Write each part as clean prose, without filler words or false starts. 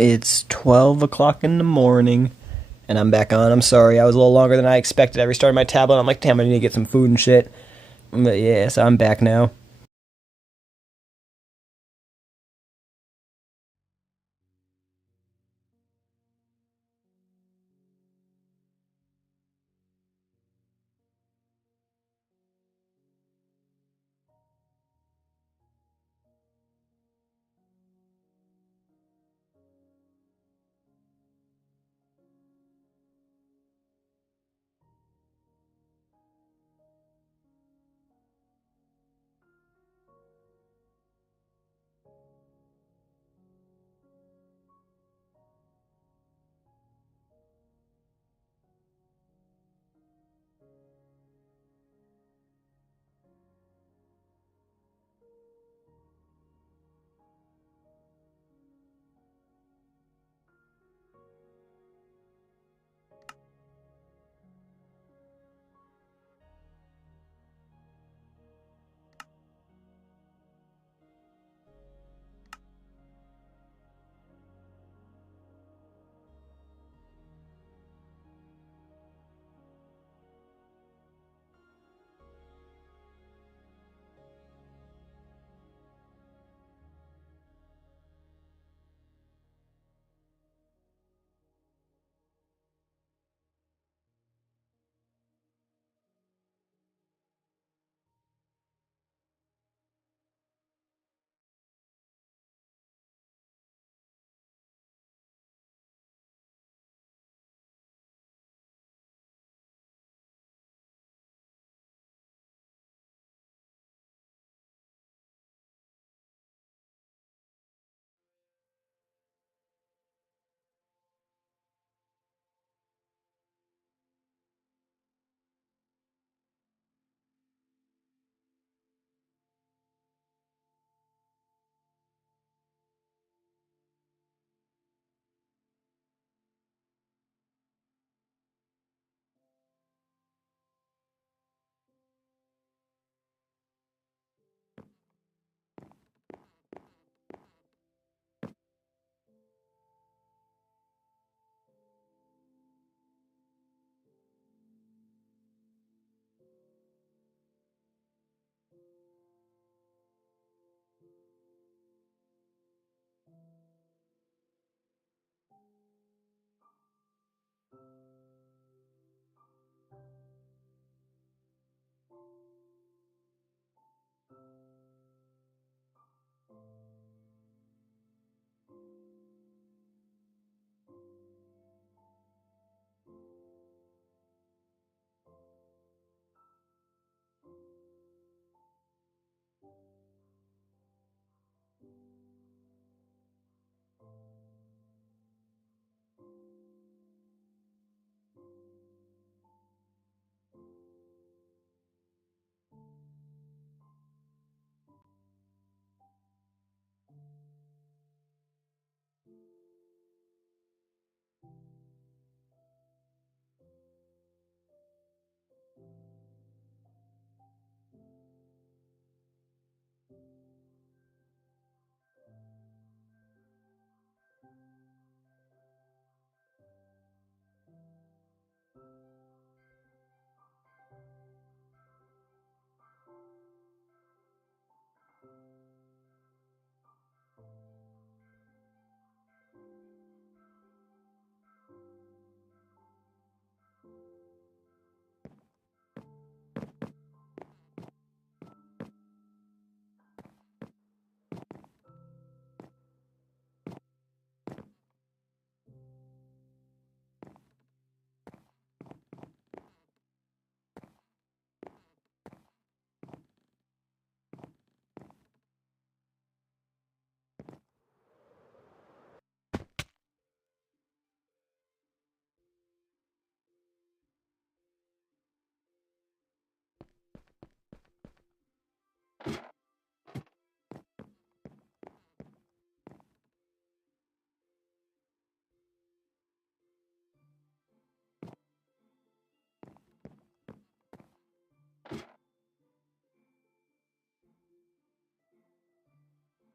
It's 12 o'clock in the morning, and I'm back on. I'm sorry, I was a little longer than I expected. I restarted my tablet. I'm like, damn, I need to get some food and shit. But yeah, so I'm back now.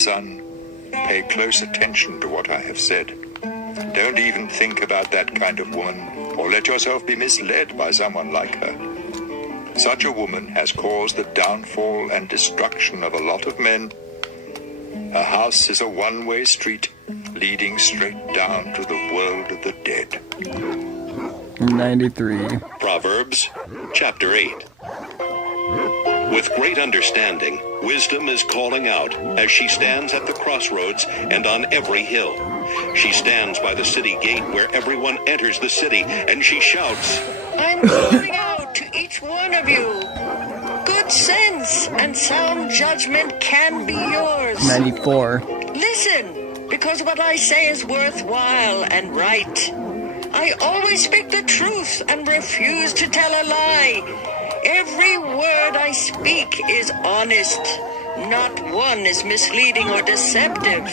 Son, pay close attention to what I have said. Don't even think about that kind of woman, or let yourself be misled by someone like her. Such a woman has caused the downfall and destruction of a lot of men. Her house is a one-way street leading straight down to the world of the dead. 93. Proverbs, chapter 8. With great understanding, wisdom is calling out as she stands at the crossroads and on every hill. She stands by the city gate where everyone enters the city, and she shouts, I'm calling out to each one of you. Good sense and sound judgment can be yours. 94. Listen, because what I say is worthwhile and right. I always speak the truth and refuse to tell a lie. Every word I speak is honest. Not one is misleading or deceptive.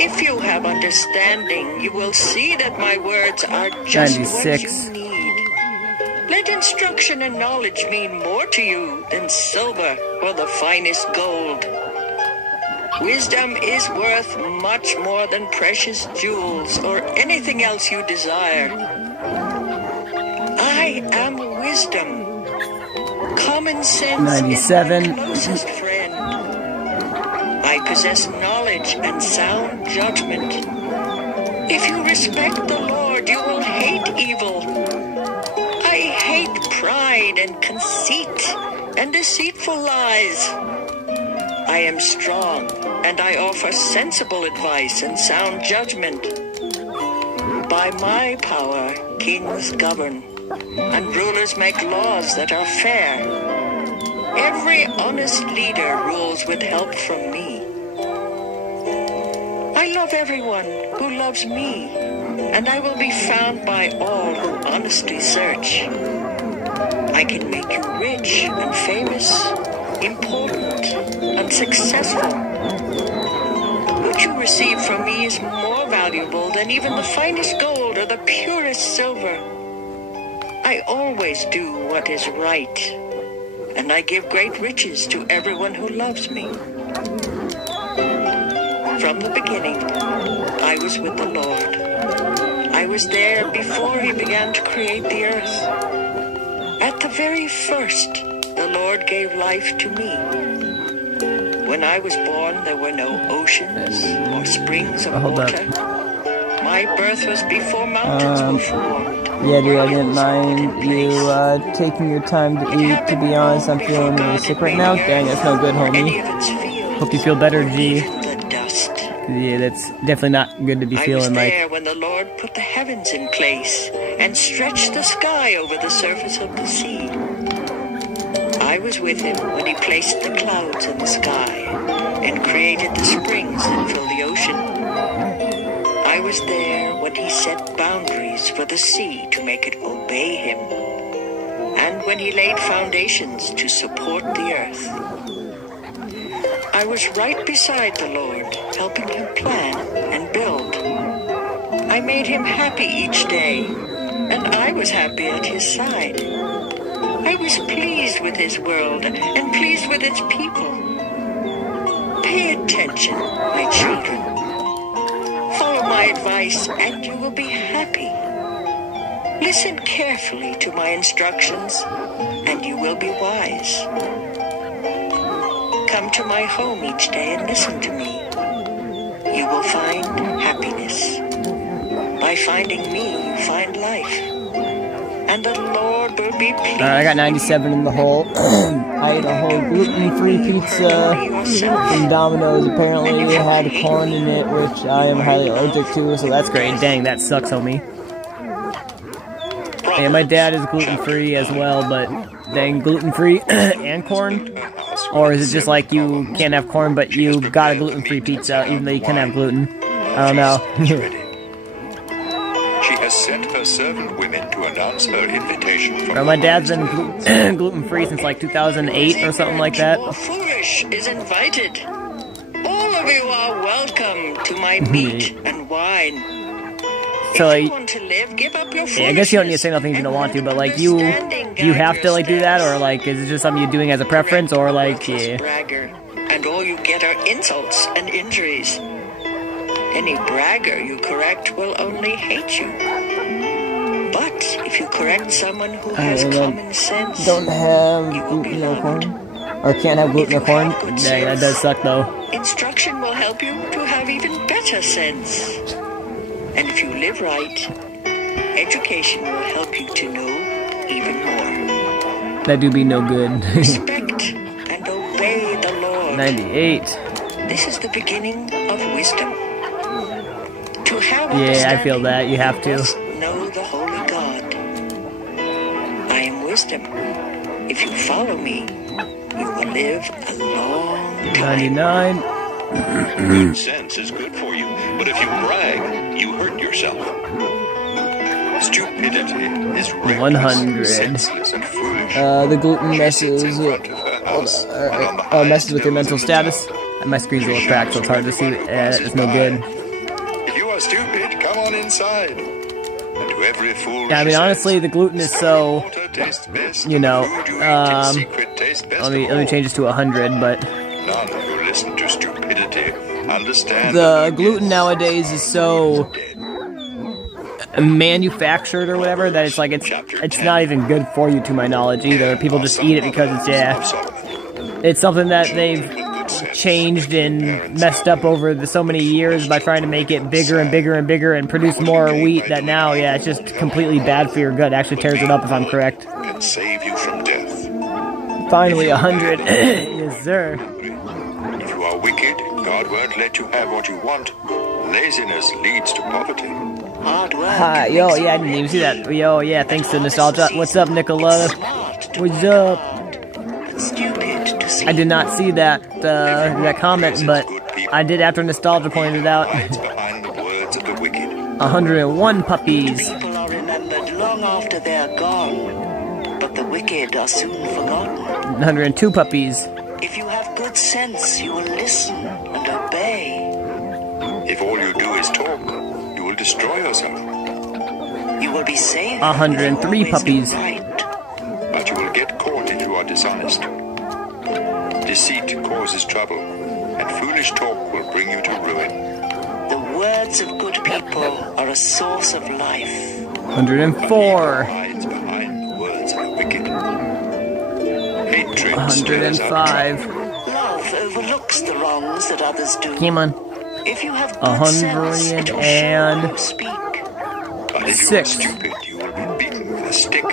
If you have understanding, you will see that my words are just 96. what you need. Let instruction and knowledge mean more to you than silver or the finest gold. Wisdom is worth much more than precious jewels or anything else you desire. I am wisdom. Common sense 97. is my closest friend. I possess knowledge and sound judgment. If you respect the Lord, you will hate evil. I hate pride and conceit and deceitful lies. I am strong, and I offer sensible advice and sound judgment. By my power, kings govern, and rulers make laws that are fair. Every honest leader rules with help from me. I love everyone who loves me, and I will be found by all who honestly search. I can make you rich and famous, important and successful. What you receive from me is more valuable than even the finest gold or the purest silver. I always do what is right, and I give great riches to everyone who loves me. From the beginning, I was with the Lord. I was there before he began to create the earth. At the very first, the Lord gave life to me. When I was born, there were no oceans or springs of water. My birth was before mountains were formed. Yeah, dude, I didn't mind you taking your time to eat. To be honest, I'm feeling really sick right now. Dang, that's no good, homie. Hope you feel better, G. Yeah, that's definitely not good to be feeling like. I was there when the Lord put the heavens in place and stretched the sky over the surface of the sea. I was with him when he placed the clouds in the sky and created the springs that fill the ocean. I was there when he set boundaries for the sea to make it obey him, and when he laid foundations to support the earth. I was right beside the Lord, helping him plan and build. I made him happy each day, and I was happy at his side. I was pleased with his world and pleased with its people. Pay attention, my children. Follow my advice and you will be happy. Listen carefully to my instructions and you will be wise. Come to my home each day and listen to me. You will find happiness. By finding me, you find life. And the Lord will be pleased. Alright, I got 97 in the hole. I ate a whole gluten-free pizza from Domino's. Apparently it had corn in it, which I am highly allergic to, so that's great. Dang, that sucks, homie. Yeah, my dad is gluten-free as well, but dang, gluten-free and corn? Or is it just like you can't have corn, but you got a gluten-free pizza, even though you can have gluten? I don't know. She has sent her servant women to announce her invitation from My dad's been gluten-free since like 2008 or something like that. Foolish is invited. All of you are welcome to my meat and wine. So If like, you want to live, give up your yeah, I guess you don't need to say nothing if you don't want to, but like you have to like do that, or like is it just something you're doing as a preference, or like yeah. Bragger, and and all you get are insults and injuries. Any bragger you correct will only hate you. But if you correct someone who has common sense, Don't have you will be gluten or loved. corn? Or can't have gluten or corn? Yeah, that does suck though. Instruction will help you to have even better sense. And if you live right, education will help you to know even more. That do be no good. Respect and obey the Lord. 98. This is the beginning of wisdom. To have Yeah, I feel that. You have to. you must know the Holy God. I am wisdom. If you follow me, you will live a long time. 99. Good sense is good for you, but if you brag, you hurt yourself. Stupidity is reckless, 100. senseless, and foolish. The gluten She messes sits in with, front of her house, and on the messes with your highest mental levels of the status. town, My screen's a little cracked, so it's hard to see. It's no good. if you are stupid, come on inside. And to every fool Yeah, I mean, she honestly, says, the gluten is so. water tastes best, You know, the food you eat in secret tastes best Let me of all. change this to 100, but None who listen to stupidity understand the that gluten nowadays is so manufactured or whatever that it's not even good for you to my knowledge either. People just eat it because it's something that they've changed and messed up over so many years by trying to make it bigger and bigger and bigger and produce more wheat that now, yeah, it's just completely bad for your gut. It actually tears it up if I'm correct. can save you from death. Finally, 100. Yes, sir. If you are wicked, God won't let you have what you want. Laziness leads to poverty. Hard work. Hi, yo, yeah, I didn't even see that. Yo, yeah, thanks to Nostalgia. What's up, Nicola? What's up? Stupid to see. I did not see that comment, but I did after Nostalgia pointed it out. Hides behind the words of the wicked. 101 puppies. People are remembered long after they're gone, but the wicked are soon forgotten. 102 puppies. If you have good sense, you will listen and obey. If all you do is talk, you will destroy yourself. You will be saved. 103 and always do puppies. right. But you will get caught if you are dishonest. Deceit causes trouble, and foolish talk will bring you to ruin. The words of good people are a source of life. 104. Hides behind the words of the wicked. Hatred stirs up 105. Love overlooks the wrongs that others do. Come on. If you have good sense, it will show when you speak. trouble. But if you are 6. stupid, you will be beaten with a stick.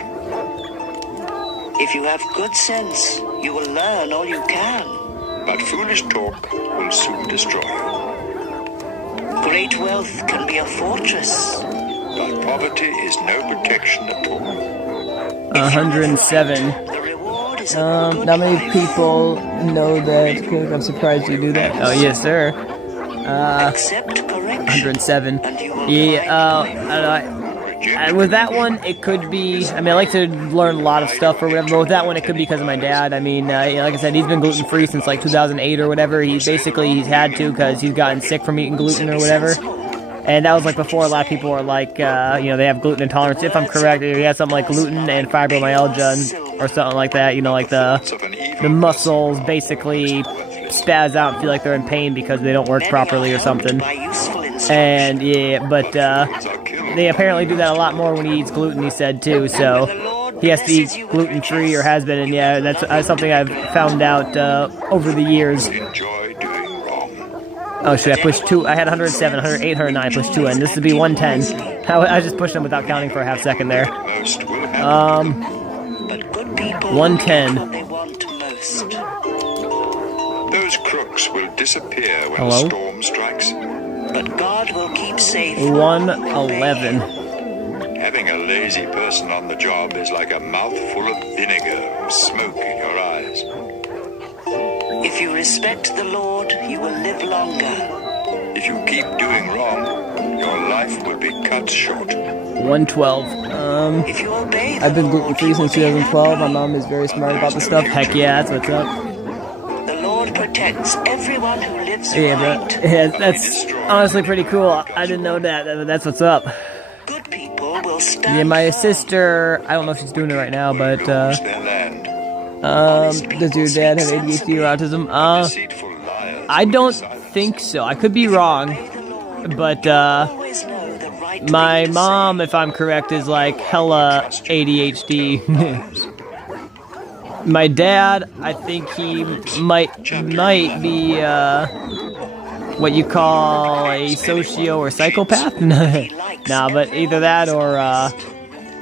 If you have good sense, you will learn all you can. But foolish talk will soon destroy you. Great wealth can be a fortress. But poverty is no protection at all. 107. The reward is a good Not many life. people know that. I'm surprised you do that. Oh, yes, sir. Accept correction. 107. And you will Yeah, find life. I don't know. With that one, it could be. I mean, I like to learn a lot of stuff or whatever, but with that one, it could be because of my dad. I mean, like I said, he's been gluten free since like 2008 or whatever. He's had to because he's gotten sick from eating gluten or whatever. And that was like before a lot of people were like, they have gluten intolerance. If I'm correct, he has something like gluten and fibromyalgia or something like that. Like the muscles basically spaz out and feel like they're in pain because they don't work properly or something. By useful instruction. And yeah, but they apparently do that a lot more when he eats gluten, he said too, so he has to eat gluten-free or has been, and yeah, that's something I've found out over the years. Enjoy doing wrong. Oh shit, I pushed 2, I had 107, 108, 109, I pushed 2 in, this would be 110. I just pushed them without counting for a half second there. Most will have But good people 110. get what they want most. those crooks will disappear when Hello? the storm strikes. But God will keep safe. 111. Having a lazy person on the job is like a mouthful of vinegar and smoke in your eyes. If you respect the Lord, you will live longer. If you keep doing wrong, your life will be cut short. 112. If you obey the I've been Lord, gluten-free you will since be 2012. My happy. mom is very smart about this stuff. Heck yeah, that's what's up. The Lord protects everyone who lives Yeah, right. but yeah, that's honestly pretty cool. I didn't know that. That's what's up. Good people will stand Yeah, my firm. sister, I don't know if she's doing it right now, but Lose their land. does your dad have ADHD or autism? Deceitful I don't think so. I could be wrong, but my mom, if I'm correct, is like hella ADHD. My dad, I think he might be what you call a socio or psychopath. Nah, but either that or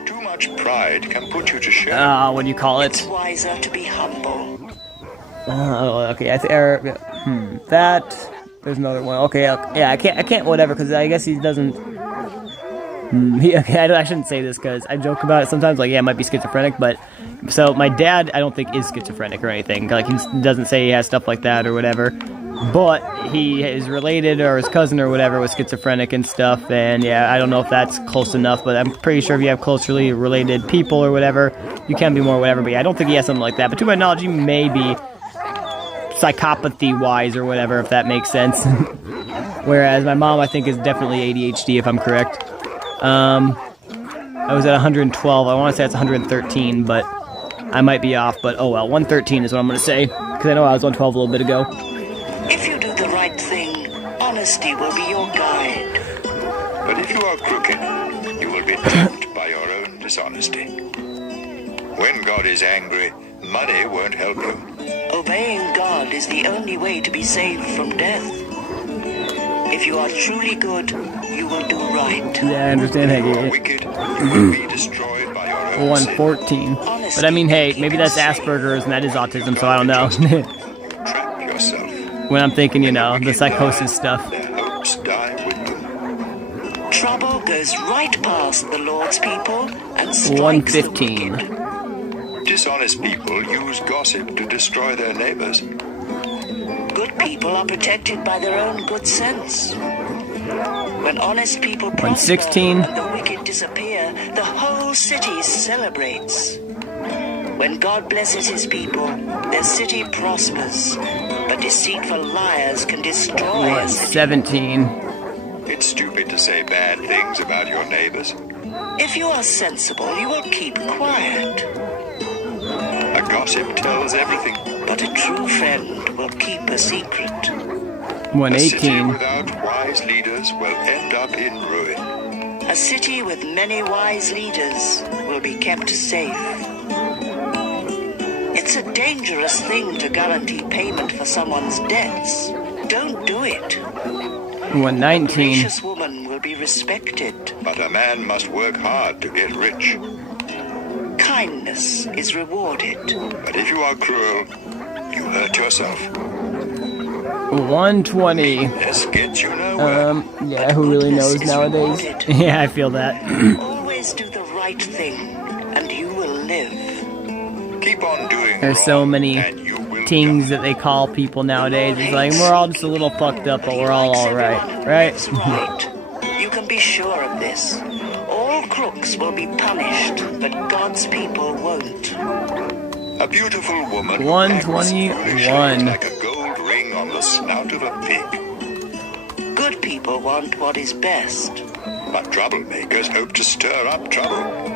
Too much pride can put you to shame. what do you call it? It's wiser to be humble. Oh, okay. That. There's another one. Okay, yeah. I can't. Whatever, because I guess he doesn't. Okay, I shouldn't say this because I joke about it sometimes. Like, yeah, it might be schizophrenic, but so my dad, I don't think is schizophrenic or anything. Like, he doesn't say he has stuff like that or whatever. But he is related, or his cousin or whatever was schizophrenic and stuff. And yeah, I don't know if that's close enough, but I'm pretty sure if you have closely related people or whatever, you can be more whatever. But yeah, I don't think he has something like that. But to my knowledge, he may be psychopathy-wise or whatever, if that makes sense. Whereas my mom, I think, is definitely ADHD, if I'm correct. I was at 112. I want to say it's 113, but I might be off. But oh well, 113 is what I'm going to say, because I know I was 112 a little bit ago. If you do the right thing, honesty will be your guide. But if you are crooked, you will be trapped by your own dishonesty. When God is angry, money won't help you. Obeying God is the only way to be saved from death. If you are truly good, you will do right. Yeah, I understand. If you are wicked, you will be destroyed by your own sin. 114. But I mean, hey, maybe that's Asperger's and that is autism, so I don't know. Trap yourself. When I'm thinking, the psychosis stuff. Their hopes die with them. Trouble goes right past the Lord's people and strikes 115. the wicked. Dishonest people use gossip to destroy their neighbors. Good people are protected by their own good sense. When honest people prosper 116. and the wicked disappear, the whole city celebrates. When God blesses his people, their city prospers. But deceitful liars can destroy a city. 117. It's stupid to say bad things about your neighbors. If you are sensible, you will keep quiet. A gossip tells everything. But a true friend will keep a secret. A city 118. without wise leaders will end up in ruin. A city with many wise leaders will be kept safe. It's a dangerous thing to guarantee payment for someone's debts. Don't do it. A 119. gracious woman will be respected. But a man must work hard to get rich. Kindness is rewarded. But if you are cruel, you hurt yourself. 120. This gets you nowhere. Yeah, who really knows Goodness is nowadays? rewarded. Yeah, I feel that. Always do the right thing, and you will live. Keep on doing There's so wrong, many and you will things die. that they call people nowadays. It's like, we're all just a little fucked up, but we're all alright. Right? That's right. You can be sure of this. All crooks will be punished, but God's people won't. A beautiful woman who 121. like a gold ring on the snout of a pig. Good people want what is best. But troublemakers hope to stir up trouble.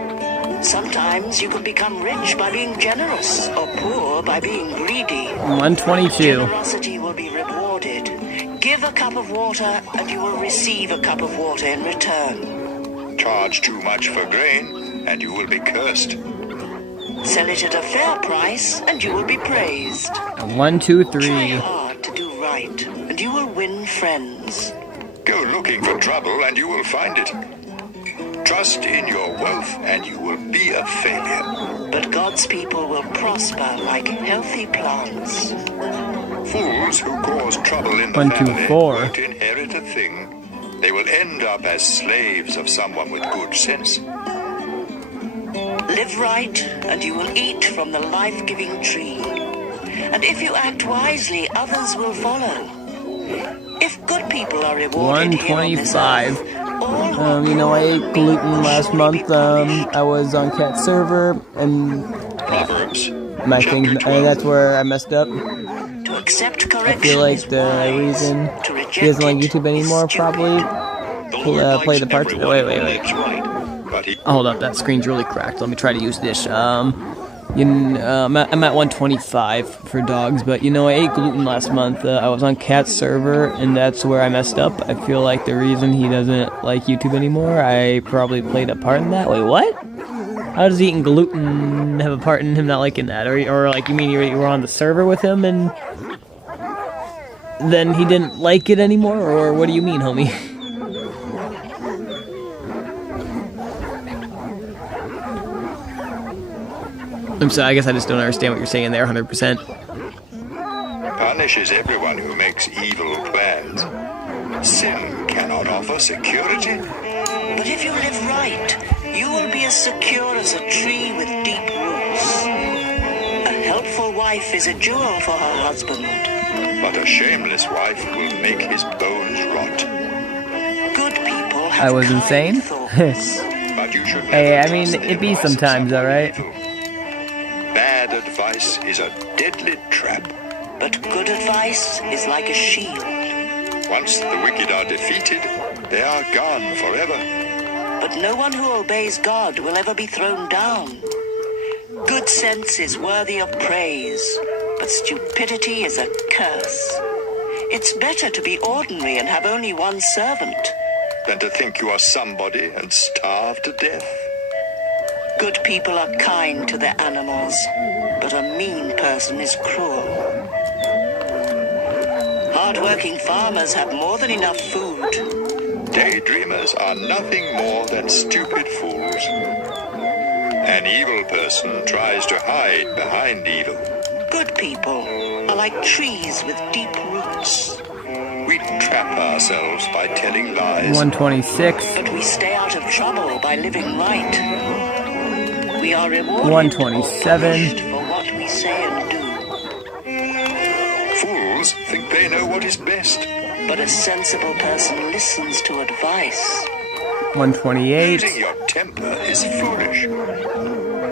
Sometimes you can become rich by being generous, or poor by being greedy. 122. Generosity will be rewarded. Give a cup of water, and you will receive a cup of water in return. Charge too much for grain, and you will be cursed. Sell it at a fair price, and you will be praised. 123. Try hard to do right, and you will win friends. Go looking for trouble, and you will find it. Trust in your wealth, and you will be a failure. But God's people will prosper like healthy plants. Fools who cause trouble in the 124. family won't inherit a thing. They will end up as slaves of someone with good sense. Live right, and you will eat from the life-giving tree. And if you act wisely, others will follow. If good people are rewarded here on this 125. earth, all I ate gluten last month. I was on Cat's server, and Proverbs. my thing, that's where I messed up. to accept I correction feel like is the wise. reason To reject he doesn't like it YouTube is anymore, stupid. probably. Play the parts. Wait. But he Hold up, that screen's really cracked. Let me try to use this. I'm at 125 for dogs, but you know, I ate gluten last month. I was on Cat's server, and that's where I messed up. I feel like the reason he doesn't like YouTube anymore, I probably played a part in that. Wait, what? How does eating gluten have a part in him not liking that? Or like, you mean you were on the server with him and then he didn't like it anymore? Or what do you mean, homie? I'm sorry, I guess I just don't understand what you're saying there 100%. Punishes everyone who makes evil plans. Sin cannot offer security. But if you live right, you will be as secure as a tree with deep roots. A helpful wife is a jewel for her husband. But a shameless wife will make his bones rot. Good people have I was kind insane? thoughts. But you should Hey, never I mean, trust the it be advice of sometimes, someone alright? evil. Bad advice is a deadly trap. But good advice is like a shield. Once the wicked are defeated, they are gone forever. But no one who obeys God will ever be thrown down. Good sense is worthy of praise, but stupidity is a curse. It's better to be ordinary and have only one servant Than to think you are somebody and starve to death. Good people are kind to their animals, but a mean person is cruel. Hard-working farmers have more than enough food. Daydreamers are nothing more than stupid fools. An evil person tries to hide behind evil. Good people are like trees with deep roots. We trap ourselves by telling lies. 126. But we stay out of trouble by living right. We are rewarded 127. or punished for what we say and do. Fools think they know what is best. But a sensible person listens to advice. 128. Losing your temper is foolish.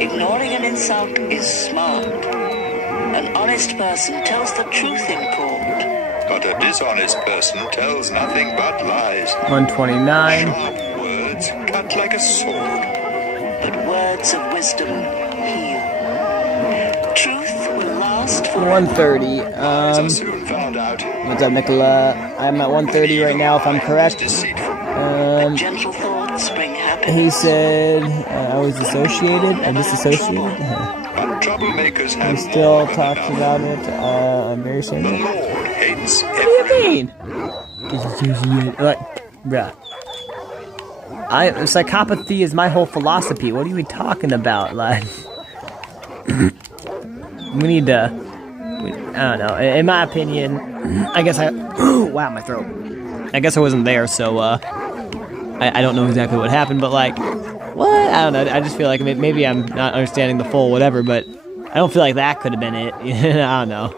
Ignoring an insult is smart. An honest person tells the truth in court. But a dishonest person tells nothing but lies. 129. Sharp words cut like a sword. But words of wisdom heal. Truth will last forever. 130. Lies are soon found out. What's up, Nicola? I'm at 130 right now, if I'm correct. But gentle thoughts bring happiness. He said I was dissociated. I'm disassociated. But troublemakers He have still more than talks enough. about it. I'm very The ashamed. Lord hates What do you everyone. mean? Disassociated. Like, bruh. Psychopathy is my whole philosophy. What are you talking about? Like, we need to. I don't know. In my opinion, I guess I. Wow, my throat. I guess I wasn't there, so I don't know exactly what happened. But like, what? I don't know. I just feel like maybe I'm not understanding the full whatever. But I don't feel like that could have been it. I don't know.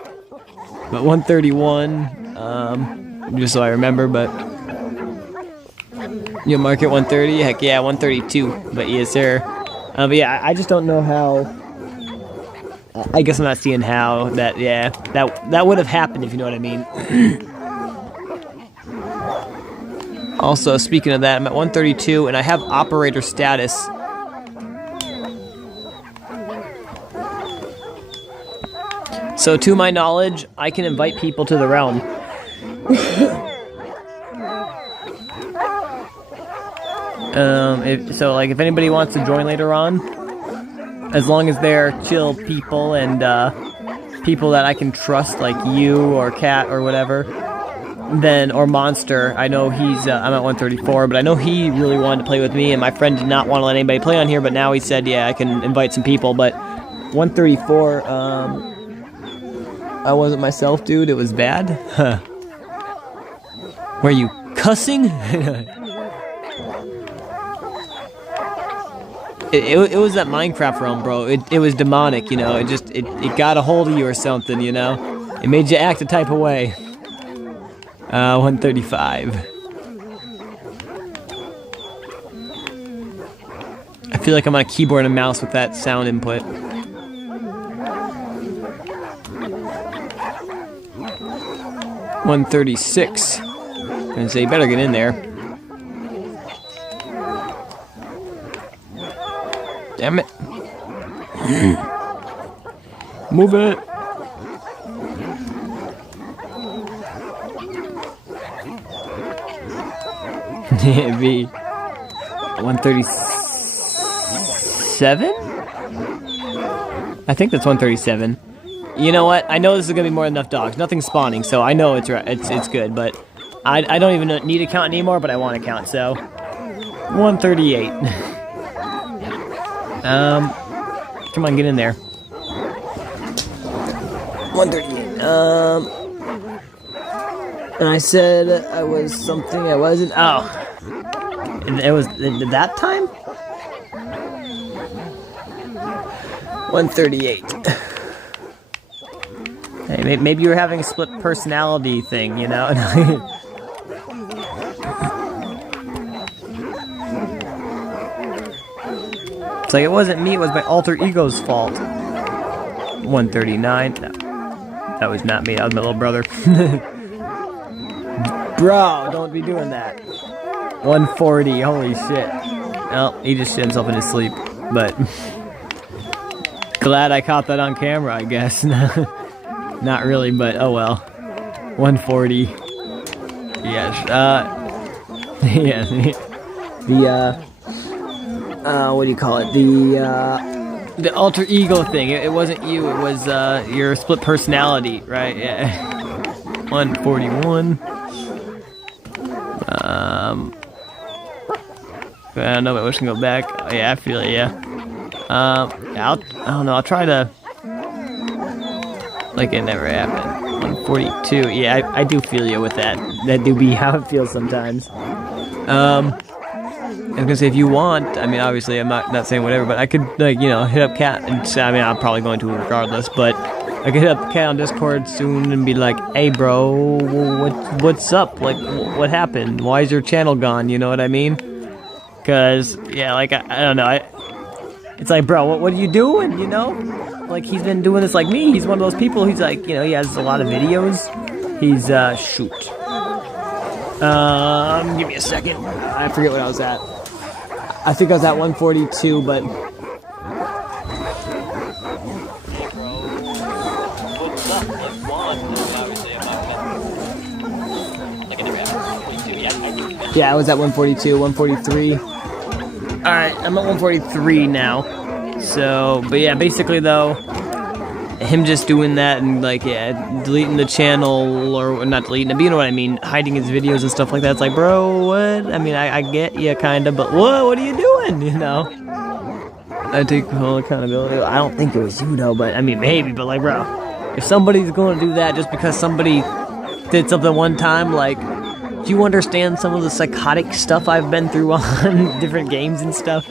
But 131. Just so I remember, but. You'll mark it 130? Heck yeah, 132. But yes, sir. But yeah, I just don't know how. I guess I'm not seeing how that. Yeah, that would have happened if you know what I mean. Also, speaking of that, I'm at 132 and I have operator status. So, to my knowledge, I can invite people to the realm. If anybody wants to join later on, as long as they're chill people and people that I can trust, like you or Cat or whatever, then or Monster. I know he's I'm at 134, but I know he really wanted to play with me, and my friend did not want to let anybody play on here. But now he said, yeah, I can invite some people. But 134, I wasn't myself, dude. It was bad. Were you cussing? It was that Minecraft realm, bro. It was demonic, you know. It got a hold of you or something, you know. It made you act a type of way. 135. I feel like I'm on a keyboard and a mouse with that sound input. $136. I'm gonna say you better get in there. Damn it. Move it. It'd be 137? I think that's 137. You know what? I know this is gonna be more than enough dogs. Nothing's spawning, so I know it's right. It's good, but I don't even need to count anymore, but I want to count, so 138. Come on, get in there. 138. And I said I was something I wasn't. Oh. It was that time? 138. Hey, maybe you were having a split personality thing, you know? It's like it wasn't me, it was my alter ego's fault. 139. No, that was not me, that was my little brother. Bro, don't be doing that. 140, holy shit. Well, he just shit himself in his sleep, but glad I caught that on camera, I guess. Not really, but oh well. 140. Yes, yeah, what do you call it? The alter ego thing. It wasn't you, it was, your split personality, right? Yeah. 141. I don't know, but we can go back. Oh, yeah, I feel it, yeah. I don't know, I'll try to... Like it never happened. 142, yeah, I do feel you with that. That do be how it feels sometimes. I was gonna say, if you want, I mean, obviously, I'm not saying whatever, but I could, like, you know, hit up Kat and say, I mean, I'm probably going to regardless, but I could hit up Kat on Discord soon and be like, hey, bro, what's up? Like, what happened? Why is your channel gone? You know what I mean? Because, yeah, like, I don't know, it's like, bro, what are you doing, you know? Like, he's been doing this like me. He's one of those people who's like, you know, he has a lot of videos. He's, shoot. Give me a second. I forget what I was at. I think I was at 142, but... Yeah, I was at 142, 143. Alright, I'm at 143 now. So, but yeah, basically though, him just doing that and like, yeah, deleting the channel, or not deleting it, but you know what I mean, hiding his videos and stuff like that, it's like, bro, what? I mean, I get you kinda, but what are you doing, you know? I take full accountability. I don't think it was you though, but I mean, maybe, but like, bro, if somebody's gonna do that just because somebody did something one time, like, do you understand some of the psychotic stuff I've been through on different games and stuff?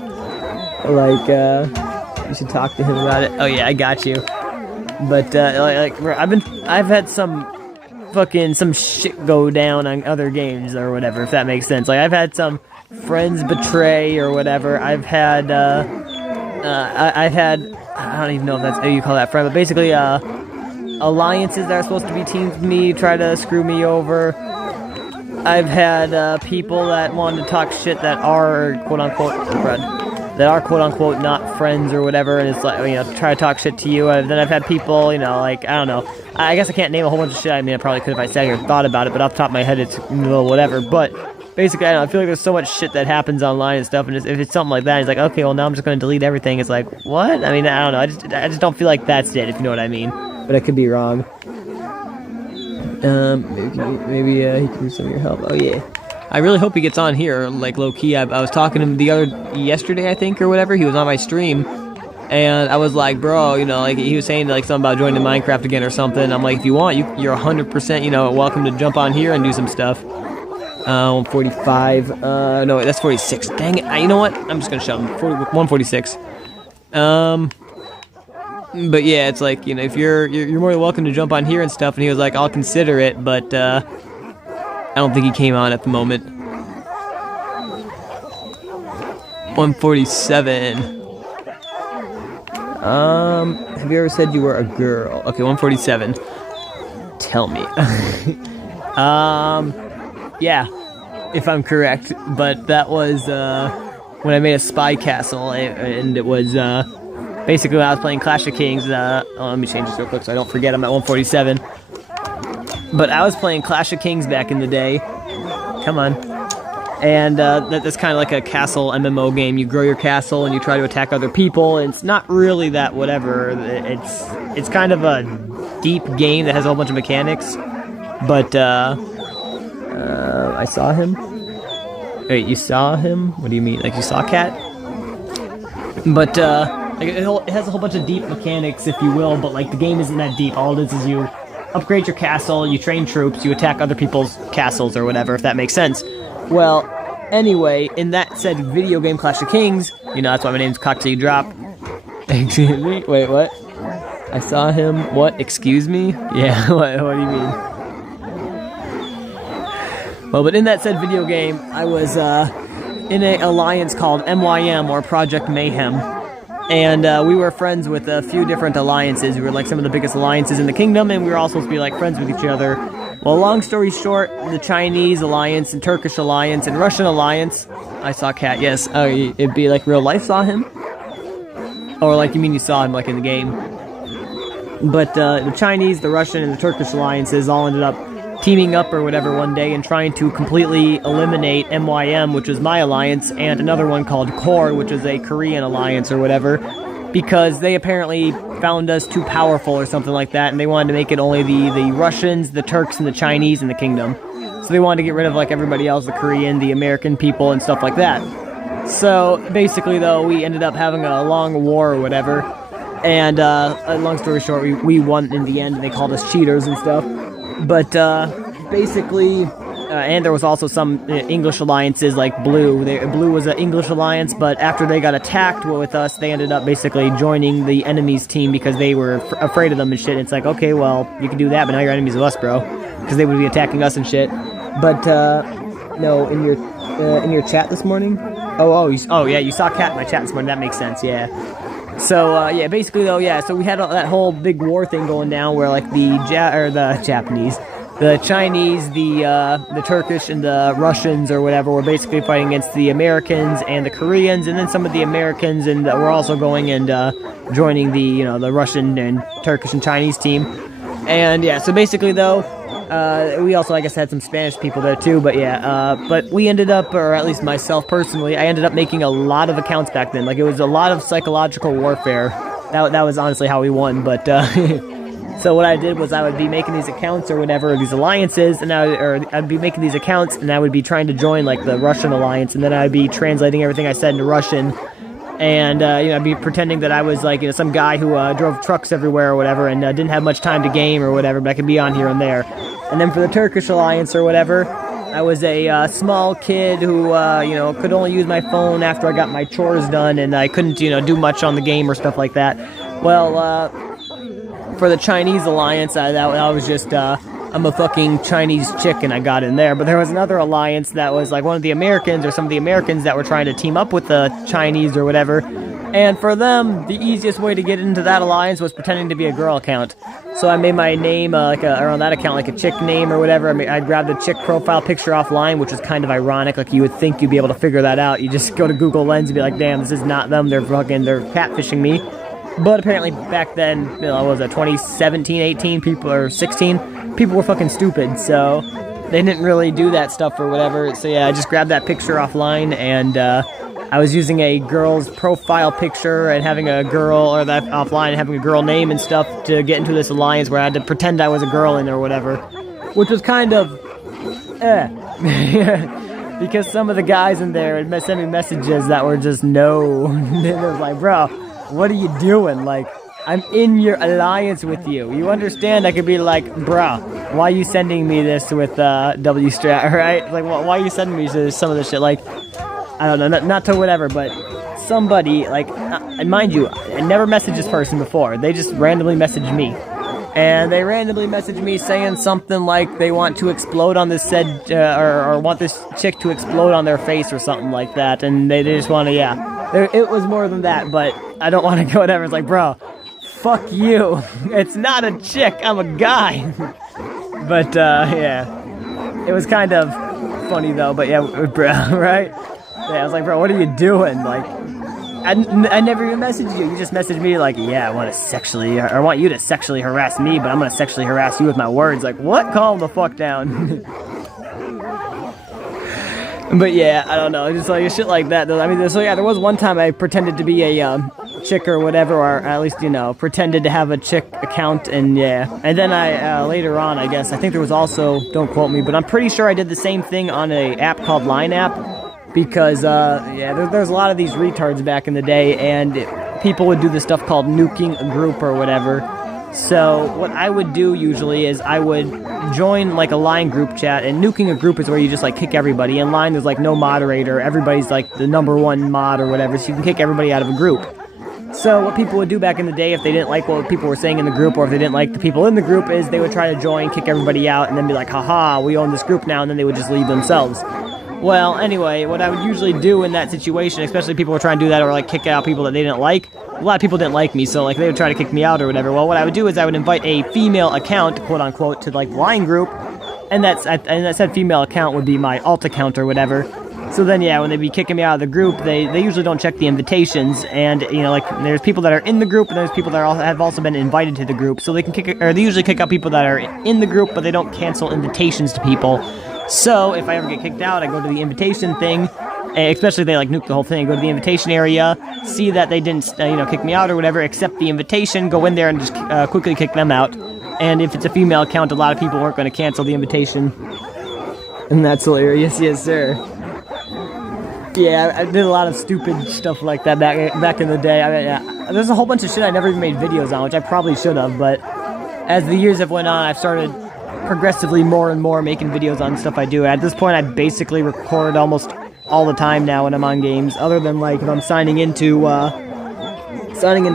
Like, you should talk to him about it. Oh yeah, I got you. But I've had some shit go down on other games or whatever, if that makes sense. Like, I've had some friends betray or whatever. I've had I don't even know if that's how you call that friend, but basically alliances that are supposed to be teams with me try to screw me over. I've had people that wanted to talk shit that are quote unquote not friends or whatever, and it's like, you know, try to talk shit to you. And then I've had people, you know, like, I don't know, I guess I can't name a whole bunch of shit. I mean, I probably could if I sat here and thought about it, but off the top of my head, it's, you know, whatever. But basically, I don't know, I feel like there's so much shit that happens online and stuff, and if it's something like that, it's like, okay, well, now I'm just going to delete everything. It's like, what? I mean, I don't know, I just don't feel like that's it, if you know what I mean. But I could be wrong. Maybe he can use some of your help. Oh, yeah. I really hope he gets on here, like, low-key. I was talking to him yesterday, I think, or whatever. He was on my stream, and I was like, bro, you know, like, he was saying, like, something about joining Minecraft again or something. I'm like, if you want, you're 100%, you know, welcome to jump on here and do some stuff. 145, no, that's 46. Dang it, you know what? I'm just gonna shove him. 146. But yeah, it's like, you know, if you're more than welcome to jump on here and stuff, and he was like, I'll consider it, but, I don't think he came on at the moment. 147. Have you ever said you were a girl? Okay, 147. Tell me. Yeah, if I'm correct, but that was, when I made a spy castle, and it was, basically when I was playing Clash of Kings, let me change this real quick so I don't forget, I'm at 147. But I was playing Clash of Kings back in the day. Come on. And that's kind of like a castle MMO game. You grow your castle and you try to attack other people, and it's not really that whatever. It's kind of a deep game that has a whole bunch of mechanics. But I saw him. Wait, you saw him? What do you mean? Like you saw Cat? But like it has a whole bunch of deep mechanics, if you will. But like the game isn't that deep. All it is you upgrade your castle, you train troops, you attack other people's castles or whatever, if that makes sense. Well, anyway, in that said video game Clash of Kings, you know, that's why my name's COKTilYouDrop. Excuse me? Wait, what? I saw him. What? Excuse me? Yeah, what do you mean? Well, but in that said video game, I was in an alliance called MYM, or Project Mayhem. And we were friends with a few different alliances. We were like some of the biggest alliances in the kingdom, and we were all supposed to be like friends with each other. Well, long story short, the Chinese alliance and Turkish alliance and Russian alliance. I saw Cat, yes. Oh, it'd be like real life saw him? Or like you mean you saw him like in the game? But the Chinese, the Russian, and the Turkish alliances all ended up teaming up or whatever one day and trying to completely eliminate MYM, which was my alliance, and another one called Core, which is a Korean alliance or whatever, because they apparently found us too powerful or something like that, and they wanted to make it only the Russians, the Turks, and the Chinese in the kingdom. So they wanted to get rid of like everybody else, the Korean, the American people, and stuff like that. So basically, though, we ended up having a long war or whatever, and long story short, we won in the end, and they called us cheaters and stuff. But basically, and there was also some English alliances like Blue. Blue was an English alliance, but after they got attacked with us, they ended up basically joining the enemy's team because they were afraid of them and shit. And it's like, okay, well, you can do that, but now you're enemies of us, bro, because they would be attacking us and shit. But no, in your chat this morning. Oh yeah, you saw Cat in my chat this morning. That makes sense. Yeah. So, yeah, basically, though, yeah, so we had that whole big war thing going down where, like, the Japanese, the Chinese, the Turkish, and the Russians or whatever were basically fighting against the Americans and the Koreans, and then some of the Americans and were also going and joining the, you know, the Russian and Turkish and Chinese team. And, yeah, so basically, though, we also, I guess, had some Spanish people there, too, but yeah, but we ended up, or at least myself personally, I ended up making a lot of accounts back then. Like, it was a lot of psychological warfare. That was honestly how we won, but, so what I did was I would be making these accounts or whatever, these alliances, and I'd be making these accounts, and I would be trying to join, like, the Russian alliance, and then I'd be translating everything I said into Russian, and, you know, I'd be pretending that I was, like, you know, some guy who drove trucks everywhere or whatever, and didn't have much time to game or whatever, but I could be on here and there. And then for the Turkish alliance or whatever, I was a small kid who, you know, could only use my phone after I got my chores done, and I couldn't, you know, do much on the game or stuff like that. Well, for the Chinese alliance, I was just, I'm a fucking Chinese chick and I got in there. But there was another alliance that was like one of the Americans or some of the Americans that were trying to team up with the Chinese or whatever. And for them, the easiest way to get into that alliance was pretending to be a girl account. So I made my name, or on that account, like a chick name or whatever. I grabbed a chick profile picture offline, which was kind of ironic. Like, you would think you'd be able to figure that out. You just go to Google Lens and be like, damn, this is not them. They're catfishing me. But apparently back then, you know, what was it, 2017, 18 people, or 16? People were fucking stupid, so they didn't really do that stuff or whatever. So yeah, I just grabbed that picture offline, and I was using a girl's profile picture and having a girl, or that offline, and having a girl name and stuff to get into this alliance where I had to pretend I was a girl in or whatever. Which was kind of, because some of the guys in there would send me messages that were just no. It was like, bro, what are you doing? Like, I'm in your alliance with you. You understand? I could be like, bruh, why are you sending me this with W-Strat, right? Like, why are you sending me some of this shit? Like, I don't know, not to whatever, but somebody, like, and mind you, I never messaged this person before. They just randomly messaged me. And they randomly messaged me saying something like they want to explode on this said, or want this chick to explode on their face or something like that. And they just want to, yeah. It was more than that, but I don't want to go whatever. It's like, bro, fuck you. It's not a chick, I'm a guy. But, yeah. It was kind of funny, though, but yeah, bro, right? Yeah, I was like, bro, what are you doing? Like, I never even messaged you. You just messaged me like, yeah, I want you to sexually harass me, but I'm gonna sexually harass you with my words. Like, what? Calm the fuck down. But yeah, I don't know, just like shit like that. I mean, so yeah, there was one time I pretended to be a chick or whatever, or at least, you know, pretended to have a chick account, and yeah. And then I, later on, I guess, I think there was also, don't quote me, but I'm pretty sure I did the same thing on a app called Line App, because, yeah, there's a lot of these retards back in the day, and people would do this stuff called nuking a group or whatever. So what I would do usually is I would join like a Line group chat, and nuking a group is where you just like kick everybody. In Line there's like no moderator, everybody's like the #1 mod or whatever, so you can kick everybody out of a group. So what people would do back in the day if they didn't like what people were saying in the group, or if they didn't like the people in the group, is they would try to join, kick everybody out, and then be like, haha, we own this group now, and then they would just leave themselves. Well, anyway, what I would usually do in that situation, especially if people were trying to do that or like kick out people that they didn't like, a lot of people didn't like me, so like they would try to kick me out or whatever. Well, what I would do is I would invite a female account, quote unquote, to like the Line group, and that said female account would be my alt account or whatever. So then, yeah, when they'd be kicking me out of the group, they usually don't check the invitations, and you know, like there's people that are in the group, and there's people that have also been invited to the group. So they can they usually kick out people that are in the group, but they don't cancel invitations to people. So if I ever get kicked out, I go to the invitation thing, especially if they like nuke the whole thing. Go to the invitation area, see that they didn't, kick me out or whatever, accept the invitation, go in there and just quickly kick them out. And if it's a female account, a lot of people weren't going to cancel the invitation, and that's hilarious. Yes, sir. Yeah, I did a lot of stupid stuff like that back in the day. I mean, yeah, there's a whole bunch of shit I never even made videos on, which I probably should have. But as the years have went on, I've started progressively more and more making videos on stuff I do. At this point, I basically record almost all the time now when I'm on games, other than like if I'm signing into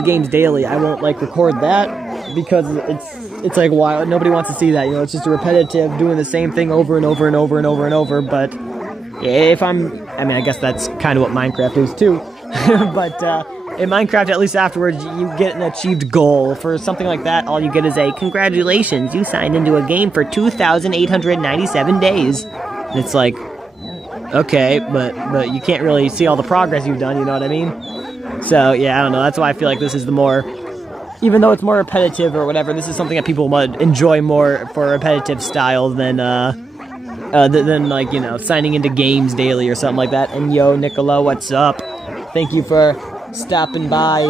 games daily. I won't like record that because it's like, why? Nobody wants to see that, you know. It's just a repetitive doing the same thing over and over and over and over and over. But if I mean, I guess that's kind of what Minecraft is too. But in Minecraft, at least afterwards, you get an achieved goal. For something like that, all you get is a, congratulations, you signed into a game for 2,897 days. And it's like, okay, but you can't really see all the progress you've done, you know what I mean? So, yeah, I don't know, that's why I feel like this is the more, even though it's more repetitive or whatever, this is something that people would enjoy more for a repetitive style than like, you know, signing into games daily or something like that. And yo, Nicola, what's up? Thank you for stopping by,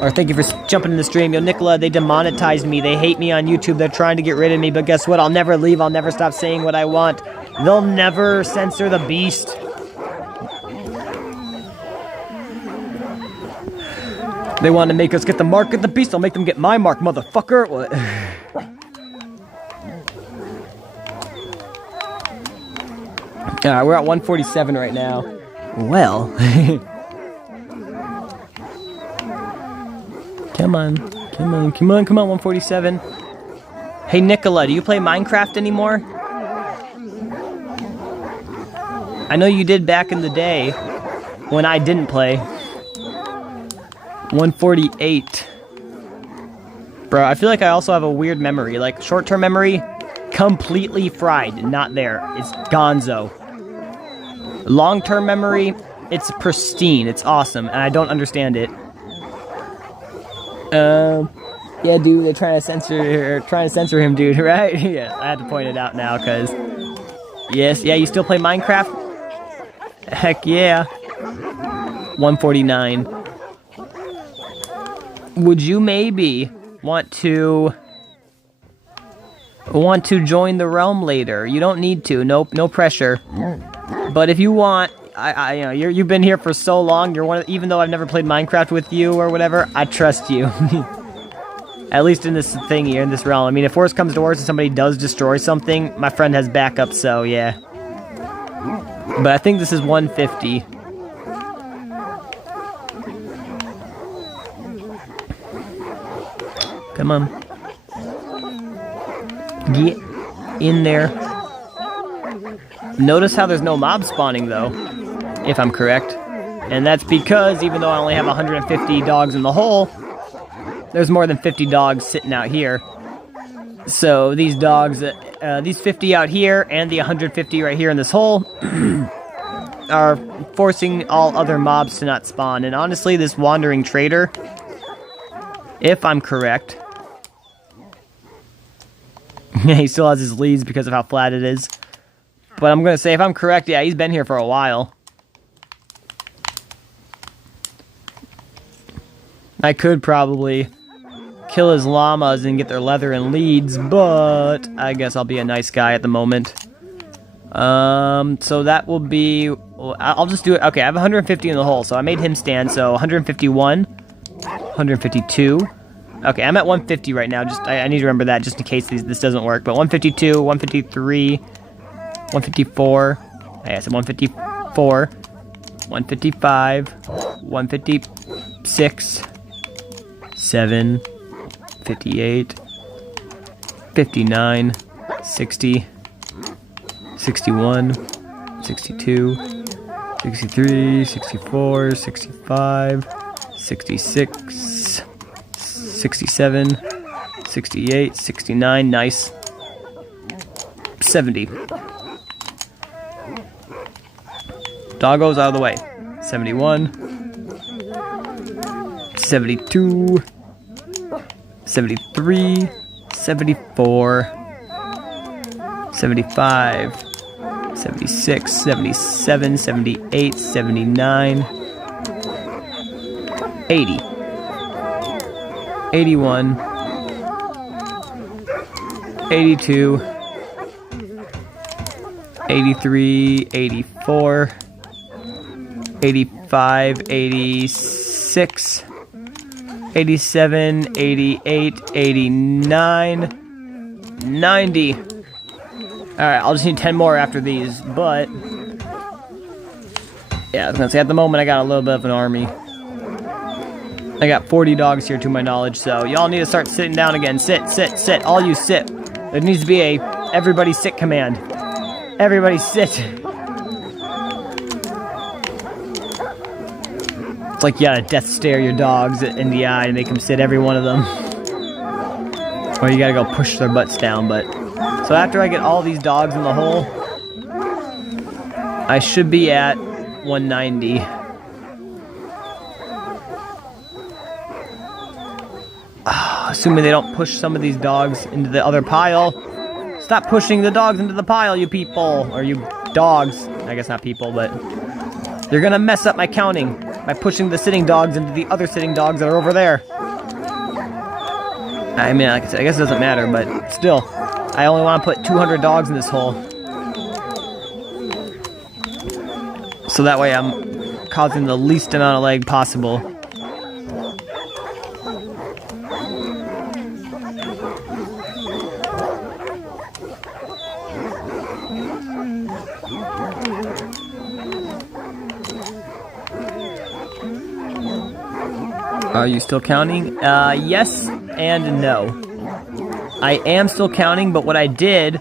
or thank you for jumping in the stream. Yo, Nicola, they demonetized me. They hate me on YouTube. They're trying to get rid of me, but guess what? I'll never leave. I'll never stop saying what I want. They'll never censor the beast. They want to make us get the mark of the beast. I'll make them get my mark, motherfucker. What? We're at 147 right now. Well. Come on, 147. Hey, Nicola, do you play Minecraft anymore? I know you did back in the day, when I didn't play. 148. Bro, I feel like I also have a weird memory. Like, short-term memory, completely fried, not there. It's gonzo. Long-term memory, it's pristine, it's awesome, and I don't understand it. Yeah, dude, they're trying to censor him, dude, right? Yeah, I had to point it out now, because, yes, yeah, you still play Minecraft? Heck yeah. 149. Would you maybe want to join the realm later? You don't need to, no pressure. But if you want, you know, you've been here for so long. You're one of, even though I've never played Minecraft with you or whatever, I trust you. At least in this thing here, in this realm. I mean, if worse comes to worse and somebody does destroy something, my friend has backup, so yeah. But I think this is 150. Come on. Get in there. Notice how there's no mob spawning, though, if I'm correct. And that's because, even though I only have 150 dogs in the hole, there's more than 50 dogs sitting out here. So these dogs, these 50 out here, and the 150 right here in this hole, are forcing all other mobs to not spawn. And honestly, this wandering trader, if I'm correct, he still has his leads because of how flat it is. But I'm gonna say, if I'm correct, yeah, he's been here for a while. I could probably kill his llamas and get their leather and leads, but I guess I'll be a nice guy at the moment. So that will be... I'll just do it. Okay, I have 150 in the hole, so I made him stand, so 151, 152. Okay, I'm at 150 right now. Just I need to remember that just in case this doesn't work. But 152, 153, 154. I said 154, 155, 156, 7, 58, 59, 60, 61, 62, 63, 64, 65, 66, 67, 68, 69, nice. 70. Doggos out of the way. 71, 72, 73, 74, 75, 76, 77, 78, 79, 80, 81, 82, 83, 84, 85, 86, 87, 88, 89, 90. Alright, I'll just need 10 more after these, but... yeah, I was gonna say, at the moment I got a little bit of an army. I got 40 dogs here to my knowledge, so y'all need to start sitting down again. Sit, sit, sit. All you sit. There needs to be a everybody sit command. Everybody sit. It's like you gotta death stare your dogs in the eye and make them sit, every one of them. Or you gotta go push their butts down, but... so after I get all these dogs in the hole, I should be at 190. Assuming they don't push some of these dogs into the other pile. Stop pushing the dogs into the pile, you people. Or you dogs. I guess not people, but... you're gonna mess up my counting by pushing the sitting dogs into the other sitting dogs that are over there. I mean, like I said, I guess it doesn't matter, but still. I only want to put 200 dogs in this hole. So that way I'm causing the least amount of lag possible. Are you still counting? Yes and no. I am still counting, but what I did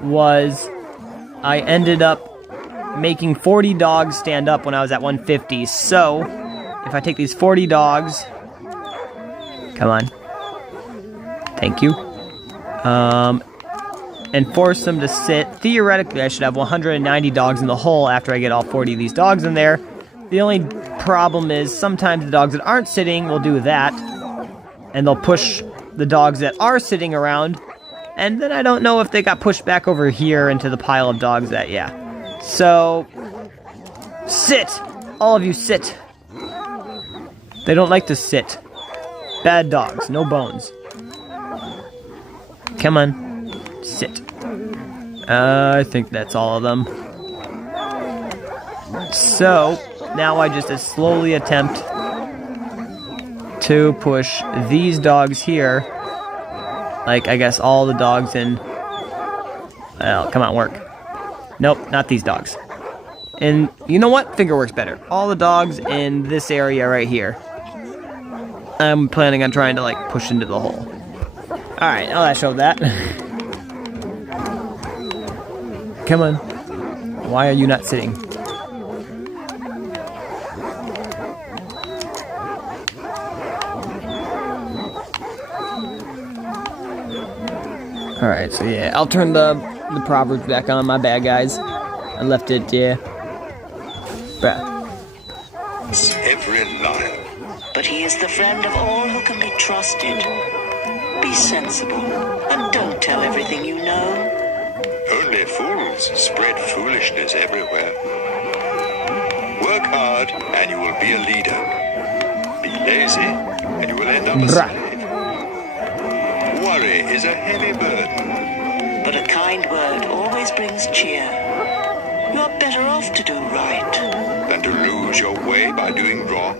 was I ended up making 40 dogs stand up when I was at 150. So, if I take these 40 dogs... come on. Thank you. And force them to sit. Theoretically, I should have 190 dogs in the hole after I get all 40 of these dogs in there. The only problem is sometimes the dogs that aren't sitting will do that. And they'll push the dogs that are sitting around. And then I don't know if they got pushed back over here into the pile of dogs that, yeah. So, sit! All of you sit. They don't like to sit. Bad dogs, no bones. Come on, sit. I think that's all of them. So, now I just slowly attempt to push these dogs here. Like, I guess all the dogs in... well, come on, work. Nope, not these dogs. And you know what? Finger works better. All the dogs in this area right here. I'm planning on trying to, like, push into the hole. Alright, now that showed that. Come on. Why are you not sitting? Alright, so yeah, I'll turn the Proverbs back on. My bad, guys. I left it, yeah. Bruh. Every liar. But he is the friend of all who can be trusted. Be sensible and don't tell everything you know. Only fools spread foolishness everywhere. Work hard and you will be a leader. Be lazy and you will end up a slave. Worry is a heavy burden. But a kind word always brings cheer. You are better off to do right Than to lose your way by doing wrong.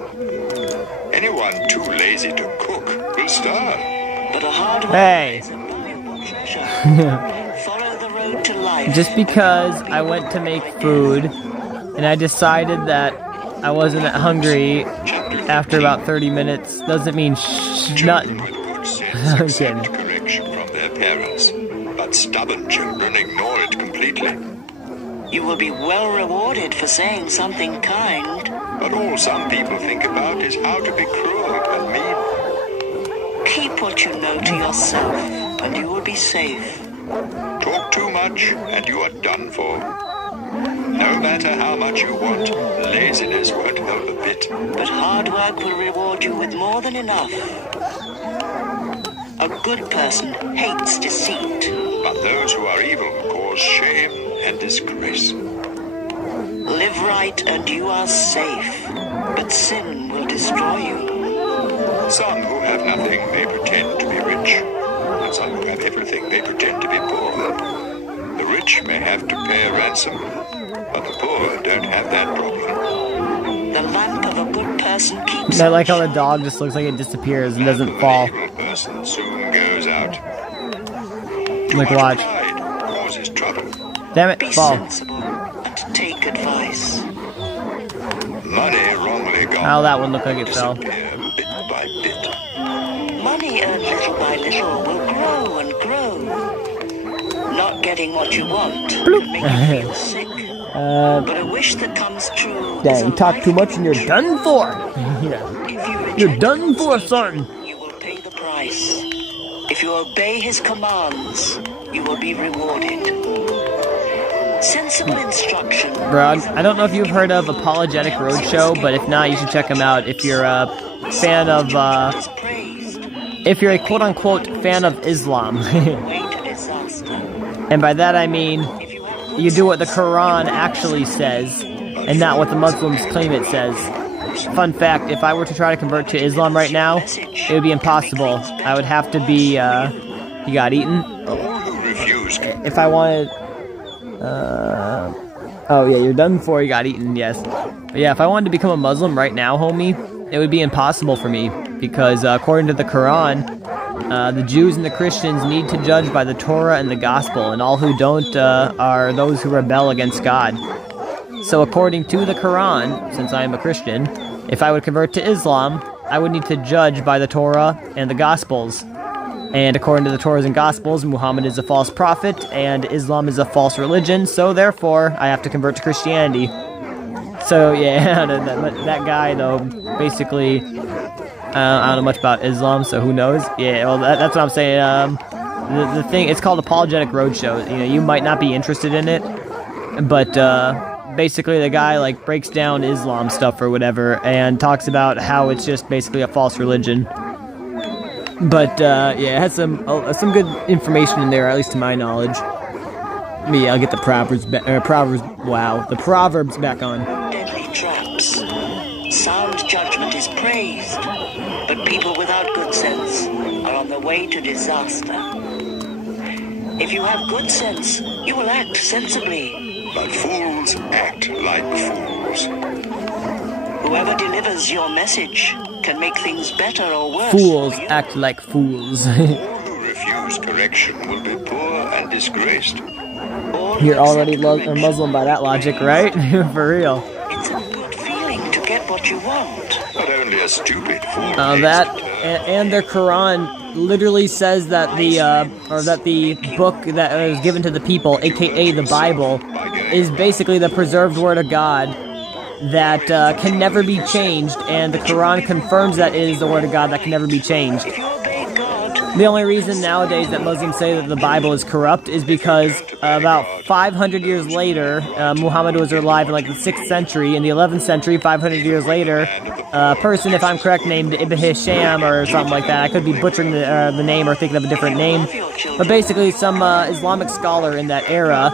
Anyone too lazy to cook will starve. But a hard word Hey. is a valuable treasure. Follow the road to life. Just because I went to make food and I decided that I wasn't hungry after about 30 minutes doesn't mean nothing. With good sense I'm accept kidding. correction from their parents, but stubborn children ignore it completely. You will be well rewarded for saying something kind. But all some people think about is how to be cruel and mean. Keep what you know to yourself, and you will be safe. Talk too much and you are done for. No matter how much you want, laziness won't help a bit. But hard work will reward you with more than enough. A good person hates deceit. But those who are evil cause shame and disgrace. Live right and you are safe, but sin will destroy you. Some who have nothing may pretend to be rich, and some who have everything may pretend to be poor. The rich may have to pay a ransom, but the poor don't have that problem. The lamp of a good person keeps I like how the dog just looks like it disappears and doesn't fall. An evil person soon goes out. Like, Too much watch. pride causes trouble. Damn it, Be fall. sensible and take advice. Money wrongly gone. How that one look like it fell. disappear bit by bit. Money earned little by little will grow and grow. Not getting what you want can make you feel sick. But a wish that comes true is Dang, a talk too much and you're life done for. Yeah. If you reject You're done God's for, teaching, son. You will pay the price. If you obey his commands, you will be rewarded. Sensible instruction. Bro, I don't know if you've heard of Apologetic Roadshow, but if not, you should check them out. If you're a fan of, is praised. if you're a quote-unquote fan of Islam. Way to disaster. And by that I mean, If you have you do what the Quran actually says, and not what the Muslims claim it says. Fun fact, if I were to try to convert to Islam right now, it would be impossible. I would have to be, you got eaten? All who refuse If I wanted, oh yeah, you're done for, you got eaten, yes. But yeah, if I wanted to become a Muslim right now, homie, it would be impossible for me, because according to the Quran, the Jews and the Christians need to judge by the Torah and the Gospel, and all who don't are those who rebel against God. So according to the Quran, since I am a Christian, if I would convert to Islam, I would need to judge by the Torah and the Gospels. And according to the Torahs and Gospels, Muhammad is a false prophet, and Islam is a false religion, so therefore, I have to convert to Christianity. So yeah, that guy, though, basically, I don't know much about Islam, so who knows? Yeah, well, that's what I'm saying. The thing, it's called Apologetic Roadshow. You know, you might not be interested in it, but basically the guy like breaks down Islam stuff or whatever, and talks about how it's just basically a false religion. But yeah, it has some good information in there, at least to my knowledge. Me, I'll get the Proverbs back on. deadly traps. Sound judgment is praised, but people without good sense are on the way to disaster. If you have good sense, you will act sensibly. but fools act like fools. Whoever delivers your message can make things better or worse. Fools for you. act like fools. All who refuse correction will be poor and disgraced. All You're who already accept a correction Muslim by that logic, right? For real. It's a good feeling to get what you want. But only a stupid fool That takes it. and their Quran literally says that the book that was given to the people, aka the Bible, is basically the preserved word of God that can never be changed, and the Quran confirms that it is the word of God that can never be changed. If you obey God, The only reason nowadays that Muslims say that the Bible is corrupt is because about 500 years later, Muhammad was alive in like the 6th century. In the 11th century, 500 years later, a person, if I'm correct, named Ibn Hisham or something like that. I could be butchering the name or thinking of a different name. But basically, some Islamic scholar in that era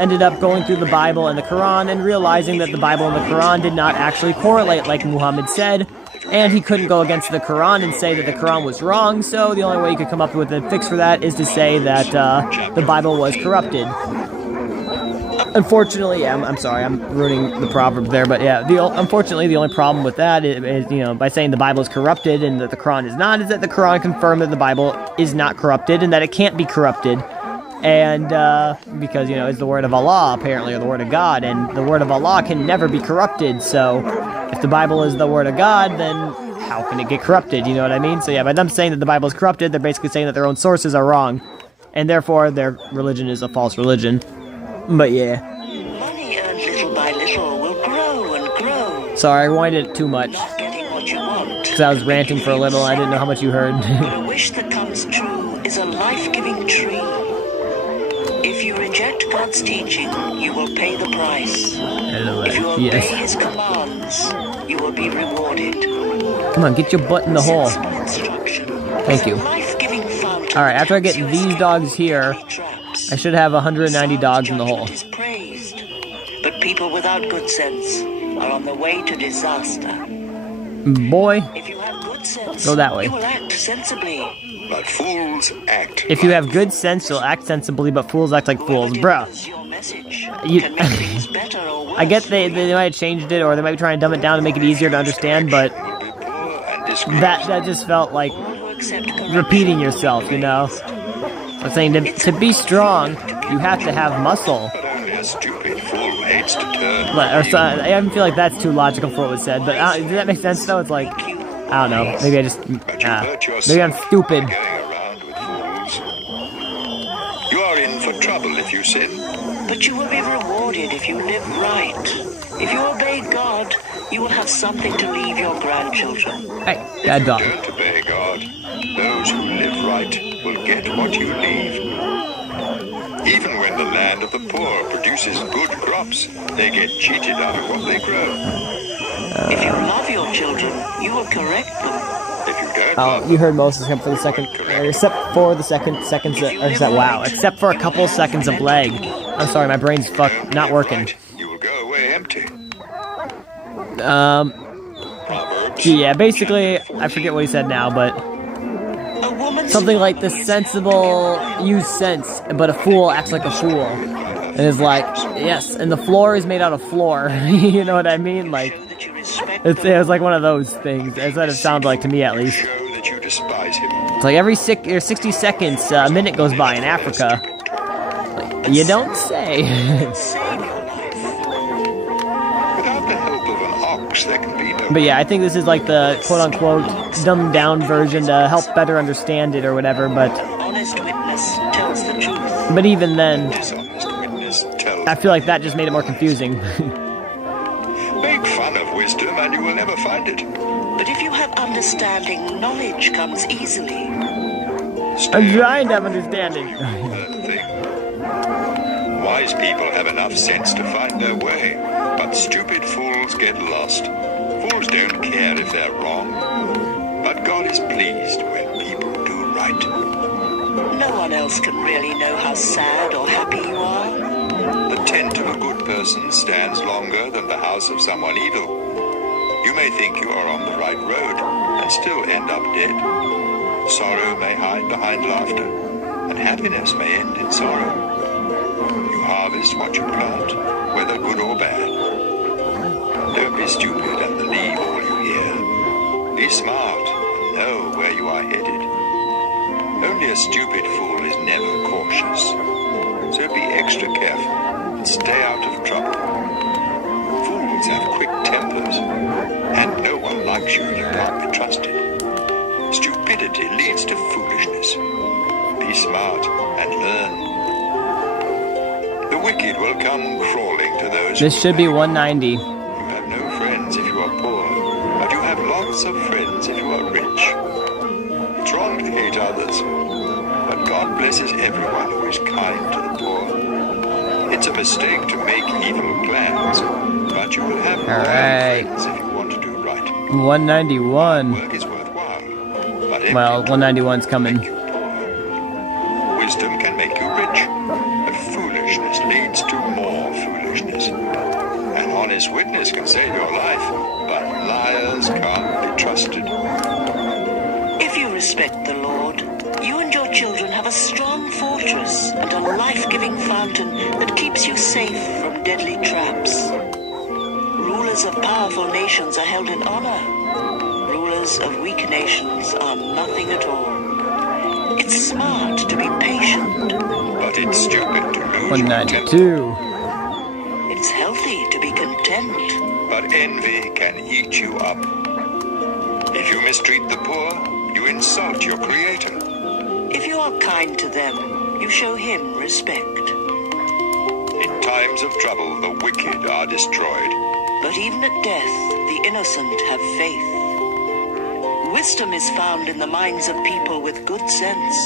ended up going through the Bible and the Quran and realizing that the Bible and the Quran did not actually correlate like Muhammad said. And he couldn't go against the Quran and say that the Quran was wrong, so the only way he could come up with a fix for that is to say that the Bible was corrupted. Unfortunately, I'm sorry, I'm ruining the proverb there, but yeah, unfortunately, the only problem with that is, you know, by saying the Bible is corrupted and that the Quran is not, is that the Quran confirmed that the Bible is not corrupted and that it can't be corrupted. And because, you know, it's the word of Allah, apparently, or the word of God, and the word of Allah can never be corrupted, so if the Bible is the word of God, then how can it get corrupted, you know what I mean? So yeah, by them saying that the Bible is corrupted, they're basically saying that their own sources are wrong, and therefore their religion is a false religion. But yeah. Money earned little by little will grow and grow. Sorry, I winded it too much. Not getting what you want. Because I was ranting for a little, I didn't know how much you heard. But a wish that comes true is a life-giving tree. If you reject God's teaching, you will pay the price. If you obey His commands, you will be rewarded. Come on, get your butt in the hole. Thank you. Alright, after I get these dogs here, I should have 190 dogs in the hole. But people without good sense are on the way to disaster. Boy, if you have good sense, go that way. You will act sensibly. But fools act. If you have good sense, you'll act sensibly, but fools act like fools. Bruh. I get they might have changed it, or they might be trying to dumb it down to make it easier to understand, but that just felt like repeating yourself, you know? I'm saying to be strong, you have to have muscle. I even feel like that's too logical for what was said, but does that make sense though? It's like, I don't know, maybe I just, maybe I'm stupid. You are in for trouble if you sin. But you will be rewarded if you live right. If you obey God, you will have something to leave your grandchildren. Hey, bad dog. Don't obey God. Those who live right will get what you leave. Even when the land of the poor produces good crops, they get cheated out of what they grow. If you love your children, you will correct them. If you don't you heard most except for the second, except for the except for a couple seconds of lag. I'm sorry, my brain's not working. You will go away empty. Yeah, basically, I forget what he said now, but something like the sensible use sense, but a fool acts like a fool. And it's like, yes, and the floor is made out of floor. You know what I mean? Like, it was like one of those things. That's what it sounds like to me, at least. It's like every 60 seconds, a minute goes by in Africa. Like, you don't say. But yeah, I think this is like the quote-unquote dumbed-down version to help better understand it or whatever, but even then, I feel like that just made it more confusing. Make fun of wisdom and you will never find it. But if you have understanding, knowledge comes easily. I'm trying to have understanding. Wise people have enough sense to find their way, but stupid fools get lost. Fools don't care if they're wrong, but God is pleased when people do right. No one else can really know how sad or happy you are. The tent of a good person stands longer than the house of someone evil. You may think you are on the right road and still end up dead. Sorrow may hide behind laughter, and happiness may end in sorrow. You harvest what you plant, whether good or bad. Don't be stupid and believe all you hear. Be smart and know where you are headed. Only a stupid fool is never cautious. So be extra careful and stay out of trouble. Fools have quick tempers, and no one likes you who can't be trusted. Stupidity leads to foolishness. Be smart and learn. The wicked will come crawling to those. This should be 190. You have no friends if you are poor, but you have lots of friends if you are rich. wrong to hate others, but God blesses everyone who is kind to the poor. It's a mistake to make evil plans, but you will have more friends if you want to do right. 191. Work is worthwhile, but Well, 191's coming. wisdom can make you rich, but foolishness leads to more foolishness. An honest witness can save your life, but liars can't be trusted. If you respect the Lord, you and your children have a strong fortress and a life-giving fountain that keeps you safe from deadly traps. Rulers of powerful nations are held in honor. Rulers of weak nations are nothing at all. It's smart to be patient. But it's stupid to lose 192. It's healthy to be content. But envy can eat you up. If you mistreat the poor, you insult your Creator. If you are kind to them, you show him respect. In times of trouble, the wicked are destroyed. But even at death, the innocent have faith. Wisdom is found in the minds of people with good sense,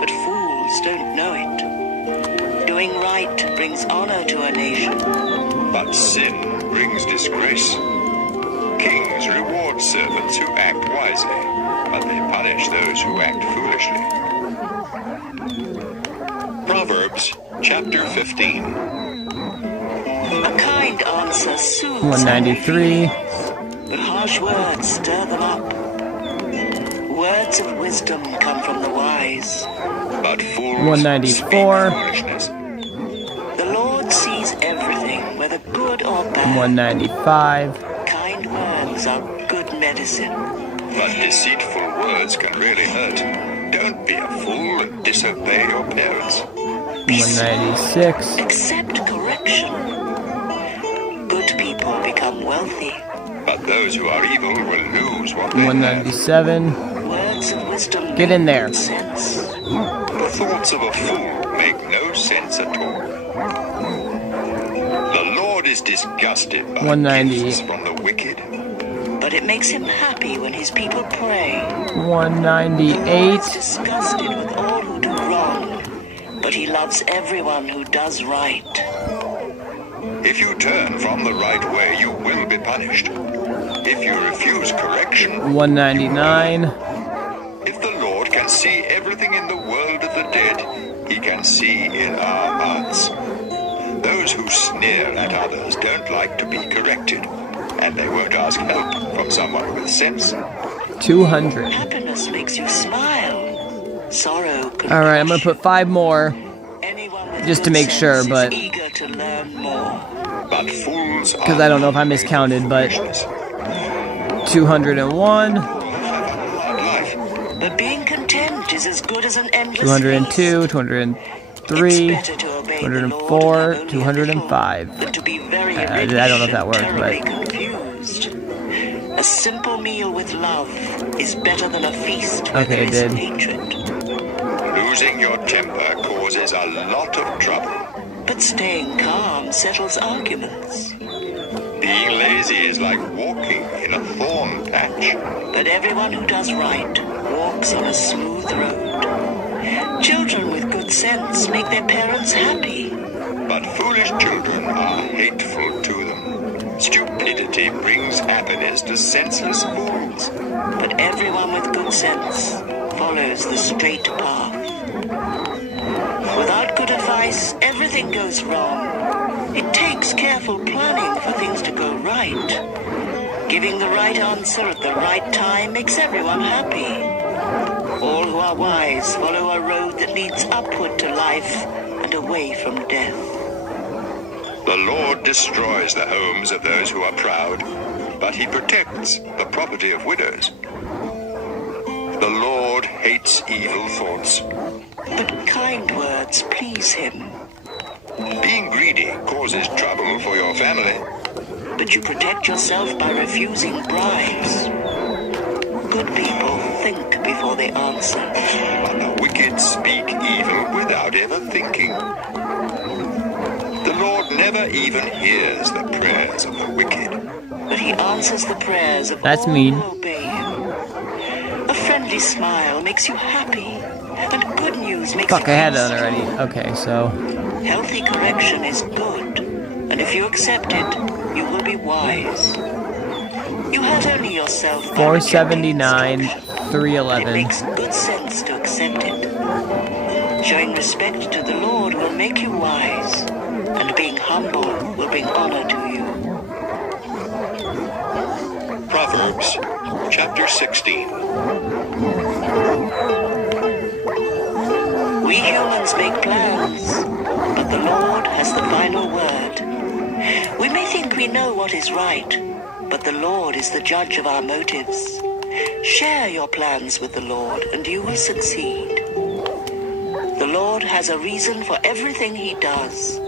but fools don't know it. Doing right brings honor to a nation. But sin brings disgrace. Kings reward servants who act wisely, but they punish those who act foolishly. Proverbs chapter 15. A kind answer soothes 193. but harsh words stir them up. Words of wisdom come from the wise. But fools 194. speak foolishness. The Lord sees everything, whether good or bad. 195. Kind words are good medicine. But deceitful words can really hurt. Don't be a fool and disobey your parents. 196. Accept correction. Good people become wealthy. But those who are evil will lose what they have. 197. Words of wisdom Get in there. make sense. The thoughts of a fool make no sense at all. The Lord is disgusted by 190. gifts from the wicked. But it makes him happy when his people pray. 198. He's disgusted with all who do wrong, but he loves everyone who does right. If you turn from the right way, you will be punished. If you refuse correction, 199. if the Lord can see everything in the world of the dead, he can see in our hearts. Those who sneer at others don't like to be corrected, and they won't ask help from someone with sense. 200. Happiness makes you smile. Sorrow can Alright, I'm gonna put 5 more. anyone with just to good make sure, sense but- is eager to learn more. But fools are... Because I don't know if I miscounted, but foolishness. 201. Hard life. But being content is as good as an endless 202. feast. 203. It's better to obey the 204, Lord and have only a 205. little than to be very I rich don't know if that and worked, terribly but- confused. A simple meal with love is better than a feast where Okay, there it is did. hatred. Losing your temper causes a lot of trouble. But staying calm settles arguments. Being lazy is like walking in a thorn patch. But everyone who does right walks on a smooth road. Children with good sense make their parents happy. But foolish children are hateful to them. Stupidity brings happiness to senseless fools. But everyone with good sense follows the straight path. Without good advice, everything goes wrong. It takes careful planning for things to go right. Giving the right answer at the right time makes everyone happy. All who are wise follow a road that leads upward to life and away from death. The Lord destroys the homes of those who are proud, but he protects the property of widows. The Lord hates evil thoughts. But kind words please him. Being greedy causes trouble for your family. But you protect yourself by refusing bribes. Good people think before they answer. But the wicked speak evil without ever thinking. The Lord never even hears the prayers of the wicked. But he answers the prayers of That's all mean. who obey him. A friendly friendly smile makes you happy, and good news makes Fuck, you I had feel that already. Okay, so healthy correction is good, and if you accept it, you will be wise. You hurt only yourself by 479, rejecting instruction. It 311. makes good sense to accept it. Showing respect to the Lord will make you wise, and being humble will bring honor to you. Proverbs, chapter 16. We humans make plans, but the Lord has the final word. We may think we know what is right, but the Lord is the judge of our motives. Share your plans with the Lord, and you will succeed. The Lord has a reason for everything he does,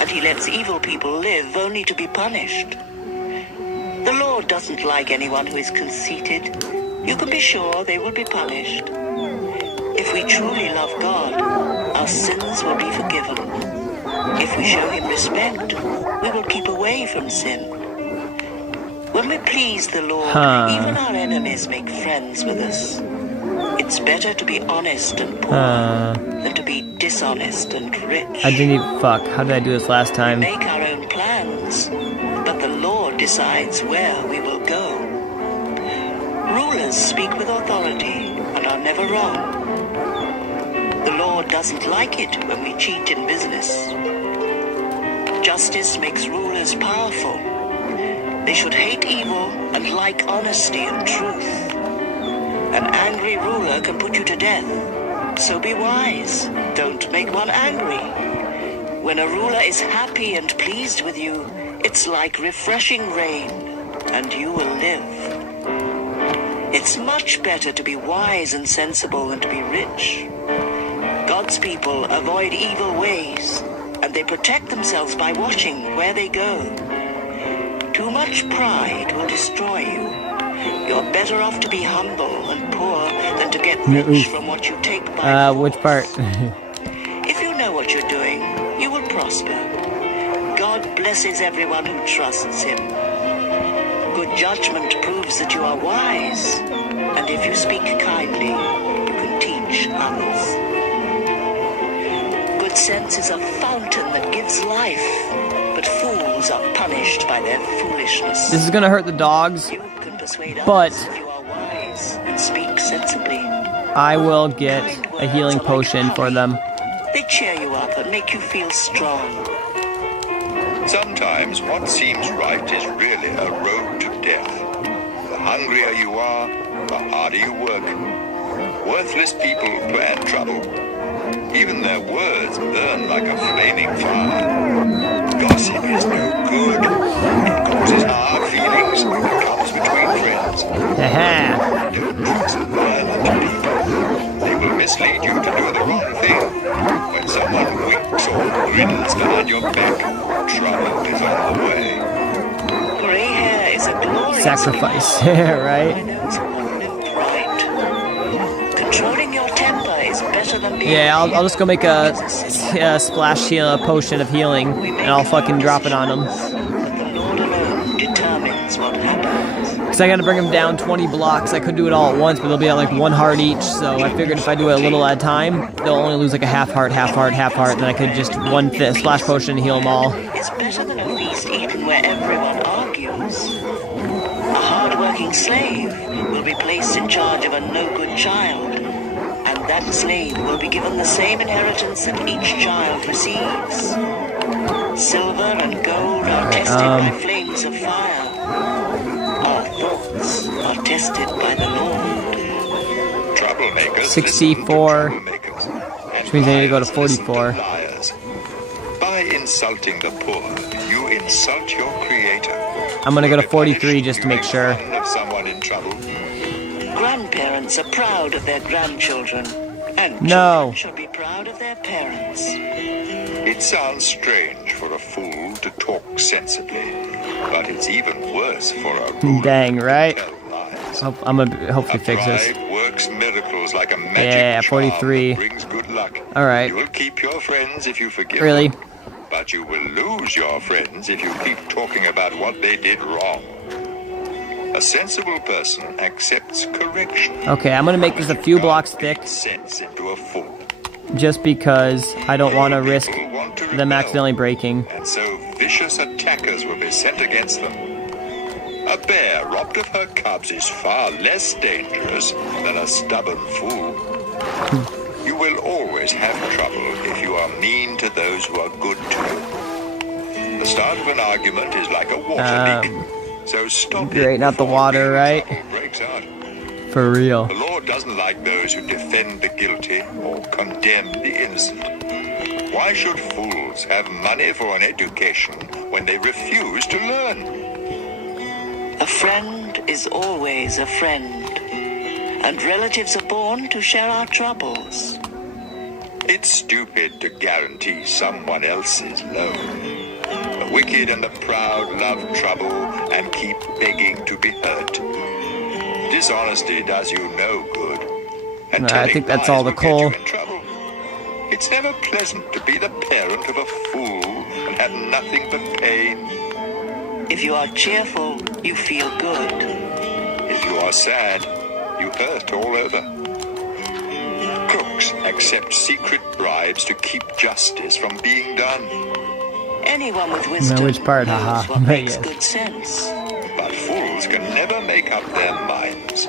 and he lets evil people live only to be punished. The Lord doesn't like anyone who is conceited. You can be sure they will be punished. If we truly love God, our sins will be forgiven. If we show him respect, we will keep away from sin. When we please the Lord, even our enemies make friends with us. It's better to be honest and poor than to be dishonest and rich. I didn't even fuck. How did I do this last We time? make our own plans, but the Lord decides where we will go. Rulers speak with authority and are never wrong. The Lord doesn't like it when we cheat in business. Justice makes rulers powerful. They should hate evil and like honesty and truth. An angry ruler can put you to death, so be wise. Don't make one angry. When a ruler is happy and pleased with you, it's like refreshing rain, and you will live. It's much better to be wise and sensible than to be rich. God's people avoid evil ways, and they protect themselves by watching where they go. Too much pride will destroy you. You're better off to be humble and poor than to get rich from what you take by force. Which part? If you know what you're doing, you will prosper. God blesses everyone who trusts him. Good judgment proves that you are wise, and if you speak kindly, you can teach others. Good sense is a fountain that gives life, but fools are punished by their foolishness. This is gonna hurt the dogs, You can persuade but others if you are wise and speak sensibly. I will get a healing potion for them. They cheer you up and make you feel strong. Sometimes what seems right is really a road to death. The hungrier you are, the harder you work. Worthless people plan trouble. Even their words burn like a flaming fire. Gossip is no good. It causes hard feelings. It comes between friends. Haha. Don't trust violent people. They will mislead you to do the wrong thing. When someone winks or griddles behind your back, trouble is on the way. Gray hair is a glorious Sacrifice, flower. right? I know someone lived right. Controlling your temper is better than being Yeah, I'll just go make a splash heal potion of healing, and I'll fucking drop it on them. But the Lord alone determines what happens. Cause I gotta bring them down 20 blocks. I could do it all at once, but they'll be at like 1 heart each. So I figured if I do it a little at a time, they'll only lose like a half heart, half heart, half heart. Then I could just one splash potion and heal them all. It's better than a feast eaten where everyone argues. A hard-working slave will be placed in charge of a no-good child, and that slave will be given the same inheritance that each child receives. Silver and gold are tested by flames of fire. Our thoughts are tested by the Lord. Troublemakers 64, listen to troublemakers, and which means I need to go to liars listen 44. liars. By insulting the poor, you insult your creator. I'm gonna go to 43 just to make sure. Of someone in trouble. Grandparents are proud of their grandchildren, and No. children should be proud of their parents. It sounds strange for a fool to talk sensibly, but it's even worse for a ruler Dang, right? to tell lies. I'm gonna hopefully fix this. Pride works miracles like a magic Yeah, charm 43. that brings good luck. Alright. You will keep your friends if you forgive Really? them, but you will lose your friends if you keep talking about what they did wrong. A sensible person accepts correction. Okay, I'm gonna make this a few blocks thick, Sense into a fool. just because I don't want to risk People want to them rebel, accidentally breaking. and so vicious attackers will be sent against them. A bear robbed of her cubs is far less dangerous than a stubborn fool. You will always have trouble if you are mean to those who are good to you. The start of an argument is like a water leak. So stop Great, it not the before water, real right? trouble breaks out. For real. The Lord doesn't like those who defend the guilty or condemn the innocent. Why should fools have money for an education when they refuse to learn? A friend is always a friend, and relatives are born to share our troubles. It's stupid to guarantee someone else's loan. The wicked and the proud love trouble and keep begging to be hurt. Dishonesty does you no good. And I think that's all the coal. trouble. It's never pleasant to be the parent of a fool and have nothing but pain. If you are cheerful, you feel good. If you are sad, you hurt all over. Crooks accept secret bribes to keep justice from being done. Anyone with wisdom which part? knows Haha. what makes Yes. good sense. But fools can never make up their minds.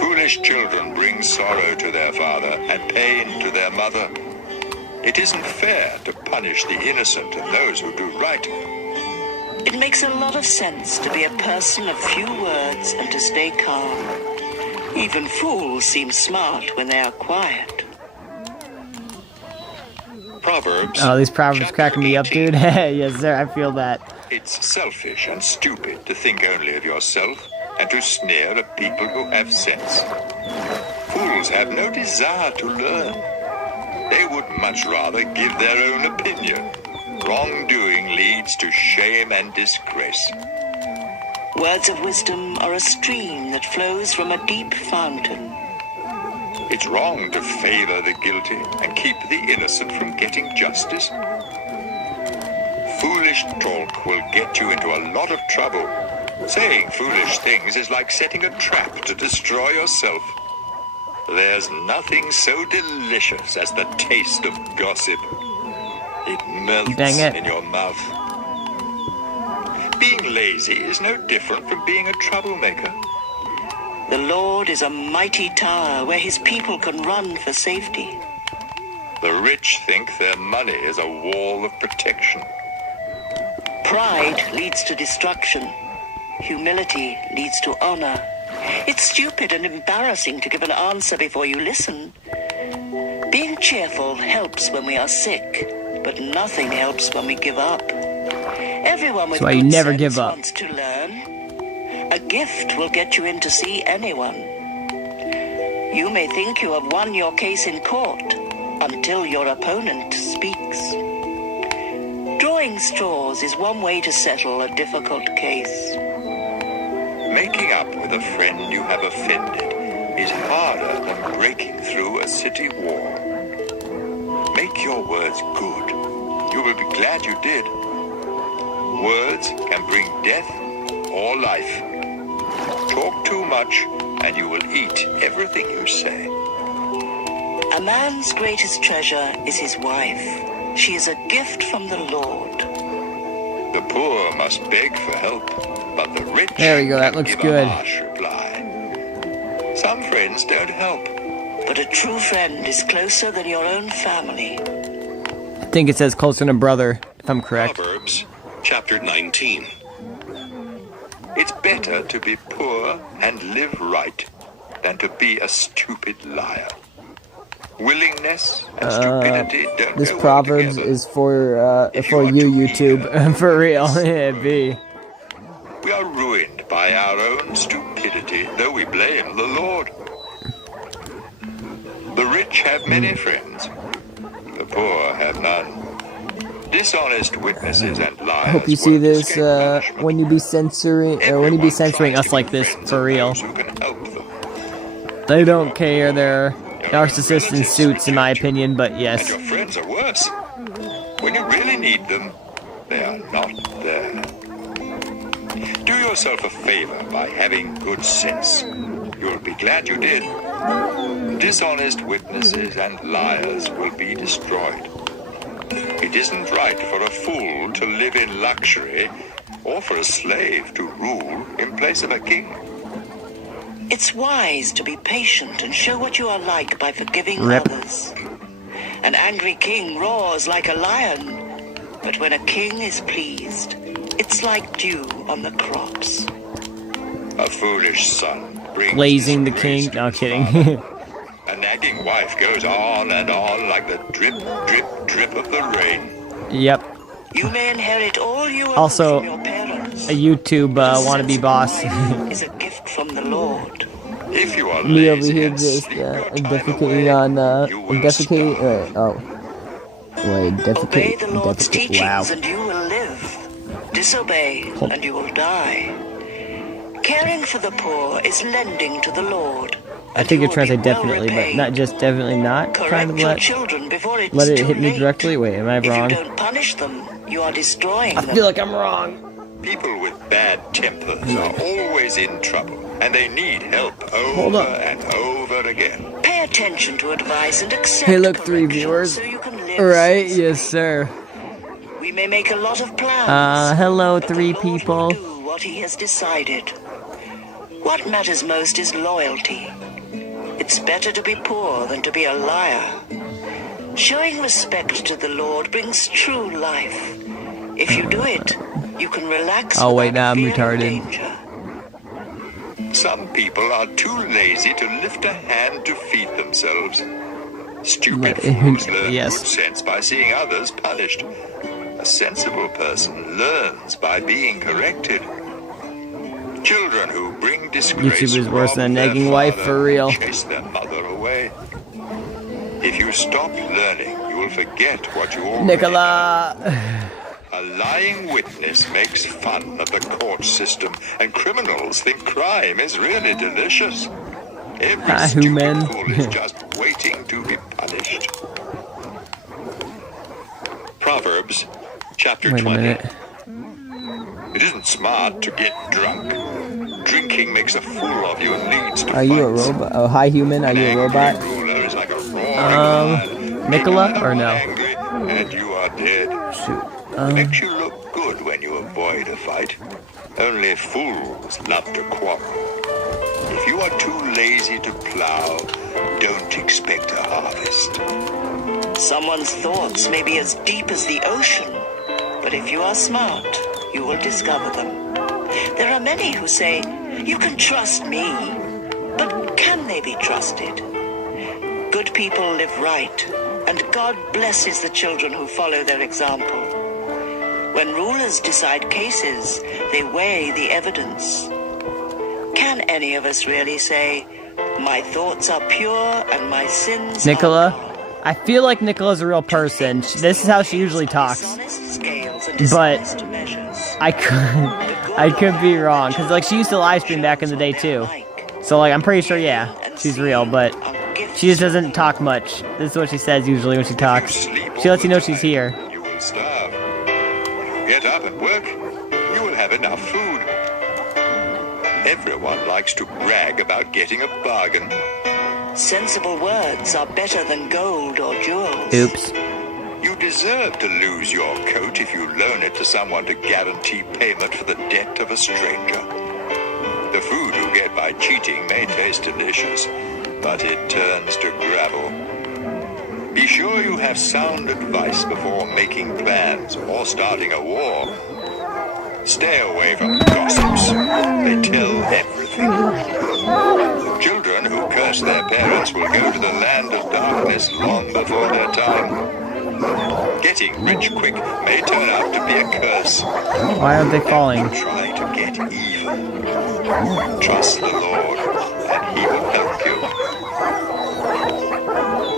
Foolish children bring sorrow to their father and pain to their mother. It isn't fair to punish the innocent and those who do right. It makes a lot of sense to be a person of few words and to stay calm. Even fools seem smart when they are quiet. Proverbs. Oh, these proverbs chapter cracking me up, 18. dude. Yes, sir, I feel that. It's selfish and stupid to think only of yourself and to sneer at people who have sense. Fools have no desire to learn. They would much rather give their own opinion. Wrongdoing leads to shame and disgrace. Words of wisdom are a stream that flows from a deep fountain. It's wrong to favor the guilty and keep the innocent from getting justice. Foolish talk will get you into a lot of trouble. Saying foolish things is like setting a trap to destroy yourself. There's nothing so delicious as the taste of gossip. It melts Dang it. in your mouth. Being lazy is no different from being a troublemaker. The Lord is a mighty tower where his people can run for safety. The rich think their money is a wall of protection. Pride leads to destruction. Humility leads to honor. It's stupid and embarrassing to give an answer before you listen. Being cheerful helps when we are sick, but nothing helps when we give up. Everyone with That's why you good never sense give up. wants to learn. A gift will get you in to see anyone. You may think you have won your case in court until your opponent speaks. Drawing straws is one way to settle a difficult case. Making up with a friend you have offended is harder than breaking through a city wall. Make your words good. You will be glad you did. Words can bring death or life. Talk too much and you will eat everything you say. A man's greatest treasure is his wife. She is a gift from the Lord. The poor must beg for help, but the rich There we go, that can looks give good. a harsh reply. Some friends don't help. But a true friend is closer than your own family. I think it says closer than a brother, if I'm correct. Proverbs chapter 19. It's better to be poor and live right than to be a stupid liar. Willingness and stupidity don't This go well Proverbs together. is for If you, you are too YouTube. For real. Yeah, B. We are ruined by our own stupidity, though we blame the Lord. The rich have many friends. The poor have none. Dishonest witnesses and liars. I hope you see won't this escape punishment. when you be censoring Everyone censoring tries us to like be this friends for of real. those who can help them. They don't care. They're narcissists in suits, in my opinion. But And yes, your friends are worse. When you really need them, they are not there. Do yourself a favor by having good sense. You'll be glad you did. Dishonest witnesses and liars will be destroyed. It isn't right for a fool to live in luxury or for a slave to rule in place of a king. It's wise to be patient and show what you are like by forgiving Rip. others. An angry king roars like a lion, but when a king is pleased, it's like dew on the crops. A foolish son brings Blazing the disgrace king. to No, his kidding. father. A nagging wife goes on and on like the drip, drip, drip of the rain. Yep. You may inherit all you own Also, from your parents. A YouTube wannabe boss. Is a gift from the Lord. If you are Me over lazy here and just sleep your time defecating away, on you will defecating. starve. Wait, Obey the Lord's defecate. teachings Wow. and you will live. Disobey and you will die. Caring for the poor is lending to the Lord. I think it translates definitely, but not just definitely not trying to Correct your let children before it's it too hit me late. directly. Wait, am I If you wrong? don't punish them, you are destroying I them. feel like I'm wrong. People with bad tempers are always in trouble, and they need help Hold over up. and over again. Pay attention to advice and accept Hey, look, 3 correction viewers. so you can live Right? sensibly. Yes, sir. We may make a lot of plans. Hello, but the 3 Lord people. will do what he has decided. What matters most is loyalty. It's better to be poor than to be a liar. Showing respect to the Lord brings true life. If you do it, you can relax. Oh, wait, without nah, I'm fear of retarded. danger. Some people are too lazy to lift a hand to feed themselves. Stupid fools learn Yes. good sense by seeing others punished. A sensible person learns by being corrected. Children who bring disgrace YouTube is worse than a rob their nagging wife, father for real. and chase their mother away. If you stop learning, you will forget what you already Nicola. A lying witness makes fun of the court system, and criminals think crime is really delicious. Every Hi, stupid human. fool is just waiting to be punished. Proverbs chapter Wait a 20. minute. It isn't smart to get drunk. Drinking makes a fool of you and leads to Are you a fights. robot? Oh, hi, human. Are you a An robot? angry ruler is like a roaring lion. Nicola, Get or no? angry, and you are dead. Shoot. It makes you look good when you avoid a fight. Only fools love to quarrel. If you are too lazy to plow, don't expect a harvest. Someone's thoughts may be as deep as the ocean, but if you are smart, you will discover them. There are many who say, "You can trust me," but can they be trusted? Good people live right, and God blesses the children who follow their example. When rulers decide cases, they weigh the evidence. Can any of us really say, "My thoughts are pure and my sins Nicola? are gone"? I feel like Nicola's a real person. This is how she usually talks. Dishonest scales and But- dishonest measures. I could be wrong, because like she used to live stream back in the day too. So like I'm pretty sure, yeah, she's real, but she just doesn't talk much. This is what she says usually when she talks. She lets you know she's here. You will starve. Get up and work. You will have enough food. Everyone likes to brag about getting a bargain. Sensible words are better than gold or jewels. Oops. You deserve to lose your coat if you loan it to someone to guarantee payment for the debt of a stranger. The food you get by cheating may taste delicious, but it turns to gravel. Be sure you have sound advice before making plans or starting a war. Stay away from gossips. They tell everything. Children who curse their parents will go to the land of darkness long before their time. Getting rich quick may turn out to be a curse. Why aren't they falling? Try to get even. Trust the Lord, and He will help you.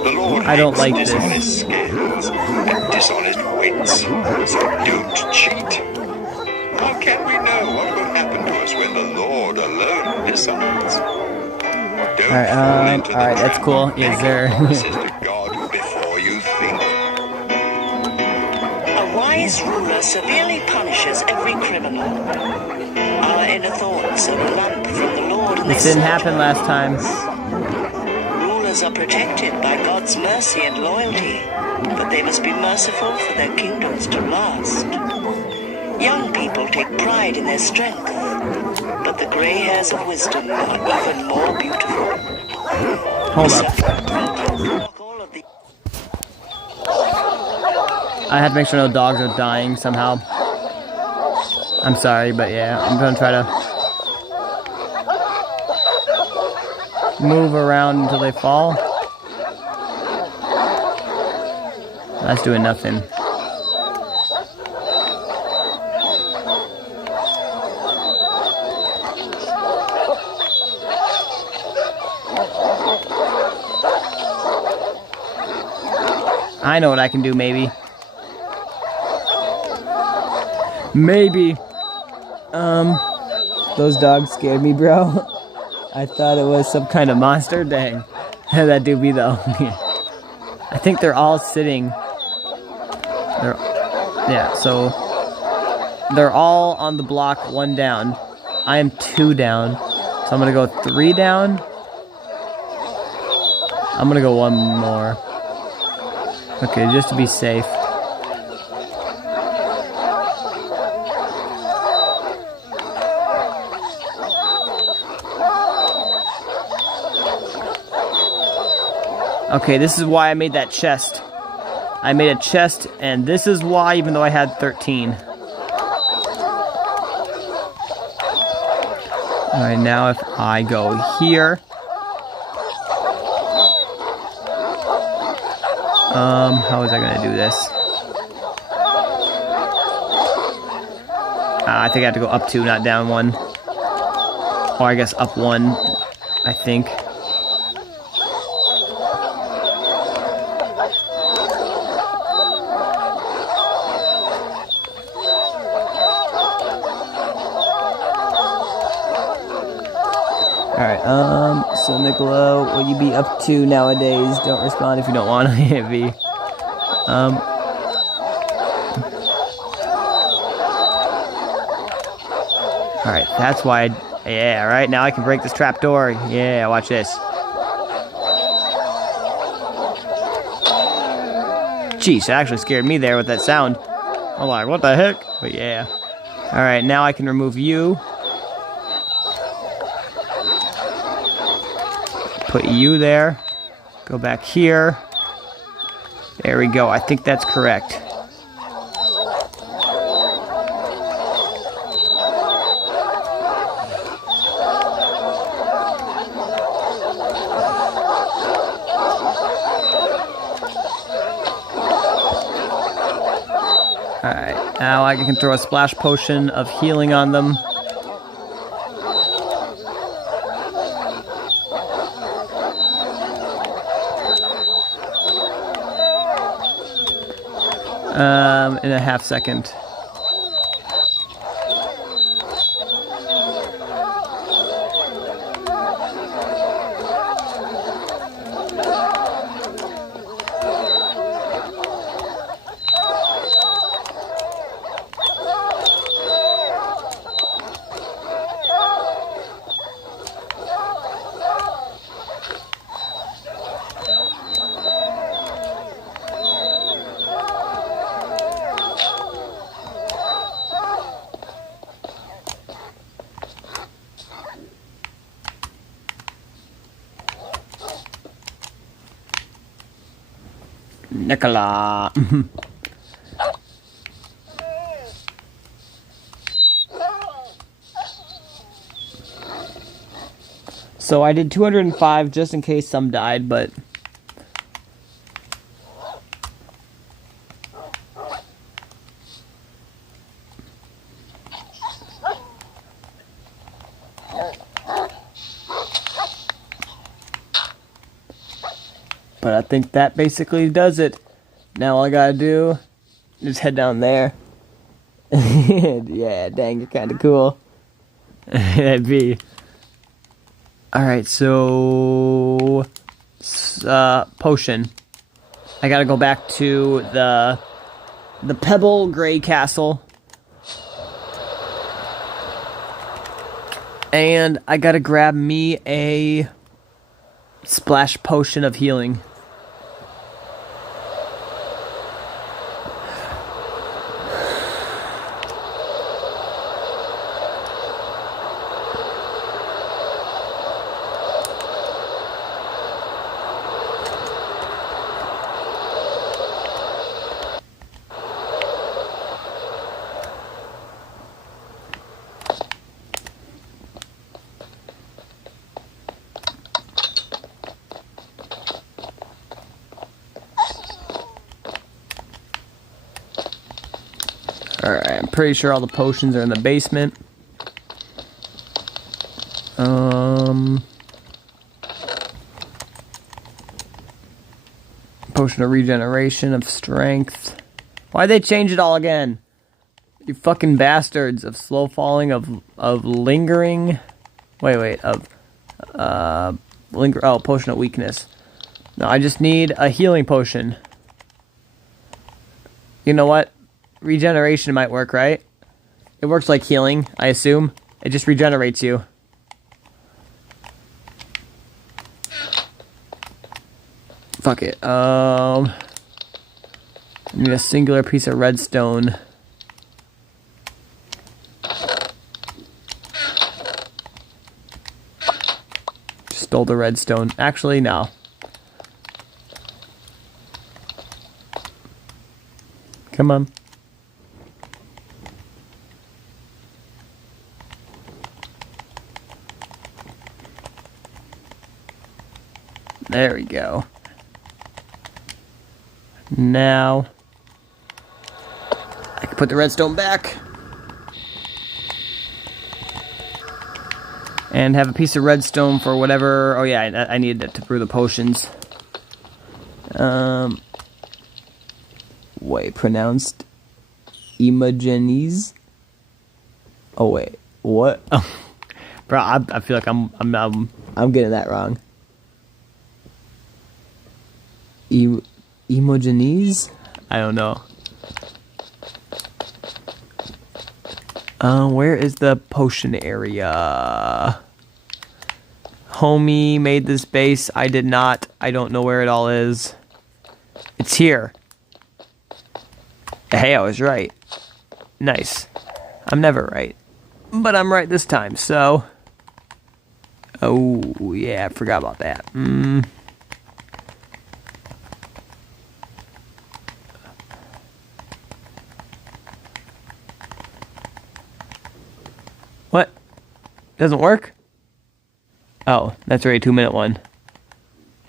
The Lord I don't hates like this. dishonest scales and dishonest wits, so don't cheat. How can we know what will happen to us when the Lord alone decides? Don't fall into the alright, that's trap cool. of Yes, making sir. promises to God before you think. A highest ruler severely punishes every criminal. Our inner thoughts are a lamp from the Lord. And This didn't happen last time. Rulers are protected by God's mercy and loyalty, but they must be merciful for their kingdoms to last. Young people take pride in their strength, but the gray hairs of wisdom are even more beautiful. Hold up. I had to make sure no dogs are dying somehow. I'm sorry, but yeah, I'm gonna try to move around until they fall. That's doing nothing. I know what I can do, maybe. Maybe. Those dogs scared me, bro. I thought it was some kind of monster. Dang. That do be, though. I think they're all sitting. Yeah, so they're all on the block, 1 down. I am 2 down. So I'm gonna go 3 down. I'm gonna go 1 more. Okay, just to be safe. Okay, this is why I made that chest. I made a chest, and this is why, even though I had 13. Alright, now if I go here. How was I gonna do this? I think I have to go up 2, not down 1. Or I guess up 1, I think. Alright, so Nicola, will you be up to nowadays? Don't respond if you don't want to be. Alright, that's why yeah, right now I can break this trap door. Yeah, watch this. Jeez, that actually scared me there with that sound. I'm like, what the heck? But yeah. Alright, now I can remove you. Put you there. Go back here. There we go. I think that's correct. Alright, now I can throw a splash potion of healing on them. In a half second. Nicola. So I did 205 just in case some died, but I think that basically does it. Now all I gotta do is head down there. Yeah, dang, you're kinda cool. That'd be. Alright, so potion. I gotta go back to the the Pebble Gray Castle. And I gotta grab me a splash potion of healing. Alright, I'm pretty sure all the potions are in the basement. Potion of regeneration, of strength. Why'd they change it all again? You fucking bastards. Of slow falling, of lingering. Wait, oh, potion of weakness. No, I just need a healing potion. You know what? Regeneration might work, right? It works like healing, I assume. It just regenerates you. Fuck it. I need a singular piece of redstone. Stole the redstone. Actually, no. Come on. There we go. Now, I can put the redstone back. And have a piece of redstone for whatever... Oh yeah, I needed it to brew the potions. Wait, pronounced EMAN'S? Oh wait, what? Oh, bro, I feel like I'm getting that wrong. EMAN'S? I don't know. Where is the potion area? Homie made this base. I did not. I don't know where it all is. It's here. Hey, I was right. Nice. I'm never right. But I'm right this time, so... Oh, yeah, I forgot about that. What? Doesn't work? Oh, that's already a 2-minute one.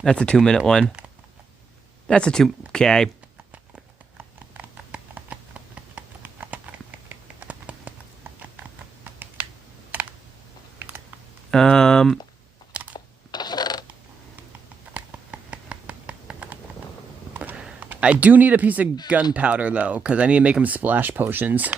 That's a 2-minute one. That's a 2... Okay. I do need a piece of gunpowder, though, because I need to make them splash potions.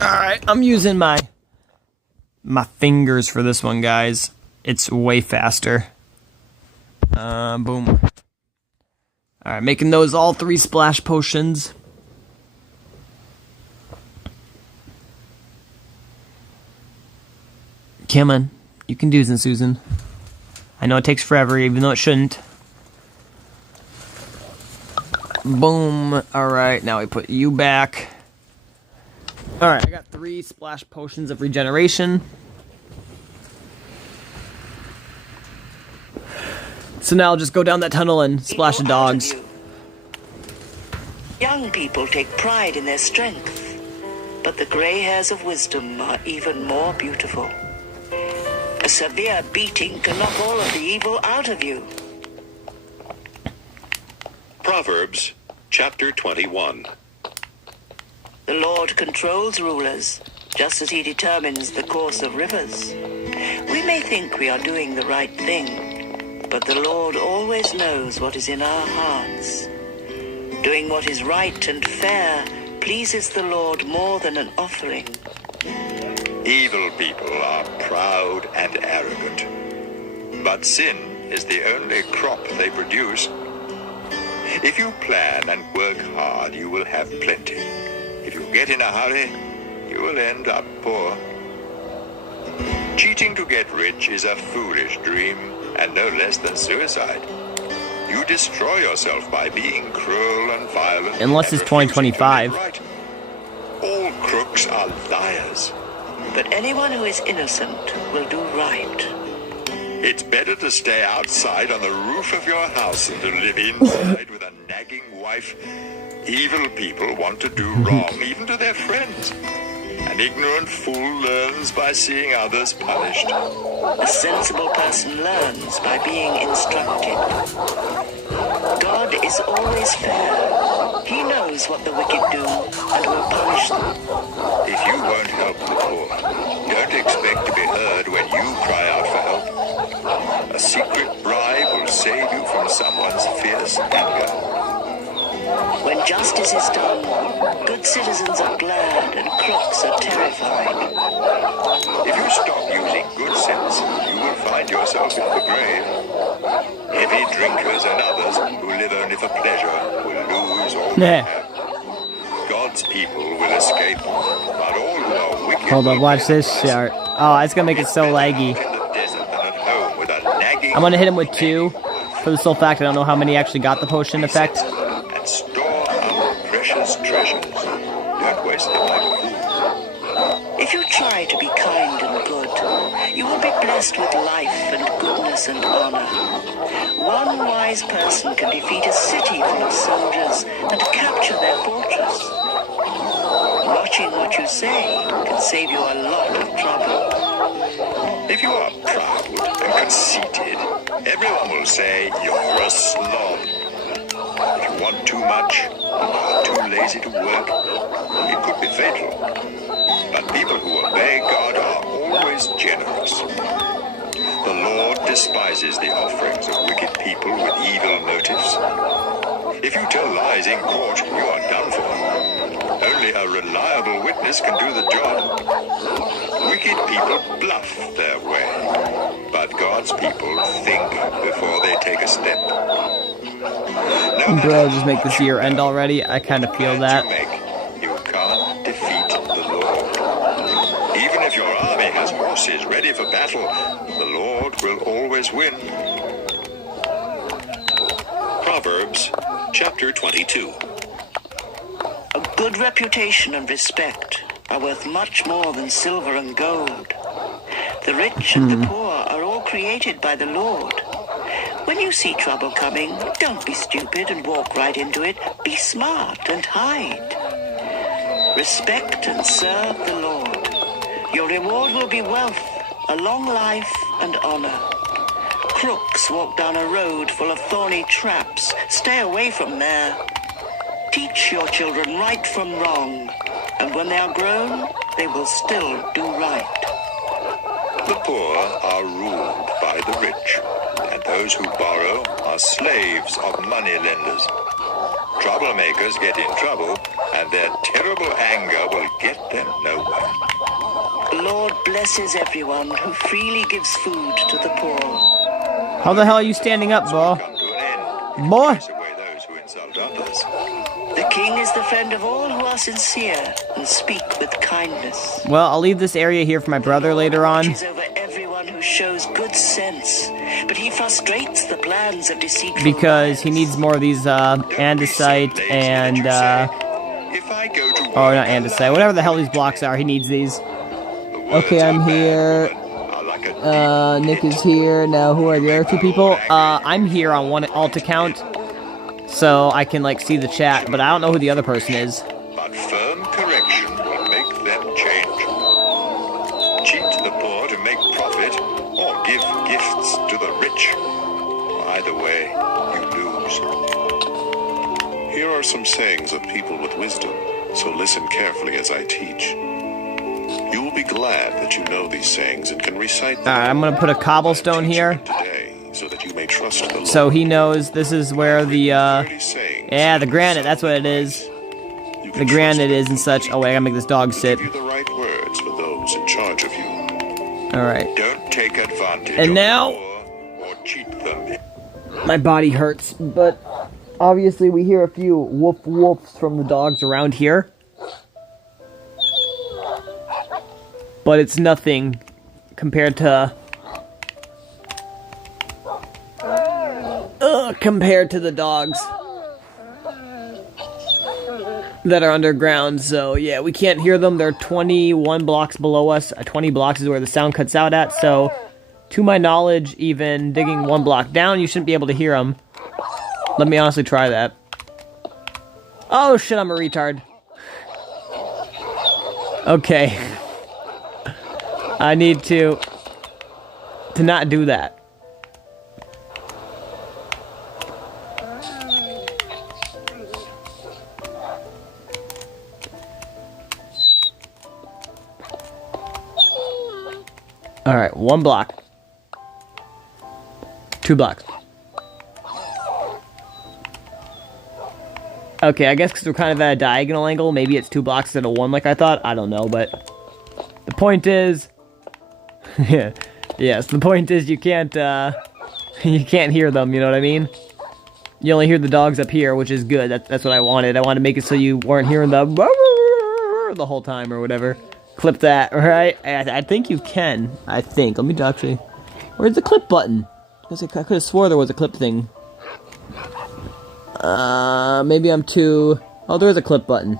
Alright, I'm using my fingers for this one, guys. It's way faster. Boom. Alright, making those all 3 splash potions. Come on. You can do this, Susan. I know it takes forever, even though it shouldn't. Boom. Alright, now we put you back. Alright, I got 3 splash potions of regeneration. So now I'll just go down that tunnel and splash the dogs. Young people take pride in their strength, but the grey hairs of wisdom are even more beautiful. A severe beating can knock all of the evil out of you. Proverbs, chapter 21. The Lord controls rulers, just as he determines the course of rivers. We may think we are doing the right thing, but the Lord always knows what is in our hearts. Doing what is right and fair pleases the Lord more than an offering. Evil people are proud and arrogant, but sin is the only crop they produce. If you plan and work hard, you will have plenty. If you get in a hurry, you will end up poor. Cheating to get rich is a foolish dream, and no less than suicide. You destroy yourself by being cruel and violent. Unless it's 2025. Right. All crooks are liars. But anyone who is innocent will do right. It's better to stay outside on the roof of your house than to live inside with a nagging wife. Evil people want to do wrong, even to their friends. An ignorant fool learns by seeing others punished. A sensible person learns by being instructed. God is always fair. He knows what the wicked do and will punish them. If you won't help the poor, don't expect to be heard when you cry out for help. A secret bribe will save you from someone's fierce anger. When justice is done, good citizens are glad and crooks are terrified. If you stop using good sense, you will find yourself in the grave. Heavy drinkers and others who live only for pleasure will lose all they have. God's people will escape, but all who are wicked. Hold on, watch this shit. Oh, it's gonna make it so laggy. I'm gonna hit him with 2 for the sole fact I don't know how many actually got the potion effect. And store up precious treasures. Don't waste them like a fool. If you try to be kind and good, you will be blessed with life and goodness and honor. One wise person can defeat a city full of soldiers and capture their fortress. Watching what you say can save you a lot of trouble. If you are proud and conceited, everyone will say you're a snob. If you want too much and are too lazy to work, it could be fatal. But people who obey God are always generous. The Lord despises the offerings of wicked people with evil motives. If you tell lies in court, you are done for. Only a reliable witness can do the job. Wicked people bluff their way, but God's people think before they take a step. Bro, just make this year end already. I kind of feel that. You can't defeat the Lord. Even if your army has horses ready for battle, the Lord will always win. Proverbs chapter 22. A good reputation and respect are worth much more than silver and gold. The rich and the poor are all created by the Lord. When you see trouble coming, don't be stupid and walk right into it. Be smart and hide. Respect and serve the Lord. Your reward will be wealth, a long life, and honor. Crooks walk down a road full of thorny traps. Stay away from there. Teach your children right from wrong, and when they are grown, they will still do right. The poor are ruled by the rich, and those who borrow are slaves of moneylenders. Troublemakers get in trouble, and their terrible anger will get them nowhere. The Lord blesses everyone who freely gives food to the poor. How the hell are you standing up, bro? Come to an end. Boy! Chase away those who insult others. The king is the friend of all who are sincere and speak with kindness. Well, I'll leave this area here for my brother later on. He watches over everyone who shows good sense, but he frustrates the plans of deceitful Because he minds. needs more of these andesite and If I go to oh, not andesite, whatever the hell these blocks are, he needs these. Okay, I'm here. Nick is here. Now, who are the other 2 people? I'm here on one alt account, so I can like see the chat, but I don't know who the other person is. But firm correction will make them change. Cheat the poor to make profit, or give gifts to the rich. Either way, you lose. Here are some sayings of people with wisdom, so listen carefully as I teach. You will be glad that you know these sayings and can recite them. Alright, I'm gonna put a cobblestone here, Today, so that you may trust the Lord. so he knows this is where the, 30 sayings. yeah, the granite, that's what it is. You The can granite trust is and such. Oh wait, I gotta make this dog sit. give you the right words, but advantage of you. Alright. Don't take advantage And of now- the poor or cheat them. My body hurts, but obviously we hear a few woof woofs from the dogs around here. But it's nothing compared to the dogs that are underground. So yeah, we can't hear them. They're 21 blocks below us. 20 blocks is where the sound cuts out at. So to my knowledge, even digging one block down, you shouldn't be able to hear them. Let me honestly try that. Oh shit, I'm a retard. Okay. I need to not do that. Alright, 1 block. 2 blocks. Okay, I guess because we're kind of at a diagonal angle, maybe it's 2 blocks instead of 1 like I thought. I don't know, but the point is... yes, the point is you can't hear them, you know what I mean? You only hear the dogs up here, which is good. That's what I wanted. I wanted to make it so you weren't hearing the whole time or whatever. Clip that, right? I think you can. I think. Let me actually... Where's the clip button? Because I could have swore there was a clip thing. Maybe I'm too... Oh, there's a clip button.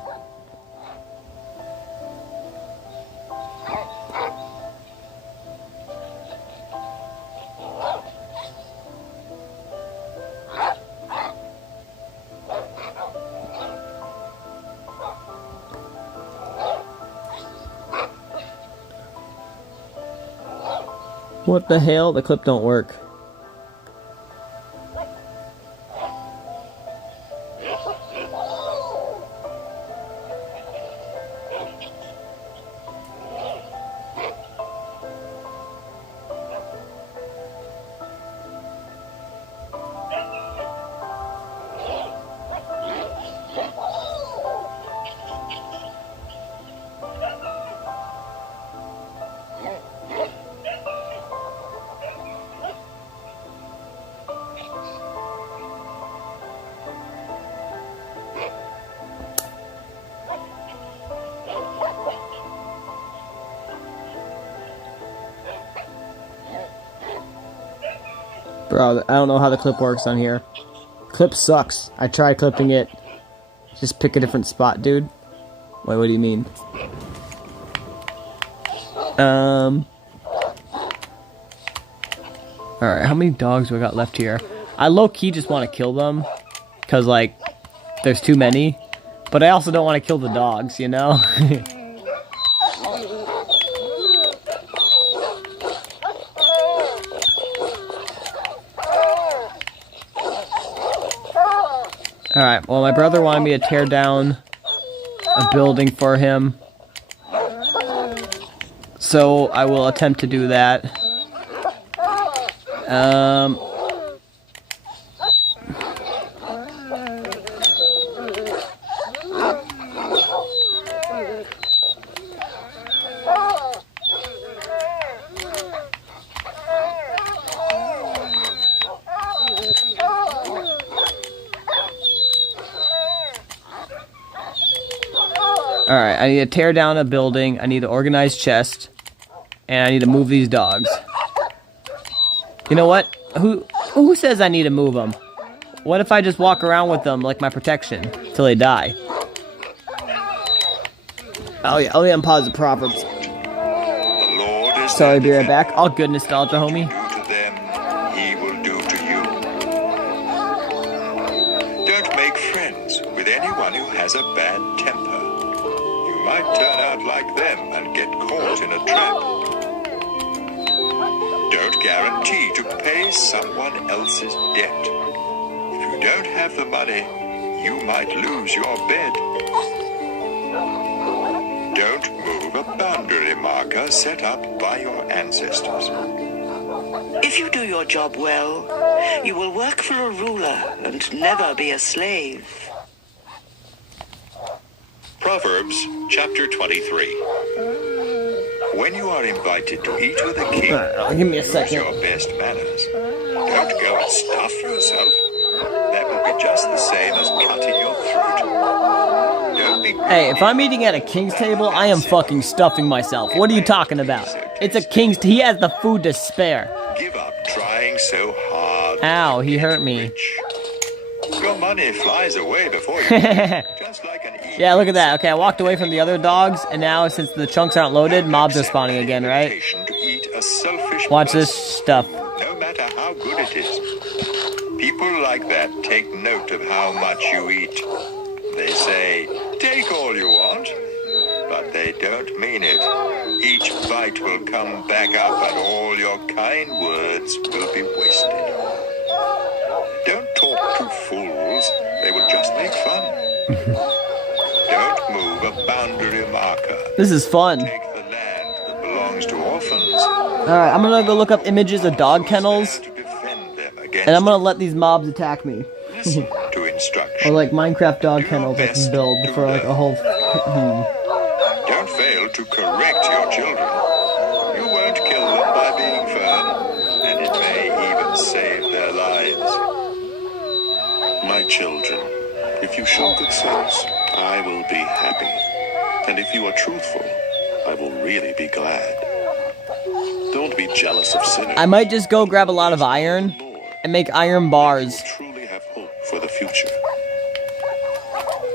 What the hell? The clip don't work. Bro, I don't know how the clip works on here. Clip sucks. I tried clipping it. Just pick a different spot, dude. Wait, what do you mean? Alright, how many dogs do I got left here? I low-key just want to kill them. Because, like, there's too many. But I also don't want to kill the dogs, you know? Alright, well my brother wanted me to tear down a building for him. So I will attempt to do that. Alright, I need to tear down a building, I need to organize chest, and I need to move these dogs. You know what? Who says I need to move them? What if I just walk around with them like my protection till they die? Oh yeah, let me unpause the Proverbs. The Lord is Sorry, their be right back. defender. All good nostalgia, homie. Do to them, he will do to you. Don't make friends with anyone who has a bad temper. You might turn out like them and get caught in a trap. Don't guarantee to pay someone else's debt. If you don't have the money, you might lose your bed. Don't move a boundary marker set up by your ancestors. If you do your job well, you will work for a ruler and never be a slave. Proverbs chapter 23. When you are invited to eat with a king, Alright, give me a use second. your best manners. Don't go and stuff yourself. That will be just the same as cutting your throat. Don't be Hey, if I'm eating at a king's table, I am fucking stuffing myself. What are you talking about? It's a king's he has the food to spare. Give up trying so hard. Ow, to he get hurt me. rich. Your money flies away before you just like an eagle. Yeah, look at that. Okay, I walked away from the other dogs, and now since the chunks aren't loaded, mobs are spawning again, right? Invitation to eat a selfish Watch this person, stuff. no matter how good it is. People like that take note of how much you eat. They say, take all you want, but they don't mean it. Each bite will come back up and all your kind words will be wasted. Don't talk to fools, they will just make fun. Don't move a boundary marker. This is fun. Take the land that belongs to orphans. Alright, I'm gonna go look up images of dog kennels, To defend them against and I'm gonna let these mobs attack me. listen to Or instruction. like Minecraft dog kennels I can build for like a whole... Don't fail to correct your children. You won't kill them by being firm, and it may even save their lives. My children, if you show good sense, I will be happy. And if you are truthful, I will really be glad. Don't be jealous of sinners. I might just go grab a lot of iron and make iron bars. Truly have hope for the future.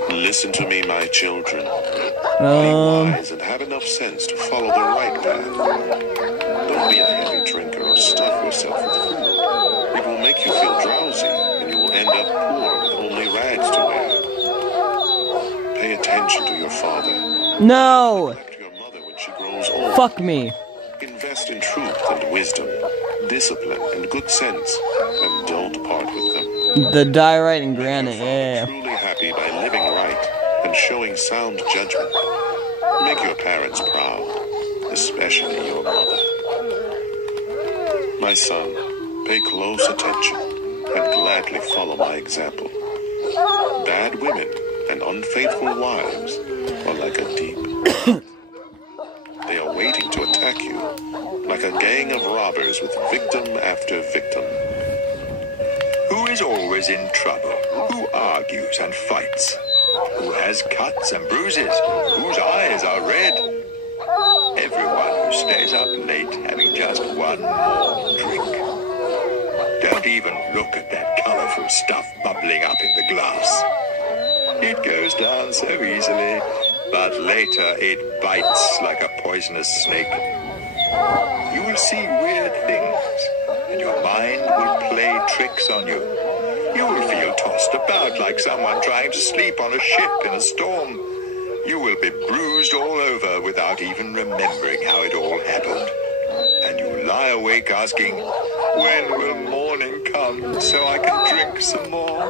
Listen to me, my children. Be wise and have enough sense to follow the right path. Don't be a heavy drinker or stuff yourself with food. It will make you feel drowsy, and you will end up poor with only rags to wear. Pay attention to your father. No! Neglect your mother when she grows old. Fuck me. Invest in truth and wisdom, discipline and good sense, and don't part with them. The diorite and granite, yeah. Truly happy by living right and showing sound judgment. Make your parents proud, especially your mother. My son, pay close attention and gladly follow my example. Bad women and unfaithful wives are like a deep pit. They are waiting to attack you, like a gang of robbers with victim after victim. Who is always in trouble? Who argues and fights? Who has cuts and bruises? Whose eyes are red? Everyone who stays up late having just one more drink. Don't even look at that colorful stuff bubbling up in the glass. It goes down so easily, but later it bites like a poisonous snake. You will see weird things, and your mind will play tricks on you. You will feel tossed about like someone trying to sleep on a ship in a storm. You will be bruised all over without even remembering how it all happened. And you lie awake asking, when will morning come so I can drink some more?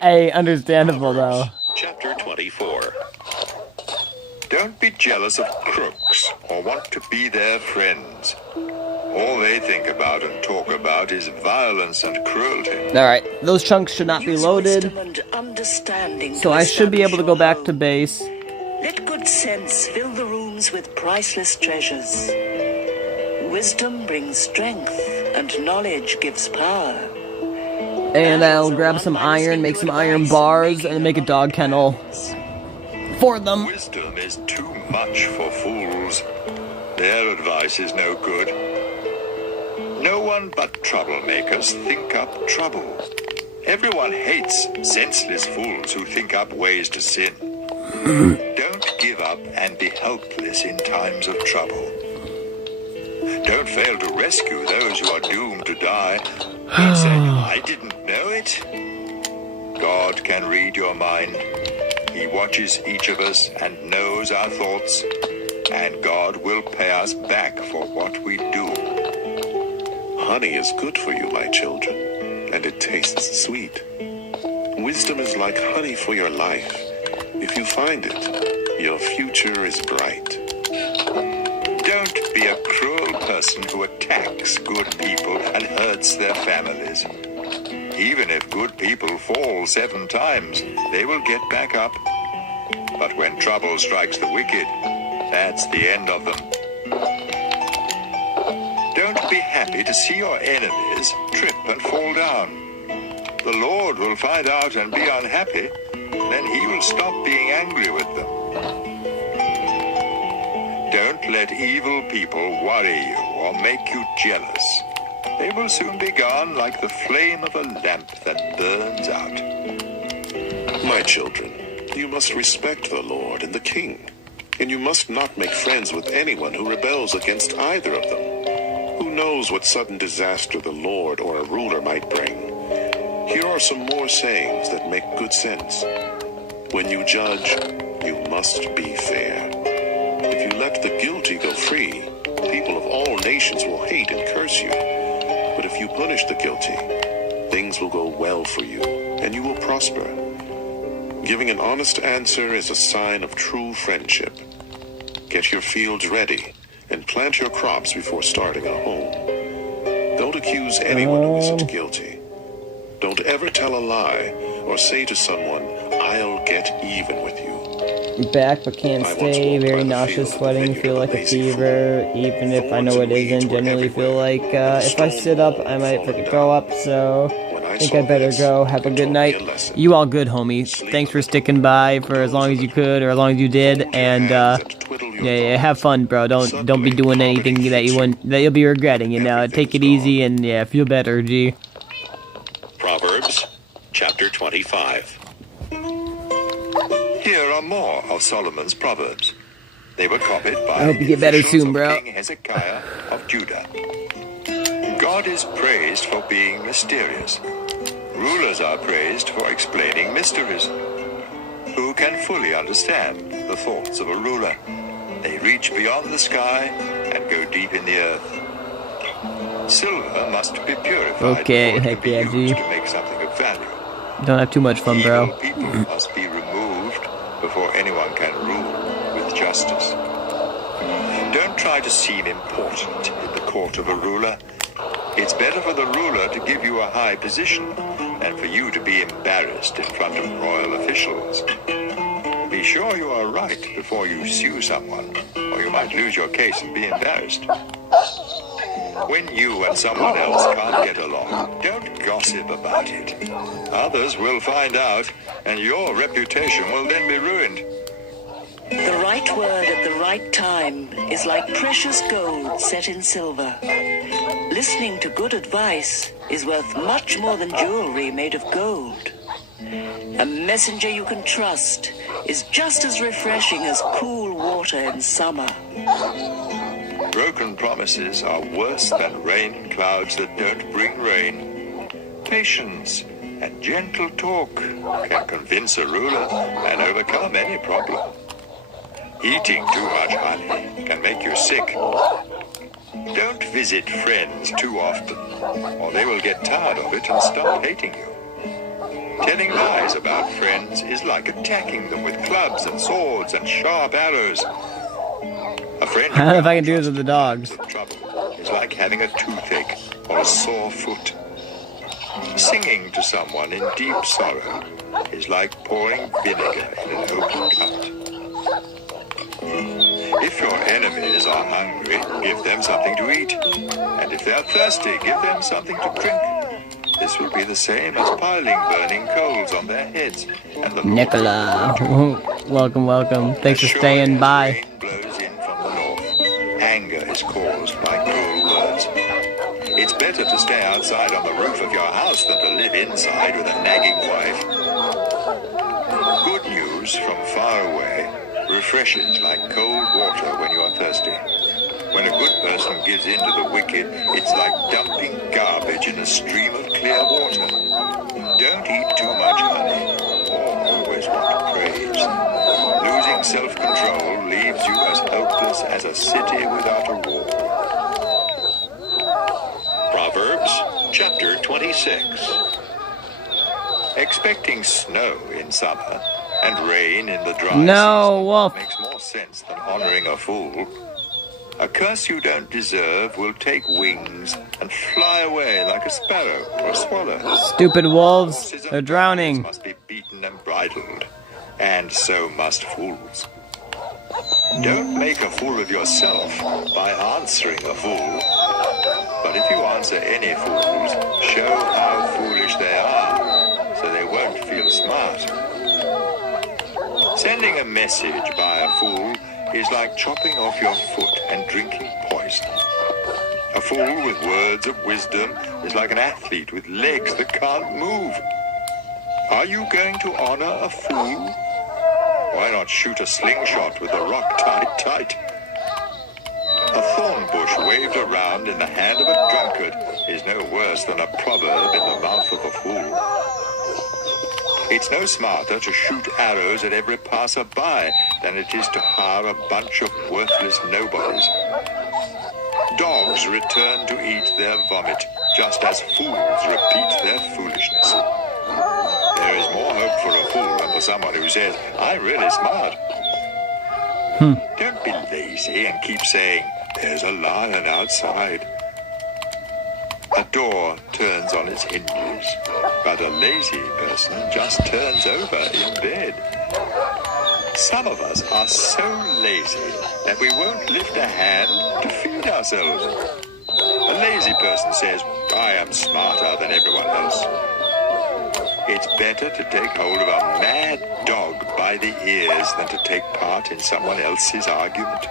Hey, understandable though. Chapter 24. Don't be jealous of crooks or want to be their friends. All they think about and talk about is violence and cruelty. Alright, those chunks should not be Use loaded. wisdom and understanding So to I should be able to go establish back your to base. home. Let good sense fill the rooms with priceless treasures. Wisdom brings strength, and knowledge gives power. And I'll grab some iron, make some iron bars, and make a dog kennel for them. Wisdom is too much for fools. Their advice is no good. No one but troublemakers think up trouble. Everyone hates senseless fools who think up ways to sin. Don't give up and be helpless in times of trouble. Don't fail to rescue those who are doomed to die. Don't say, I didn't know it. God can read your mind. He watches each of us and knows our thoughts. And God will pay us back for what we do. Honey is good for you, my children, and it tastes sweet. Wisdom is like honey for your life. If you find it, your future is bright. Don't be a cruel person who attacks good people and hurts their families. Even if good people fall 7 times, they will get back up. But when trouble strikes the wicked, That's the end of them. Don't be happy to see your enemies trip and fall down. The Lord will find out and be unhappy, then he will stop being angry with them. Don't let evil people worry you or make you jealous. They will soon be gone like the flame of a lamp that burns out. My children, you must respect the Lord and the King, and you must not make friends with anyone who rebels against either of them. Who knows what sudden disaster the Lord or a ruler might bring? Here are some more sayings that make good sense. When you judge, you must be fair. If you let the guilty go free, people of all nations will hate and curse you. But if you punish the guilty, things will go well for you, and you will prosper. Giving an honest answer is a sign of true friendship. Get your fields ready and plant your crops before starting a home. Don't accuse anyone who isn't guilty. Don't ever tell a lie or say to someone, "I'll get even with you." Back but can't stay, very nauseous, sweating, feel like a fever, even if I know it isn't, generally feel like if I sit up I might freaking throw up, so I think I better go. Have a good night. You all good, homie. Thanks for sticking by for as long as you could, or as long as you did, and yeah, have fun, bro. Don't be doing anything that you'll be regretting, you know. Take it easy and yeah, feel better, G. Proverbs, chapter 25. Here are more of Solomon's Proverbs. They were copied by I hope you get better soon, bro. King Hezekiah of Judah. God is praised for being mysterious. Rulers are praised for explaining mysteries. Who can fully understand the thoughts of a ruler? They reach beyond the sky and go deep in the earth. Silver must be purified Okay, before it heck can yeah, be used G. to make something of value. Don't have too much fun, bro. Evil people must be removed before anyone can rule with justice. Don't try to seem important in the court of a ruler. It's better for the ruler to give you a high position than for you to be embarrassed in front of royal officials. Be sure you are right before you sue someone, or you might lose your case and be embarrassed. When you and someone else can't get along, don't gossip about it. Others will find out, and your reputation will then be ruined. The right word at the right time is like precious gold set in silver. Listening to good advice is worth much more than jewelry made of gold. A messenger you can trust is just as refreshing as cool water in summer. Broken promises are worse than rain clouds that don't bring rain. Patience and gentle talk can convince a ruler and overcome any problem. Eating too much honey can make you sick. Don't visit friends too often, or they will get tired of it and start hating you. Telling lies about friends is like attacking them with clubs and swords and sharp arrows. A friend I don't know if I can do this with the dogs. trouble is like having a toothache or a sore foot. Singing to someone in deep sorrow is like pouring vinegar in an open cut. If your enemies are hungry, give them something to eat. And if they are thirsty, give them something to drink. This will be the same as piling burning coals on their heads. And the Lord Nicola, welcome. Thanks for staying by. Rain blows in from the north. Anger is caused by cruel words. It's better to stay outside on the roof of your house than to live inside with a nagging wife. Good news from far away refreshes like cold water when you are thirsty. When a good person gives in to the wicked, it's like dumping garbage in a stream of clear water. Don't eat too much honey, or always want to praise. Losing self-control leaves you as hopeless as a city without a wall. Proverbs, chapter 26. Expecting snow in summer and rain in the dry No, season Wolf. makes more sense than honoring a fool. A curse you don't deserve will take wings and fly away like a sparrow or a swallow. Stupid wolves, Horses and they're drowning. dogs must be beaten and bridled, and so must fools. Don't make a fool of yourself by answering a fool. But if you answer any fools, show how foolish they are, so they won't feel smart. Sending a message by a fool is like chopping off your foot and drinking poison. A fool with words of wisdom is like an athlete with legs that can't move. Are you going to honor a fool? Why not shoot a slingshot with the rock tied tight? A thorn bush waved around in the hand of a drunkard is no worse than a proverb in the mouth of a fool. It's no smarter to shoot arrows at every passer-by than it is to hire a bunch of worthless nobodies. Dogs return to eat their vomit, just as fools repeat their foolishness. There is more hope for a fool than for someone who says, I'm really smart. Don't be lazy and keep saying, there's a lion outside. A door turns on its hinges, but a lazy person just turns over in bed. Some of us are so lazy that we won't lift a hand to feed ourselves. A lazy person says, I am smarter than everyone else. It's better to take hold of a mad dog by the ears than to take part in someone else's argument.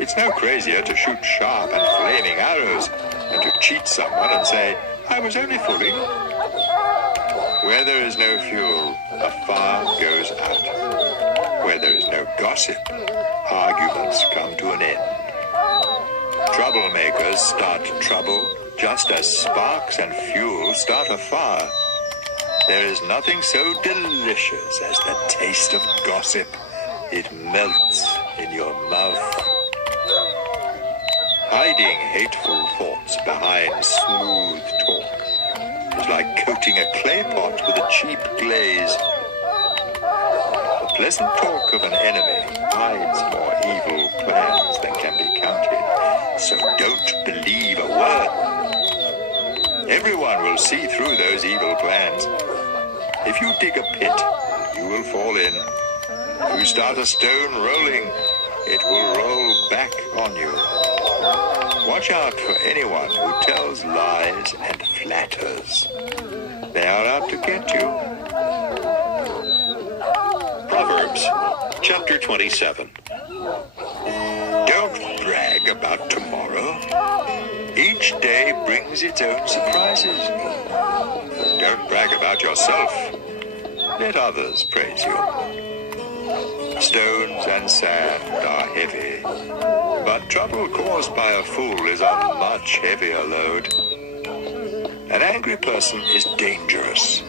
It's no crazier to shoot sharp and flaming arrows than to cheat someone and say, I was only fooling. Where there is no fuel, a fire goes out. Where there is no gossip, arguments come to an end. Troublemakers start trouble just as sparks and fuel start a fire. There is nothing so delicious as the taste of gossip. It melts in your mouth. Hiding hateful thoughts behind smooth talk is like coating a clay pot with a cheap glaze. The pleasant talk of an enemy hides more evil plans than can be counted, so don't believe a word. Everyone will see through those evil plans. If you dig a pit, you will fall in. If you start a stone rolling, it will roll back on you. Watch out for anyone who tells lies and flatters. They are out to get you. Proverbs, chapter 27. Don't brag about tomorrow. Each day brings its own surprises. Don't brag about yourself. Let others praise you. Stones and sand are heavy, but trouble caused by a fool is a much heavier load. An angry person is dangerous,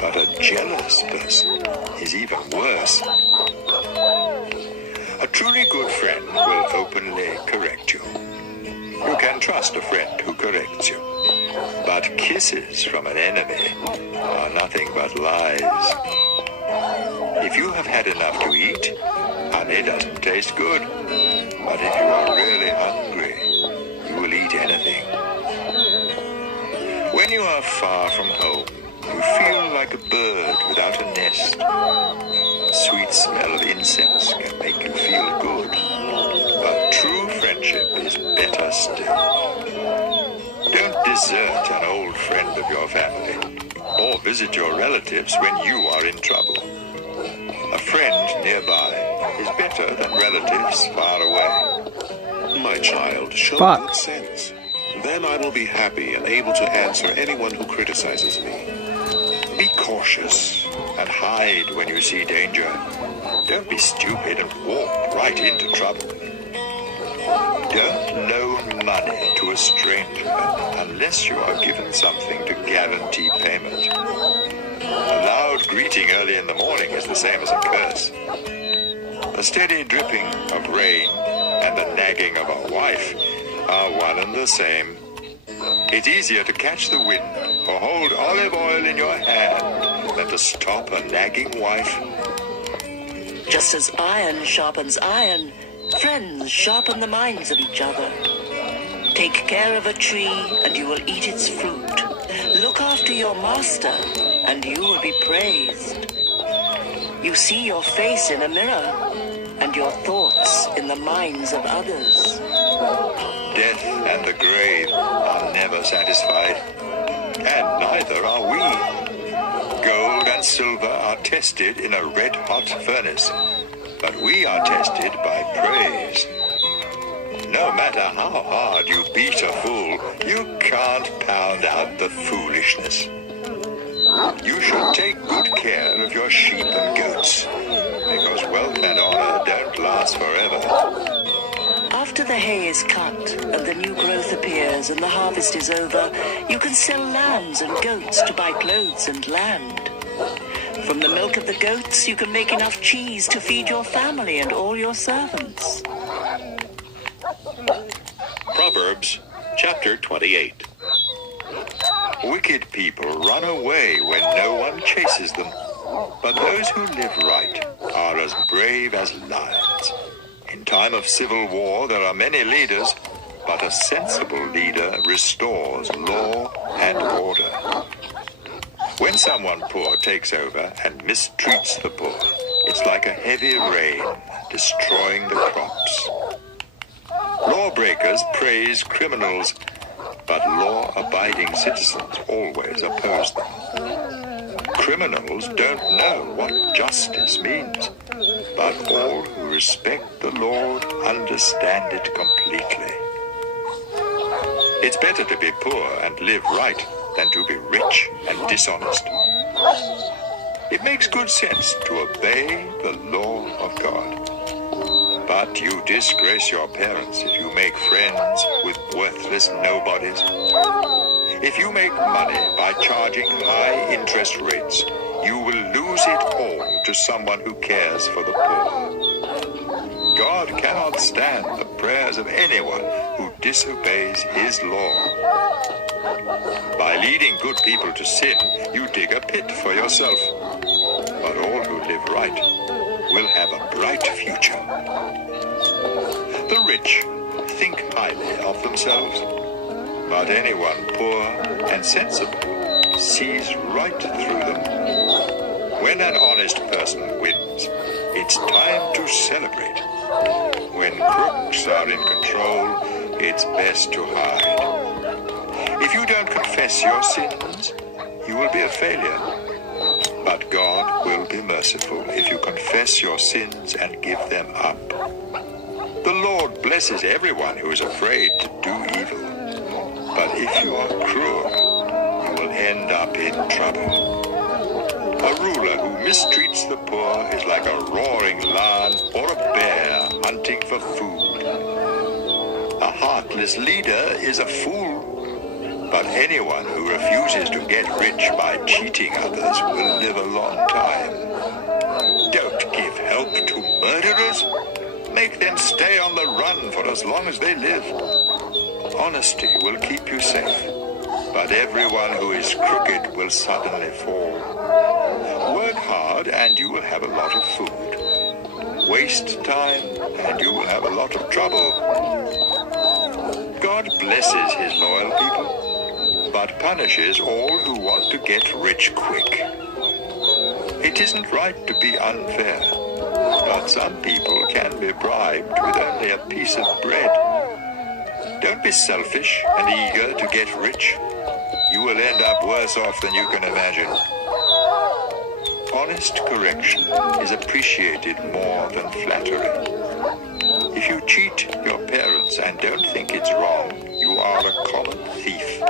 but a jealous person is even worse. A truly good friend will openly correct you. You can trust a friend who corrects you. But kisses from an enemy are nothing but lies. If you have had enough to eat, honey doesn't taste good. But if you are really hungry, you will eat anything. When you are far from home, you feel like a bird without a nest. The sweet smell of incense can make you feel good. But true friendship is better still. Don't desert an old friend of your family, or visit your relatives when you are in trouble. A friend nearby is better than relatives far away. My child, show Fuck. good sense. Then I will be happy and able to answer anyone who criticizes me. Be cautious and hide when you see danger. Don't be stupid and walk right into trouble. Don't loan money to a stranger unless you are given something to guarantee payment. A loud greeting early in the morning is the same as a curse. The steady dripping of rain and the nagging of a wife are one and the same. It's easier to catch the wind or hold olive oil in your hand than to stop a nagging wife. Just as iron sharpens iron, friends sharpen the minds of each other. Take care of a tree and you will eat its fruit. Look after your master and you will be praised. You see your face in a mirror. and your thoughts in the minds of others. Death and the grave are never satisfied, and neither are we. Gold and silver are tested in a red-hot furnace, but we are tested by praise. No matter how hard you beat a fool, you can't pound out the foolishness. You should take good care of your sheep and goats, because wealth and honor don't last forever. After the hay is cut and the new growth appears and the harvest is over, you can sell lambs and goats to buy clothes and land. From the milk of the goats, you can make enough cheese to feed your family and all your servants. Proverbs chapter 28. Wicked people run away when no one chases them, but those who live right are as brave as lions. In time of civil war, there are many leaders, but a sensible leader restores law and order. When someone poor takes over and mistreats the poor, it's like a heavy rain destroying the crops. Lawbreakers praise criminals, but law-abiding citizens always oppose them. Criminals don't know what justice means, but all who respect the Lord understand it completely. It's better to be poor and live right than to be rich and dishonest. It makes good sense to obey the law of God. But you disgrace your parents if you make friends with worthless nobodies. If you make money by charging high interest rates, you will lose it all to someone who cares for the poor. God cannot stand the prayers of anyone who disobeys his law. By leading good people to sin, you dig a pit for yourself. But all who live right will have a bright future. The rich think highly of themselves, but anyone poor and sensible sees right through them. When an honest person wins, it's time to celebrate. When crooks are in control, it's best to hide. If you don't confess your sins, you will be a failure. But God will be merciful if you confess your sins and give them up. The Lord blesses everyone who is afraid to do evil. But if you are cruel, you will end up in trouble. A ruler who mistreats the poor is like a roaring lion or a bear hunting for food. A heartless leader is a fool. But anyone who refuses to get rich by cheating others will live a long time. Don't give help to murderers. Make them stay on the run for as long as they live. Honesty will keep you safe, but everyone who is crooked will suddenly fall. Work hard and you will have a lot of food. Waste time and you will have a lot of trouble. God blesses his loyal people, but punishes all who want to get rich quick. It isn't right to be unfair, but some people can be bribed with only a piece of bread. Don't be selfish and eager to get rich. You will end up worse off than you can imagine. Honest correction is appreciated more than flattery. If you cheat your parents and don't think it's wrong, you are a common thief.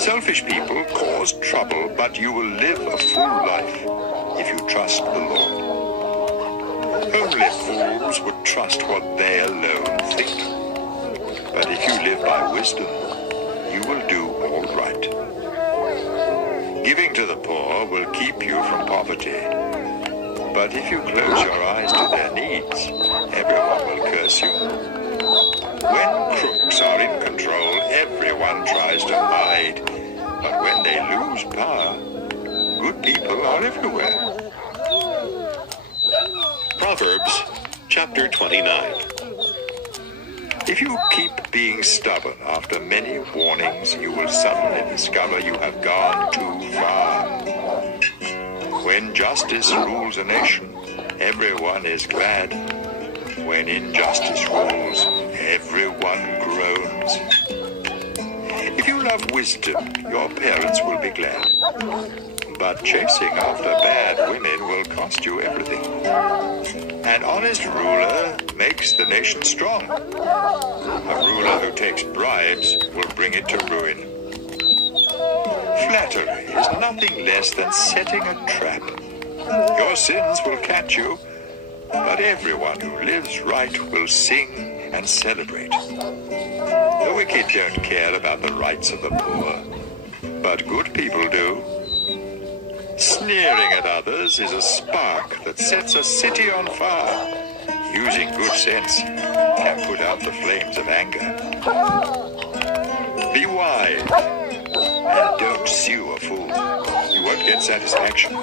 Selfish people cause trouble, but you will live a full life if you trust the Lord. Only fools would trust what they alone think. But if you live by wisdom, you will do all right. Giving to the poor will keep you from poverty. But if you close your eyes to their needs, everyone will curse you. When crooks are in control, everyone tries to hide. But when they lose power, good people are everywhere. Proverbs chapter 29. If you keep being stubborn after many warnings, you will suddenly discover you have gone too far. When justice rules a nation, everyone is glad. When injustice rules, everyone groans. If you love wisdom, your parents will be glad. But chasing after bad women will cost you everything. An honest ruler makes the nation strong. A ruler who takes bribes will bring it to ruin. Flattery is nothing less than setting a trap. Your sins will catch you, but everyone who lives right will sing and celebrate. The wicked don't care about the rights of the poor, but good people do. Sneering at others is a spark that sets a city on fire. Using good sense can put out the flames of anger. Be wise and don't sue a fool. You won't get satisfaction,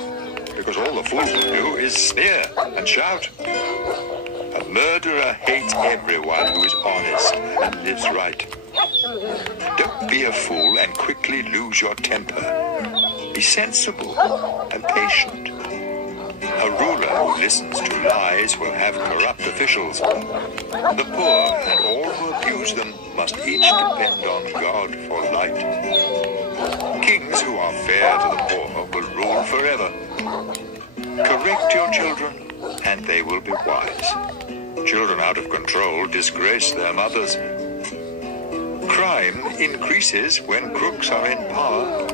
because all the fool will do is sneer and shout. A murderer hates everyone who is honest and lives right. Don't be a fool and quickly lose your temper. Be sensible and patient. A ruler who listens to lies will have corrupt officials. The poor and all who abuse them must each depend on God for light. Kings who are fair to the poor will rule forever. Correct your children, and they will be wise. Children out of control disgrace their mothers. Crime increases when crooks are in power,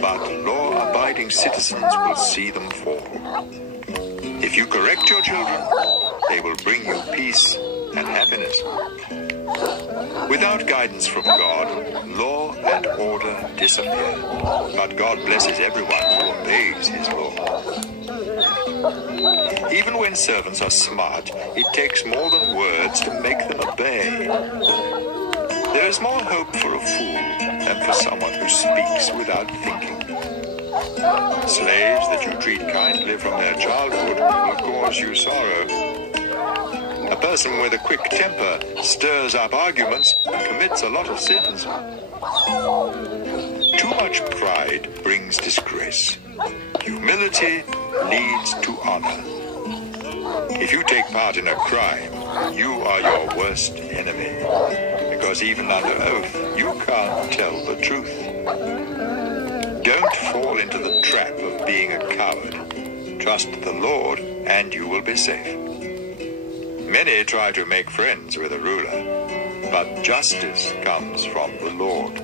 but law-abiding citizens will see them fall. If you correct your children, they will bring you peace and happiness. Without guidance from God, law and order disappear. But God blesses everyone who obeys his law. Even when servants are smart, it takes more than words to make them obey. There is more hope for a fool than for someone who speaks without thinking. Slaves that you treat kindly from their childhood will cause you sorrow. A person with a quick temper stirs up arguments and commits a lot of sins. Too much pride brings disgrace. Humility leads to honor. If you take part in a crime, you are your worst enemy. Because even under oath, you can't tell the truth. Don't fall into the trap of being a coward. Trust the Lord and you will be safe. Many try to make friends with a ruler, but justice comes from the Lord.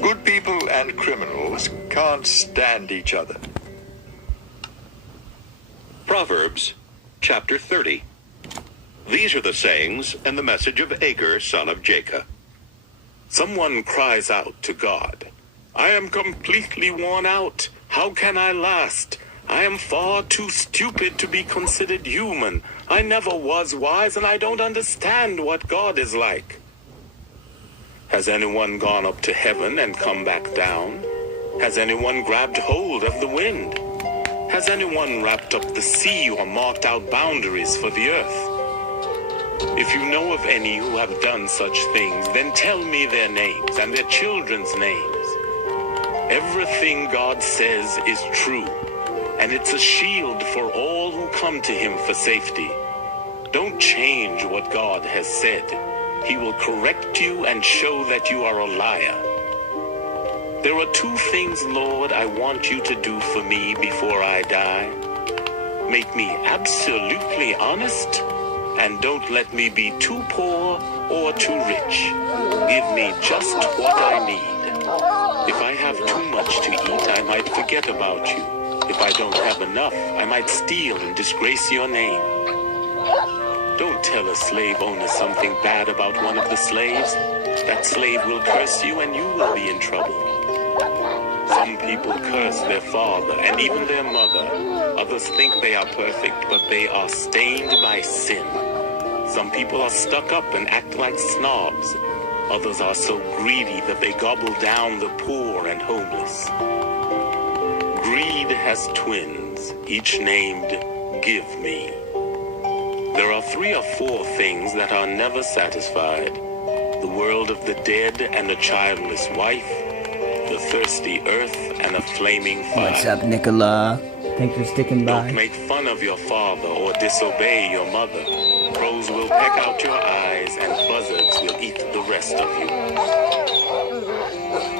Good people and criminals can't stand each other. Proverbs, chapter 30. These are the sayings and the message of Agur, son of Jacob. Someone cries out to God, I am completely worn out. How can I last? I am far too stupid to be considered human. I never was wise, and I don't understand what God is like. Has anyone gone up to heaven and come back down? Has anyone grabbed hold of the wind? Has anyone wrapped up the sea or marked out boundaries for the earth? If you know of any who have done such things, then tell me their names and their children's names. Everything God says is true, and it's a shield for all who come to him for safety. Don't change what God has said. He will correct you and show that you are a liar. There are two things, Lord, I want you to do for me before I die. Make me absolutely honest, and don't let me be too poor or too rich. Give me just what I need. If I have too much to eat, I might forget about you. If I don't have enough, I might steal and disgrace your name. Don't tell a slave owner something bad about one of the slaves. That slave will curse you and you will be in trouble. Some people curse their father and even their mother. Others think they are perfect, but they are stained by sin. Some people are stuck up and act like snobs. Others are so greedy that they gobble down the poor and homeless. Greed has twins, each named Give Me. There are 3 or 4 things that are never satisfied. The world of the dead and a childless wife, the thirsty earth and a flaming fire. What's up, Nicola? Thanks for sticking by. Don't make fun of your father or disobey your mother. Crows will peck out your eyes and buzzards will eat the rest of you.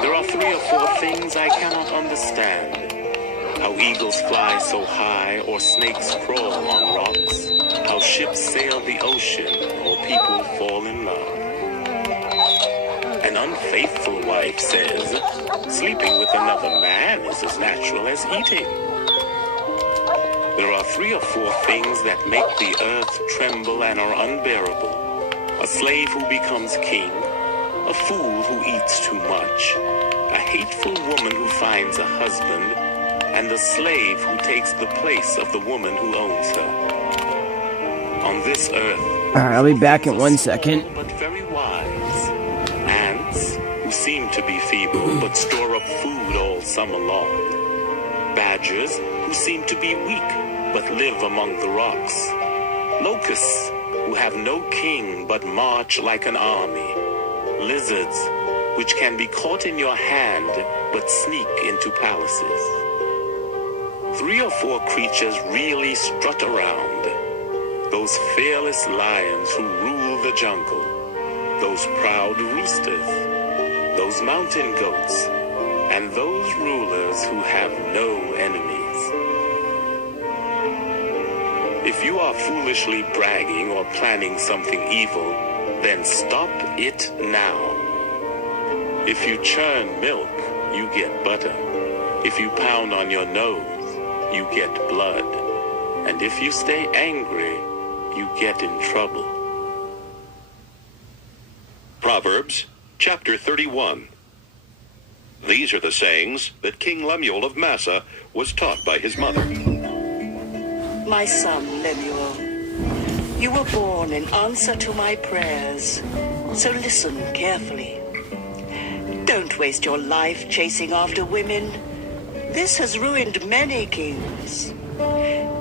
There are 3 or 4 things I cannot understand. How eagles fly so high or snakes crawl on rocks. How ships sail the ocean or people fall in love. An unfaithful wife says, sleeping with another man is as natural as eating. There are 3 or 4 things that make the earth tremble and are unbearable. A slave who becomes king, a fool who eats too much, a hateful woman who finds a husband, and a slave who takes the place of the woman who owns her. On this earth, Alright, I'll be back in 1 second. but very wise. Ants, who seem to be feeble, but store up food all summer long. Badgers, who seem to be weak, but live among the rocks. Locusts, who have no king, but march like an army. Lizards, which can be caught in your hand, but sneak into palaces. 3 or 4 creatures really strut around. Those fearless lions who rule the jungle. Those proud roosters. Those mountain goats. And those rulers who have no enemies. If you are foolishly bragging or planning something evil, then stop it now. If you churn milk, you get butter. If you pound on your nose, you get blood. And if you stay angry, you get in trouble. Proverbs, chapter 31. These are the sayings that King Lemuel of Massa was taught by his mother. My son Lemuel, you were born in answer to my prayers, so listen carefully. Don't waste your life chasing after women. This has ruined many kings.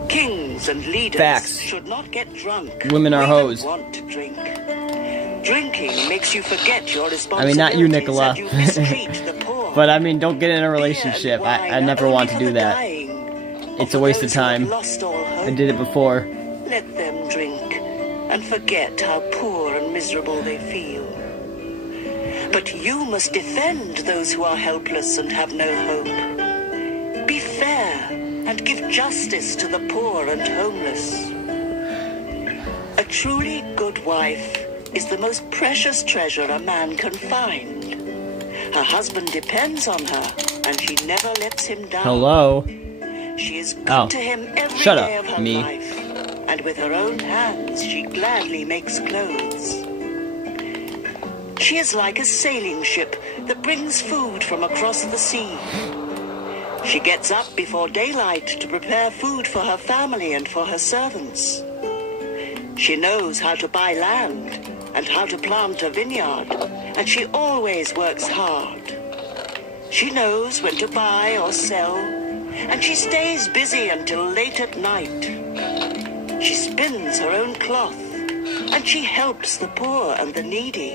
Kings and leaders Facts. should not get drunk. Women are or even hoes. want to drink. Drinking makes you forget your responsibilities. I mean, not you, Nicola. And you mistreat the poor. But I mean, don't get in a relationship. Beer and I wine never are want to only do for the that. dying, It's or a for waste of those who have time. lost all hope. I did it before. Let them drink and forget how poor and miserable they feel. But you must defend those who are helpless and have no hope. Be fair and give justice to the poor and homeless. A truly good wife is the most precious treasure a man can find. Her husband depends on her, and she never lets him down. Hello? She is good Oh. to him every Shut day up, of her me. life, and with her own hands she gladly makes clothes. She is like a sailing ship that brings food from across the sea. She gets up before daylight to prepare food for her family and for her servants. She knows how to buy land and how to plant a vineyard, and she always works hard. She knows when to buy or sell, and she stays busy until late at night. She spins her own cloth, and she helps the poor and the needy.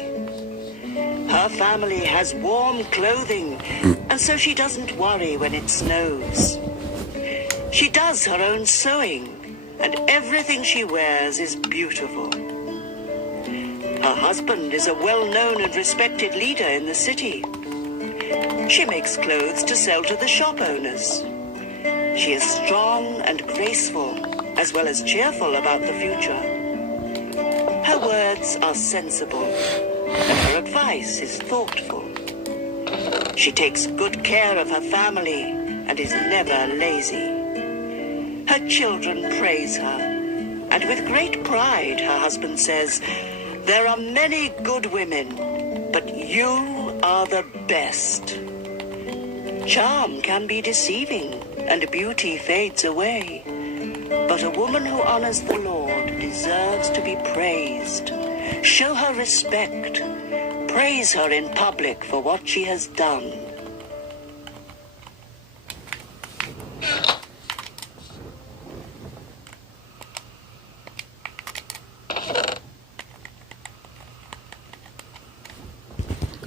Her family has warm clothing, and so she doesn't worry when it snows. She does her own sewing, and everything she wears is beautiful. Her husband is a well-known and respected leader in the city. She makes clothes to sell to the shop owners. She is strong and graceful, as well as cheerful about the future. Her words are sensible, and her advice is thoughtful. She takes good care of her family and is never lazy. Her children praise her, and with great pride her husband says, "There are many good women, but you are the best." Charm can be deceiving, and beauty fades away. But a woman who honors the Lord deserves to be praised. Show her respect. Praise her in public for what she has done.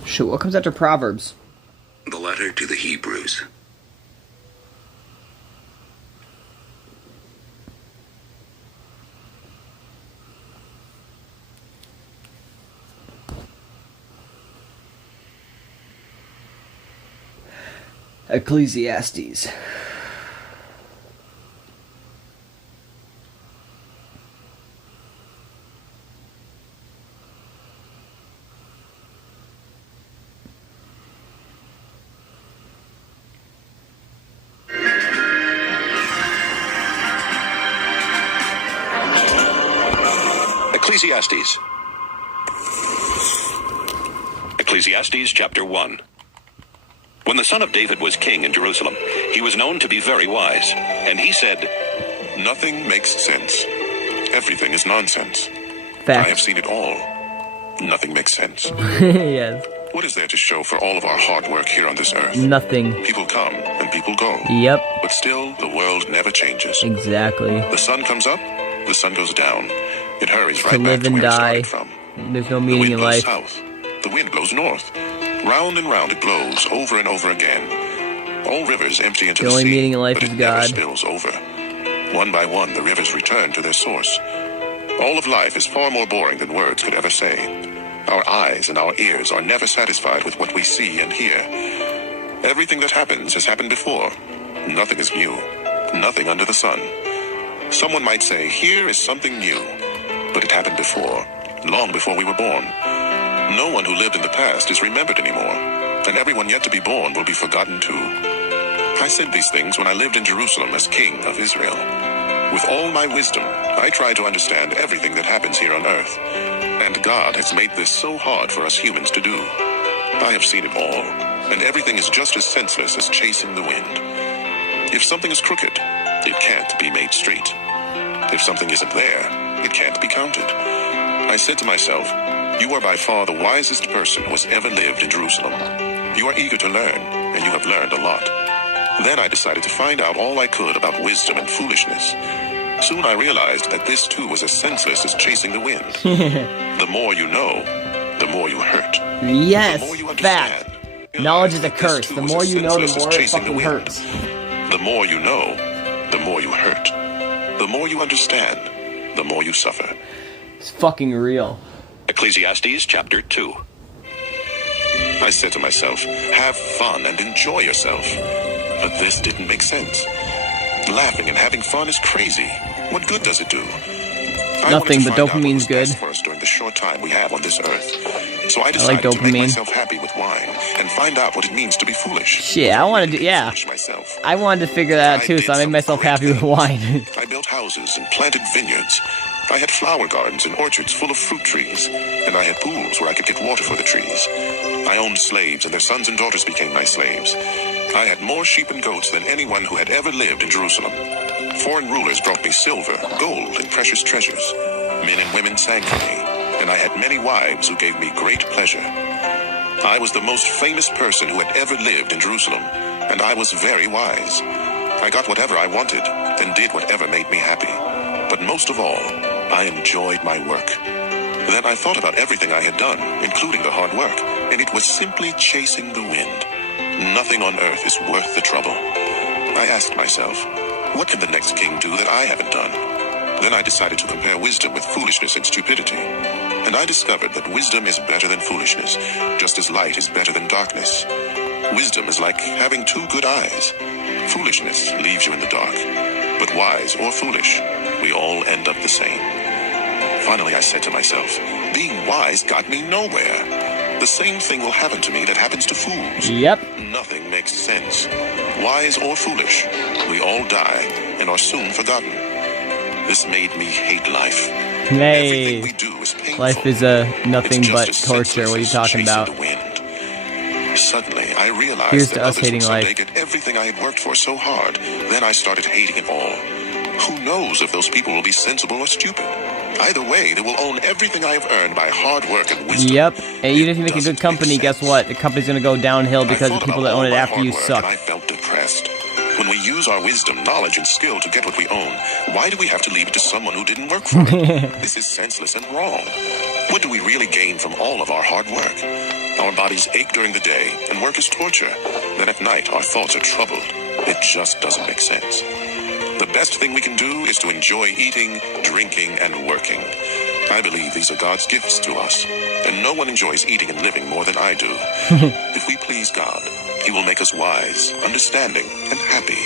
Shoot, what comes after Proverbs? The letter to the Hebrews. Ecclesiastes. Ecclesiastes. Ecclesiastes chapter 1. When the son of David was king in Jerusalem, he was known to be very wise, and he said, Nothing makes sense. Everything is nonsense. Fact. I have seen it all. Nothing makes sense. Yes. What is there to show for all of our hard work here on this earth? Nothing. People come and people go. Yep. But still, the world never changes. Exactly. The sun comes up, the sun goes down. It hurries To right back live to and where it die. started from. There's no The meaning wind in blows life. south. The wind blows north. Round and round it blows, over and over again. All rivers empty into The the only sea, meaning in life but is it never God. spills over. One by one, the rivers return to their source. All of life is far more boring than words could ever say. Our eyes and our ears are never satisfied with what we see and hear. Everything that happens has happened before. Nothing is new. Nothing under the sun. Someone might say, here is something new. But it happened before, long before we were born. No one who lived in the past is remembered anymore, and everyone yet to be born will be forgotten too. I said these things when I lived in Jerusalem as king of Israel. With all my wisdom, I try to understand everything that happens here on earth. And God has made this so hard for us humans to do. I have seen it all, and everything is just as senseless as chasing the wind. If something is crooked, it can't be made straight. If something isn't there, it can't be counted. I said to myself, you are by far the wisest person who has ever lived in Jerusalem. You are eager to learn, and you have learned a lot. Then I decided to find out all I could about wisdom and foolishness. Soon I realized that this too was as senseless as chasing the wind. The more you know, the more you hurt. Yes. The more you Fact. understand. Knowledge is a that this curse. too The was more as you know, the senseless as more it chasing the fucking wind. hurts. The more you know, the more you hurt. The more you understand, the more you suffer. It's fucking real. Ecclesiastes chapter 2. I said to myself, have fun and enjoy yourself. But this didn't make sense. Laughing and having fun is crazy. What good does it do? I Nothing, wanted to but find out what dopamine's was best good. for us during the short time we have on this earth. So I like decided to make dopamine. myself happy with wine and find out what it means to be foolish. Shit, I wanted to, yeah. Foolish myself. I wanted to figure that out too, so I made myself happy with wine. I built houses and planted vineyards. I had flower gardens and orchards full of fruit trees, and I had pools where I could get water for the trees. I owned slaves, and their sons and daughters became my slaves. I had more sheep and goats than anyone who had ever lived in Jerusalem. Foreign rulers brought me silver, gold, and precious treasures. Men and women sang for me, and I had many wives who gave me great pleasure. I was the most famous person who had ever lived in Jerusalem, and I was very wise. I got whatever I wanted and did whatever made me happy. But most of all, I enjoyed my work. Then I thought about everything I had done, including the hard work, and it was simply chasing the wind. Nothing on earth is worth the trouble. I asked myself, what can the next king do that I haven't done? Then I decided to compare wisdom with foolishness and stupidity. And I discovered that wisdom is better than foolishness, just as light is better than darkness. Wisdom is like having two good eyes. Foolishness leaves you in the dark. But wise or foolish, we all end up the same. Finally, I said to myself, being wise got me nowhere. The same thing will happen to me that happens to fools. Yep. Nothing makes sense. Wise or foolish, we all die and are soon forgotten. This made me hate life. Everything we Hey. do is painful. Life is nothing It's just but as torture. What are you senseless as talking chasing about? the wind. Suddenly, I realized Here's that to us others hating would life. someday get everything I had worked for so hard. Then I started hating it all. Who knows if those people will be sensible or stupid? Either way, they will own everything I have earned by hard work and wisdom. Yep. And even if you make a Doesn't good company, make guess sense. what? The company's gonna go downhill because I the thought people about that own all it my after hard you work, suck. and I felt depressed. When we use our wisdom, knowledge, and skill to get what we own, why do we have to leave it to someone who didn't work for it? This is senseless and wrong. What do we really gain from all of our hard work? Our bodies ache during the day, and work is torture. Then at night, our thoughts are troubled. It just doesn't make sense. The best thing we can do is to enjoy eating, drinking, and working. I believe these are God's gifts to us, and no one enjoys eating and living more than I do. If we please God, He will make us wise, understanding, and happy.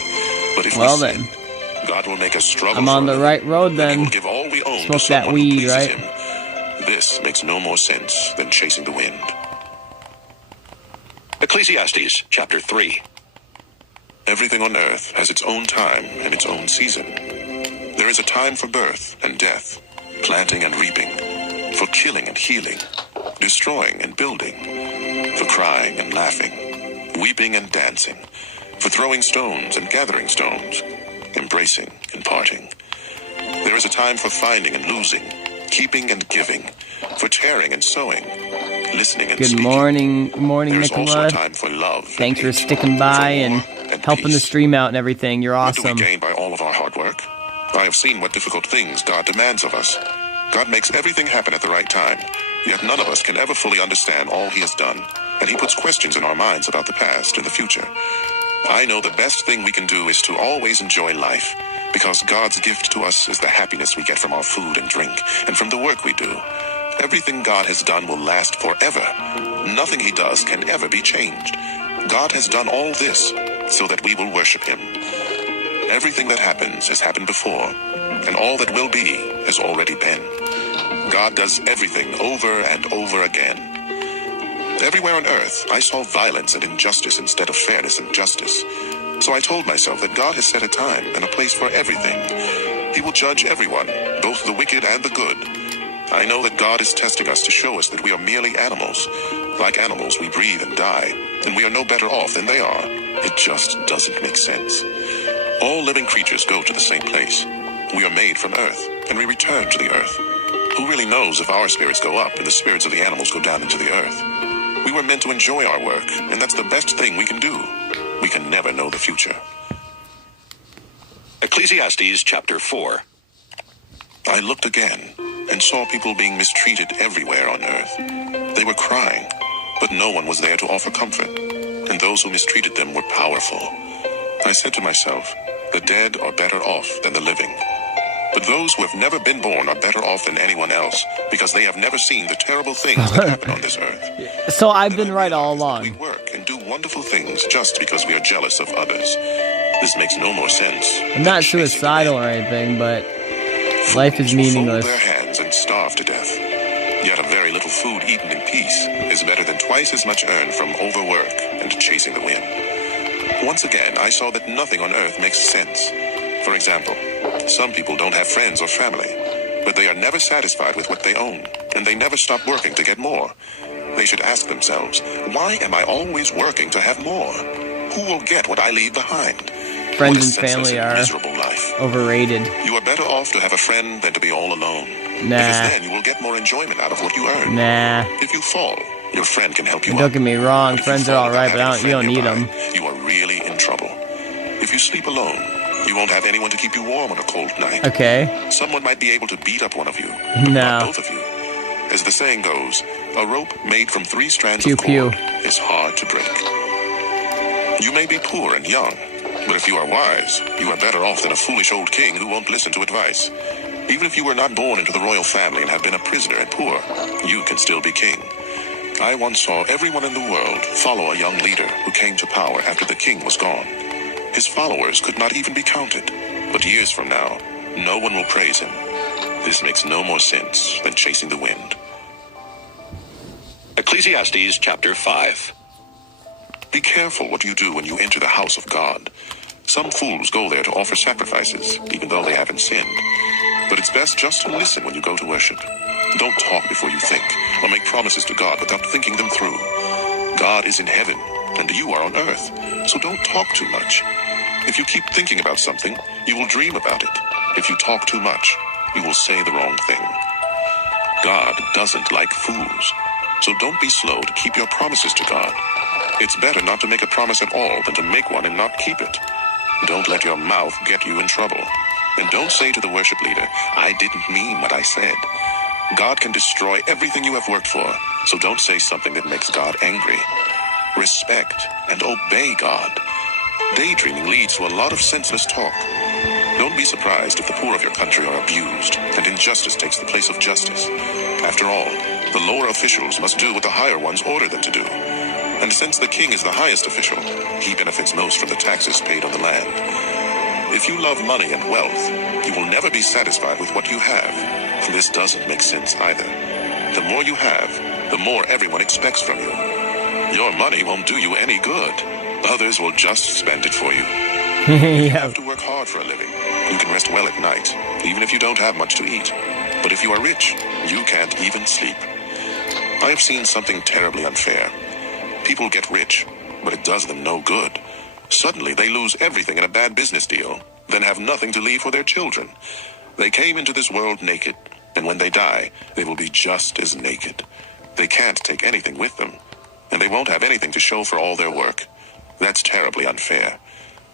But if we sin, God will make us struggle. I'm on the right road then. He will give all we own Smoke to that someone weed, who pleases right? Him. This makes no more sense than chasing the wind. Ecclesiastes chapter 3. Everything on earth has its own time and its own season. There is a time for birth and death, planting and reaping, for killing and healing, destroying and building, for crying and laughing, weeping and dancing, for throwing stones and gathering stones, embracing and parting. There is a time for finding and losing, keeping and giving, for tearing and sowing, listening and speaking. Good morning, There is also a Nicola. time for love. Thanks for and hate, sticking by for war and helping the peace. stream out and everything. You're What do awesome. we gain by all of our hard work? I have seen what difficult things God demands of us. God makes everything happen at the right time, yet none of us can ever fully understand all He has done, and He puts questions in our minds about the past and the future. I know the best thing we can do is to always enjoy life, because God's gift to us is the happiness we get from our food and drink, and from the work we do. Everything God has done will last forever. Nothing He does can ever be changed. God has done all this so that we will worship Him. Everything that happens has happened before, and all that will be has already been. God does everything over and over again. Everywhere on earth, I saw violence and injustice instead of fairness and justice. So I told myself that God has set a time and a place for everything. He will judge everyone, both the wicked and the good. I know that God is testing us to show us that we are merely animals. Like animals, we breathe and die, and we are no better off than they are. It just doesn't make sense. All living creatures go to the same place. We are made from earth, and we return to the earth. Who really knows if our spirits go up and the spirits of the animals go down into the earth? We were meant to enjoy our work, and that's the best thing we can do. We can never know the future. Ecclesiastes chapter 4. I looked again and saw people being mistreated everywhere on earth. They were crying, but no one was there to offer comfort, and those who mistreated them were powerful. I said to myself, the dead are better off than the living. But those who have never been born are better off than anyone else, because they have never seen the terrible things that happen on this earth. So I've been right all We along. work and do wonderful things just because we are jealous of others. This makes no more sense. I'm not suicidal or anything, but life is meaningless. Fold their hands and starve to death. Yet a very little food eaten in peace is better than twice as much earned from overwork and chasing the wind. Once again, I saw that nothing on earth makes sense. For example, some people don't have friends or family, but they are never satisfied with what they own, and they never stop working to get more. They should ask themselves, why am I always working to have more? Who will get what I leave behind? Friends What a and senseless family and are miserable life. overrated. You are better off to have a friend than to be all alone. Nah. Because then you will get more enjoyment out of what you earn. Nah. If you fall, your friend can help you And up. don't get me wrong, But if you friends are fall alright, but without you don't having a need friend them. nearby, you are really in trouble. If you sleep alone, you won't have anyone to keep you warm on a cold night. Okay. Someone might be able to beat up one of you, but No. not both of you. As the saying goes, a rope made from 3 strands Pew, of cord pew. is hard to break. You may be poor and young, but if you are wise, you are better off than a foolish old king who won't listen to advice. Even if you were not born into the royal family and have been a prisoner and poor, you can still be king. I once saw everyone in the world follow a young leader who came to power after the king was gone. His followers could not even be counted, but years from now, no one will praise him. This makes no more sense than chasing the wind. Ecclesiastes chapter 5. Be careful what you do when you enter the house of God. Some fools go there to offer sacrifices, even though they haven't sinned. But it's best just to listen when you go to worship. Don't talk before you think, or make promises to God without thinking them through. God is in heaven, and you are on earth, so don't talk too much. If you keep thinking about something, you will dream about it. If you talk too much, you will say the wrong thing. God doesn't like fools, so don't be slow to keep your promises to God. It's better not to make a promise at all than to make one and not keep it. Don't let your mouth get you in trouble. And don't say to the worship leader, I didn't mean what I said. God can destroy everything you have worked for, so don't say something that makes God angry. Respect and obey God. Daydreaming leads to a lot of senseless talk. Don't be surprised if the poor of your country are abused and injustice takes the place of justice. After all, the lower officials must do what the higher ones order them to do. And since the king is the highest official, he benefits most from the taxes paid on the land. If you love money and wealth, you will never be satisfied with what you have. This doesn't make sense either. The more you have, the more everyone expects from you. Your money won't do you any good. Others will just spend it for you. You have to work hard for a living. You can rest well at night, even if you don't have much to eat. But if you are rich, you can't even sleep. I have seen something terribly unfair. People get rich, but it does them no good. Suddenly, they lose everything in a bad business deal, then have nothing to leave for their children. They came into this world naked, and when they die, they will be just as naked. They can't take anything with them, and they won't have anything to show for all their work. That's terribly unfair.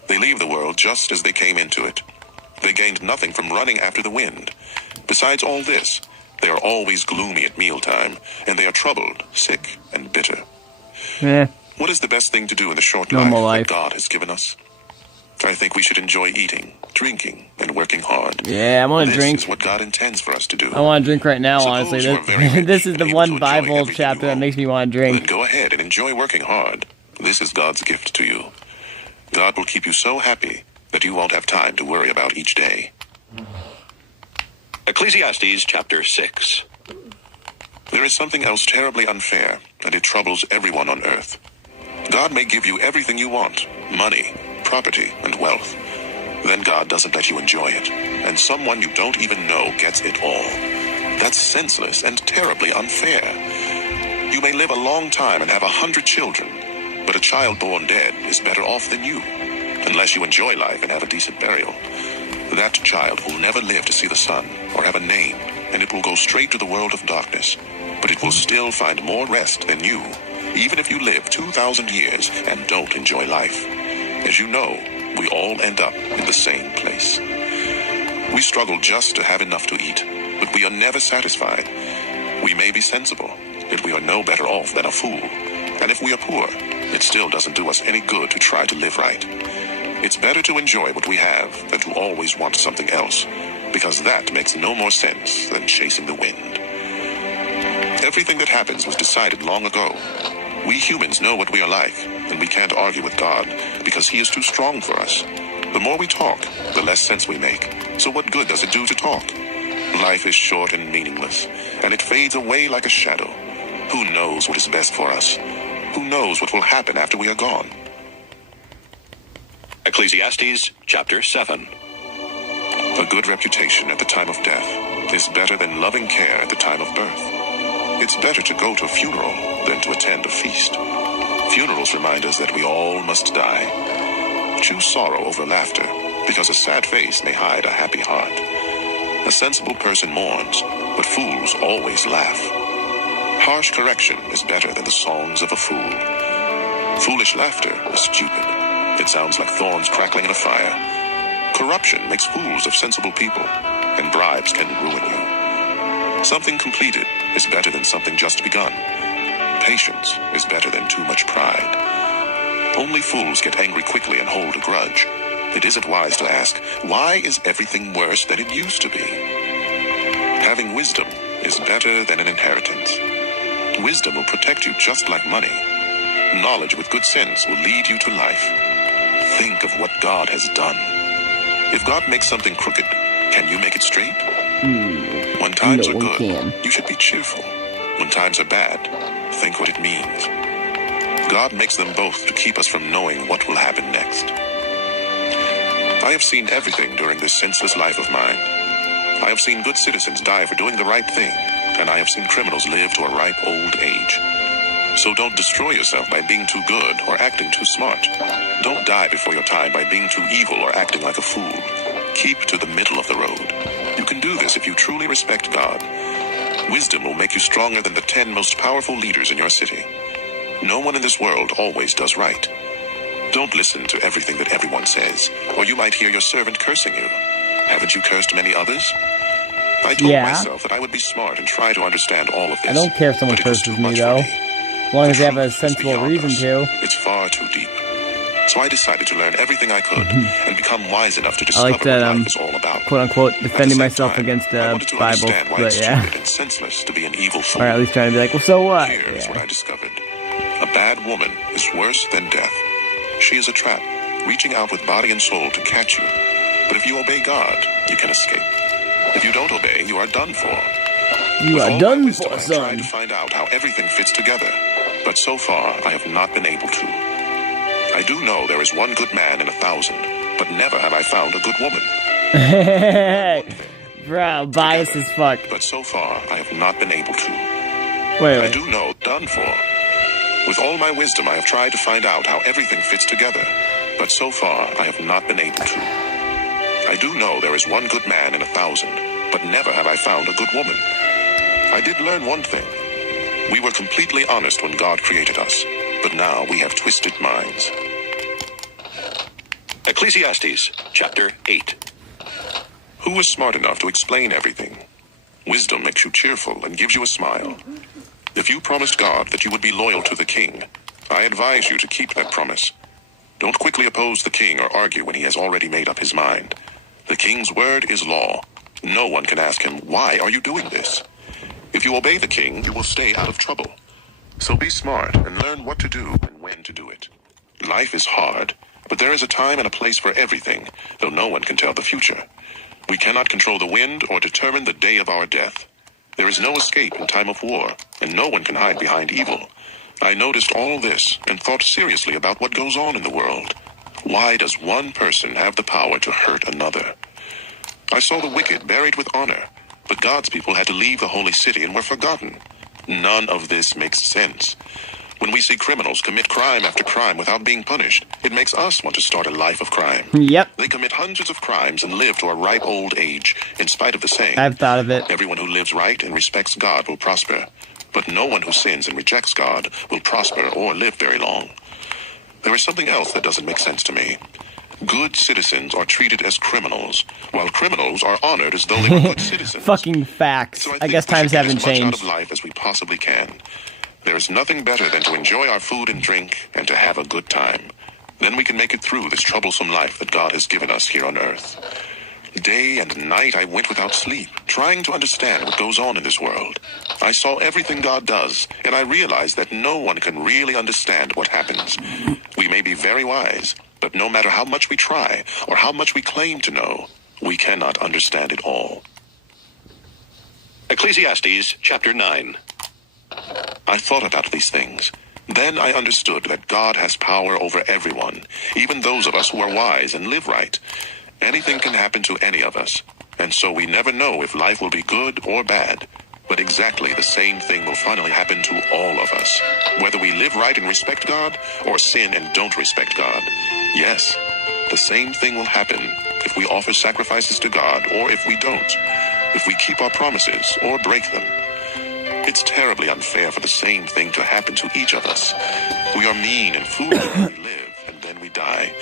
They leave the world just as they came into it. They gained nothing from running after the wind. Besides all this, they are always gloomy at mealtime, and they are troubled, sick, and bitter. Yeah. What is the best thing to do in the short life that God has given us? I think we should enjoy eating, drinking, and working hard. Yeah, I want to drink. This is what God intends for us to do. I want to drink right now, honestly. This is the one Bible chapter that makes me want to drink. Then go ahead and enjoy working hard. This is God's gift to you. God will keep you so happy that you won't have time to worry about each day. Ecclesiastes chapter 6. There is something else terribly unfair, and it troubles everyone on earth. God may give you everything you want, money, property, and wealth. Then God doesn't let you enjoy it, and someone you don't even know gets it all. That's senseless and terribly unfair. You may live a long time and have 100 children, but a child born dead is better off than you, unless you enjoy life and have a decent burial. That child will never live to see the sun or have a name, and it will go straight to the world of darkness, but it will still find more rest than you, even if you live 2,000 years and don't enjoy life. As you know, we all end up in the same place. We struggle just to have enough to eat, but we are never satisfied. We may be sensible, yet we are no better off than a fool. And if we are poor, it still doesn't do us any good to try to live right. It's better to enjoy what we have than to always want something else, because that makes no more sense than chasing the wind. Everything that happens was decided long ago. We humans know what we are like, and we can't argue with God because he is too strong for us. The more we talk, the less sense we make. So what good does it do to talk? Life is short and meaningless, and it fades away like a shadow. Who knows what is best for us? Who knows what will happen after we are gone? Ecclesiastes chapter 7. A good reputation at the time of death is better than loving care at the time of birth. It's better to go to a funeral than to attend a feast. Funerals remind us that we all must die. Choose sorrow over laughter, because a sad face may hide a happy heart. A sensible person mourns, but fools always laugh. Harsh correction is better than the songs of a fool. Foolish laughter is stupid. It sounds like thorns crackling in a fire. Corruption makes fools of sensible people, and bribes can ruin you. Something completed is better than something just begun. Patience is better than too much pride. Only fools get angry quickly and hold a grudge. It isn't wise to ask, why is everything worse than it used to be? Having wisdom is better than an inheritance. Wisdom will protect you just like money. Knowledge with good sense will lead you to life. Think of what God has done. If God makes something crooked, can you make it straight? When times are good, you should be cheerful. When times are bad, think what it means. God makes them both to keep us from knowing what will happen next. I have seen everything during this senseless life of mine. I have seen good citizens die for doing the right thing, and I have seen criminals live to a ripe old age. So don't destroy yourself by being too good or acting too smart. Don't die before your time by being too evil or acting like a fool. Keep to the middle of the road. You can do this if you truly respect God. Wisdom will make you stronger than the 10 most powerful leaders in your city. No one in this world always does right. Don't listen to everything that everyone says, or you might hear your servant cursing you. Haven't you cursed many others? I told myself that I would be smart and try to understand all of this. I don't care if someone curses me, though. As long as they have a sensible reason to. It's far too deep. So I decided to learn everything I could and become wise enough to discover like that, what life is all about. quote unquote, defending myself time, against I the wanted to Bible, understand why but it's yeah. stupid and senseless to be an evil fool. Or at least trying to be like, well, so what? Here's what I Yeah. discovered. A bad woman is worse than death. She is a trap, reaching out with body and soul to catch you. But if you obey God, you can escape. If you don't obey, you are done for. You With are all my done wisdom, for, I've tried son. to find out how everything fits together, but so far I have not been able to. I do know there is one good man in 1,000, but never have I found a good woman. Bro, biased as fuck. But so far I have not been able to. Wait, I wait. do know done for. With all my wisdom, I have tried to find out how everything fits together, but so far I have not been able to. I do know there is one good man in 1,000, but never have I found a good woman. I did learn one thing. We were completely honest when God created us, but now we have twisted minds. Ecclesiastes, chapter 8. Who is smart enough to explain everything? Wisdom makes you cheerful and gives you a smile. If you promised God that you would be loyal to the king, I advise you to keep that promise. Don't quickly oppose the king or argue when he has already made up his mind. The king's word is law. No one can ask him, why are you doing this? If you obey the king, you will stay out of trouble. So be smart and learn what to do and when to do it. Life is hard, but there is a time and a place for everything, though no one can tell the future. We cannot control the wind or determine the day of our death. There is no escape in time of war, and no one can hide behind evil. I noticed all this and thought seriously about what goes on in the world. Why does one person have the power to hurt another? I saw the wicked buried with honor, but God's people had to leave the holy city and were forgotten. None of this makes sense. When we see criminals commit crime after crime without being punished, it makes us want to start a life of crime. Yep, They commit hundreds of crimes and live to a ripe old age, in spite of the saying, I've thought of it. everyone who lives right and respects God will prosper, but no one who sins and rejects God will prosper or live very long. There is something else that doesn't make sense to me. Good citizens are treated as criminals, while criminals are honored as though they were good citizens. Fucking facts. So I guess think we times should get haven't as much out changed. of life as we possibly can. There is nothing better than to enjoy our food and drink and to have a good time. Then we can make it through this troublesome life that God has given us here on earth. Day and night I went without sleep, trying to understand what goes on in this world. I saw everything God does, and I realized that no one can really understand what happens. We may be very wise, but no matter how much we try or how much we claim to know, we cannot understand it all. Ecclesiastes, chapter 9. I thought about these things. Then I understood that God has power over everyone, even those of us who are wise and live right. Anything can happen to any of us, and so we never know if life will be good or bad. But exactly the same thing will finally happen to all of us, whether we live right and respect God, or sin and don't respect God. Yes, the same thing will happen if we offer sacrifices to God or if we don't, if we keep our promises or break them. It's terribly unfair for the same thing to happen to each of us. We are mean and foolish when we live, and then we die.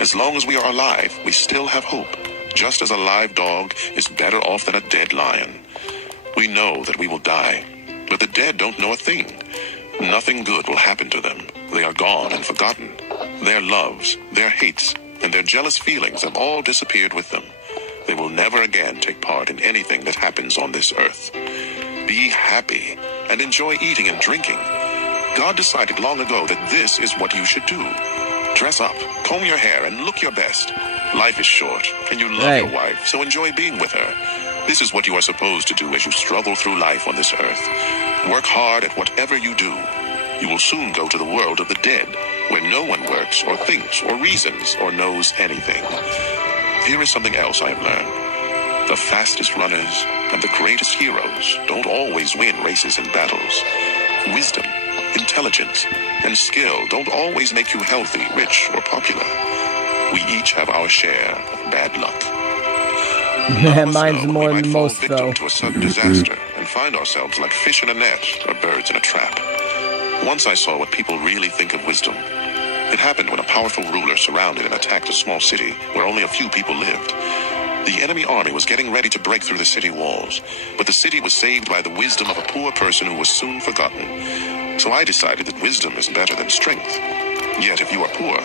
As long as we are alive, we still have hope, just as a live dog is better off than a dead lion. We know that we will die, but the dead don't know a thing. Nothing good will happen to them. They are gone and forgotten. Their loves, their hates, and their jealous feelings have all disappeared with them. They will never again take part in anything that happens on this earth. Be happy and enjoy eating and drinking. God decided long ago that this is what you should do. Dress up, comb your hair, and look your best. Life is short, and you love your wife, so enjoy being with her. This is what you are supposed to do as you struggle through life on this earth. Work hard at whatever you do. You will soon go to the world of the dead, where no one works or thinks or reasons or knows anything. Here is something else I have learned. The fastest runners and the greatest heroes don't always win races and battles. Wisdom, intelligence, and skill don't always make you healthy, rich, or popular. We each have our share of bad luck. Mine's more than most, victim though. to a sudden disaster and find ourselves like fish in a net or birds in a trap. Once I saw what people really think of wisdom. It happened when a powerful ruler surrounded and attacked a small city where only a few people lived. The enemy army was getting ready to break through the city walls, but the city was saved by the wisdom of a poor person who was soon forgotten. So I decided that wisdom is better than strength. Yet if you are poor,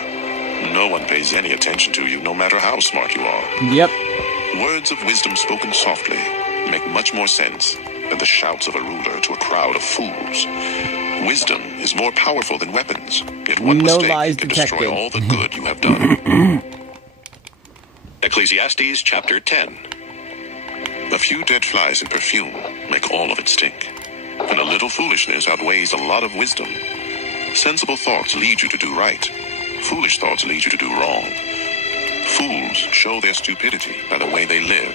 No one pays any attention to you, no matter how smart you are. Yep. Words of wisdom spoken softly make much more sense than the shouts of a ruler to a crowd of fools. Wisdom is more powerful than weapons. Yet one No mistake lies can detected. destroy all the good you have done. Ecclesiastes chapter 10. A few dead flies in perfume make all of it stink. And a little foolishness outweighs a lot of wisdom. Sensible thoughts lead you to do right. Foolish thoughts lead you to do wrong. Fools show their stupidity by the way they live.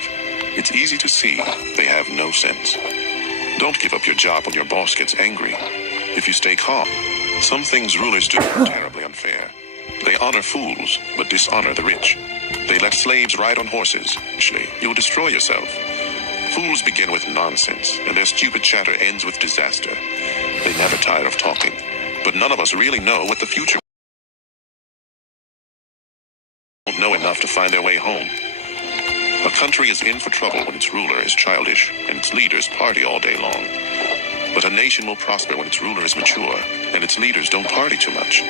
It's easy to see they have no sense. Don't give up your job when your boss gets angry. If you stay calm, some things rulers do are terribly unfair. They honor fools, but dishonor the rich. They let slaves ride on horses. Actually, you'll destroy yourself. Fools begin with nonsense, and their stupid chatter ends with disaster. They never tire of talking, but none of us really know what the future won't know enough to find their way home. A country is in for trouble when its ruler is childish and its leaders party all day long. But a nation will prosper when its ruler is mature and its leaders don't party too much.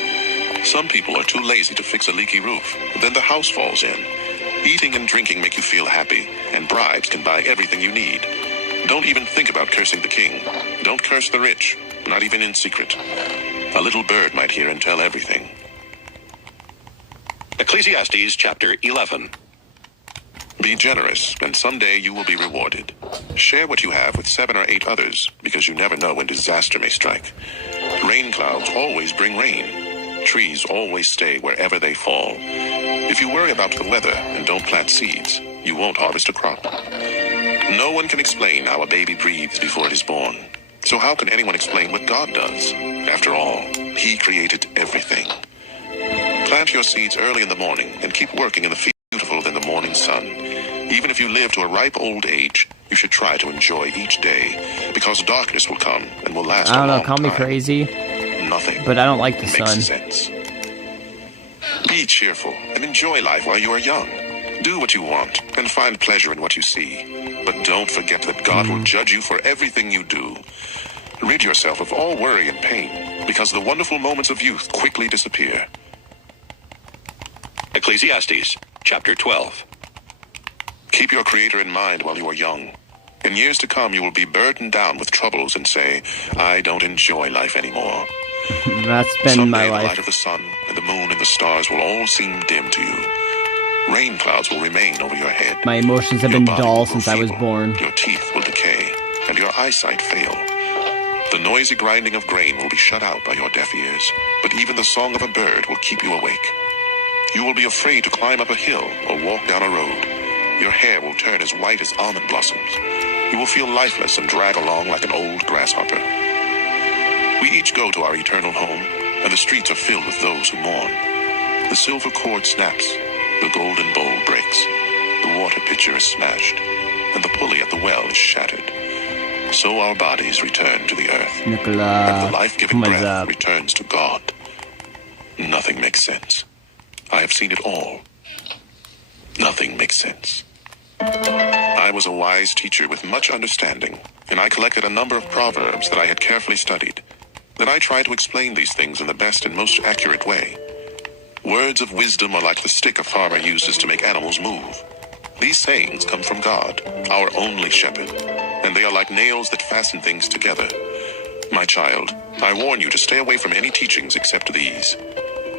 Some people are too lazy to fix a leaky roof, but then the house falls in. Eating and drinking make you feel happy, and bribes can buy everything you need. Don't even think about cursing the king. Don't curse the rich, not even in secret. A little bird might hear and tell everything. Ecclesiastes chapter 11. Be generous, and someday you will be rewarded. Share what you have with 7 or 8 others, because you never know when disaster may strike. Rain clouds always bring rain. Trees always stay wherever they fall. If you worry about the weather and don't plant seeds, you won't harvest a crop. No one can explain how a baby breathes before it is born. So how can anyone explain what God does? After all, He created everything. Plant your seeds early in the morning and keep working in the field beautiful than the morning sun. Even if you live to a ripe old age, you should try to enjoy each day, because darkness will come and will last I don't a know, long call me time. crazy, Nothing but I don't like the makes sun. sense. Be cheerful and enjoy life while you are young. Do what you want and find pleasure in what you see. But don't forget that God will judge you for everything you do. Rid yourself of all worry and pain, because the wonderful moments of youth quickly disappear. Ecclesiastes chapter 12. Keep your Creator in mind while you are young. In years to come, you will be burdened down with troubles and say, I don't enjoy life anymore. That's been Someday my the light life. of the sun and the moon and the stars will all seem dim to you. Rain clouds will remain over your head. My emotions have Your been body dull will since grow I was feeble, born. Your teeth will decay, and your eyesight fail. The noisy grinding of grain will be shut out by your deaf ears, but even the song of a bird will keep you awake. You will be afraid to climb up a hill or walk down a road. Your hair will turn as white as almond blossoms. You will feel lifeless and drag along like an old grasshopper. We each go to our eternal home, and the streets are filled with those who mourn. The silver cord snaps, the golden bowl breaks, the water pitcher is smashed, and the pulley at the well is shattered. So our bodies return to the earth, and Nicola, the life-giving what's breath up? returns to God. Nothing makes sense. I have seen it all. Nothing makes sense. I was a wise teacher with much understanding, and I collected a number of proverbs that I had carefully studied. Then I tried to explain these things in the best and most accurate way. Words of wisdom are like the stick a farmer uses to make animals move. These sayings come from God, our only shepherd, and they are like nails that fasten things together. My child, I warn you to stay away from any teachings except these.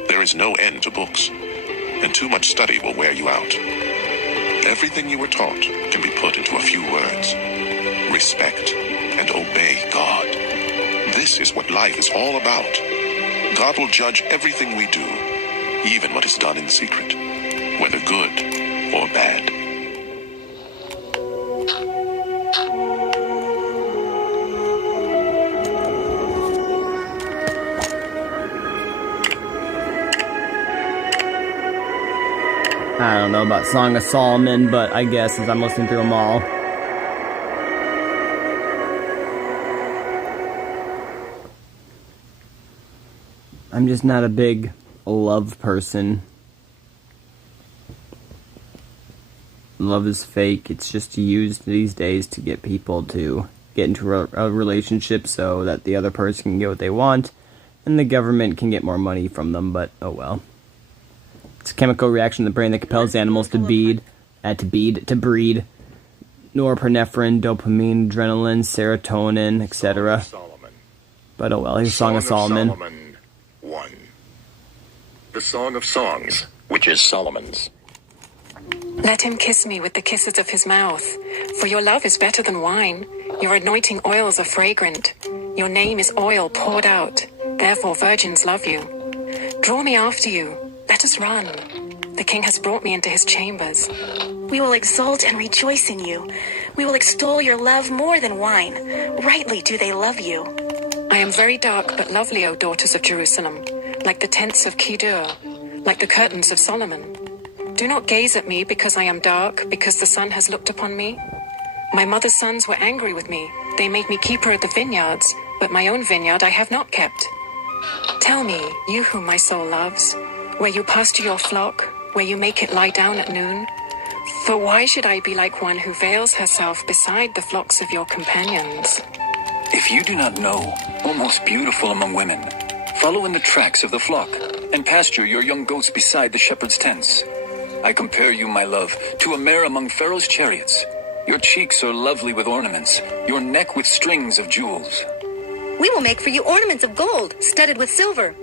There is no end to books, and too much study will wear you out. Everything you were taught can be put into a few words. Respect and obey God. This is what life is all about. God will judge everything we do, even what is done in secret, whether good or bad. I don't know about Song of Solomon, but I guess as I'm listening through them all. I'm just not a big love person. Love is fake. It's just used these days to get people to get into a relationship so that the other person can get what they want, and the government can get more money from them, but oh well. It's a chemical reaction in the brain that compels animals to breed. Norepinephrine, dopamine, adrenaline, serotonin, etc. But oh well, here's Song of Solomon. 1. The Song of Songs, which is Solomon's. Let him kiss me with the kisses of his mouth, for your love is better than wine. Your anointing oils are fragrant. Your name is oil poured out. Therefore virgins love you. Draw me after you. Let us run. The king has brought me into his chambers. We will exult and rejoice in you. We will extol your love more than wine. Rightly do they love you. I am very dark but lovely, O daughters of Jerusalem, like the tents of Kedar, like the curtains of Solomon. Do not gaze at me because I am dark, because the sun has looked upon me. My mother's sons were angry with me. They made me keeper of the vineyards, but my own vineyard I have not kept. Tell me, you whom my soul loves, where you pasture your flock, where you make it lie down at noon. For why should I be like one who veils herself beside the flocks of your companions? If you do not know, O most beautiful among women, follow in the tracks of the flock, and pasture your young goats beside the shepherd's tents. I compare you, my love, to a mare among Pharaoh's chariots. Your cheeks are lovely with ornaments, your neck with strings of jewels. We will make for you ornaments of gold, studded with silver.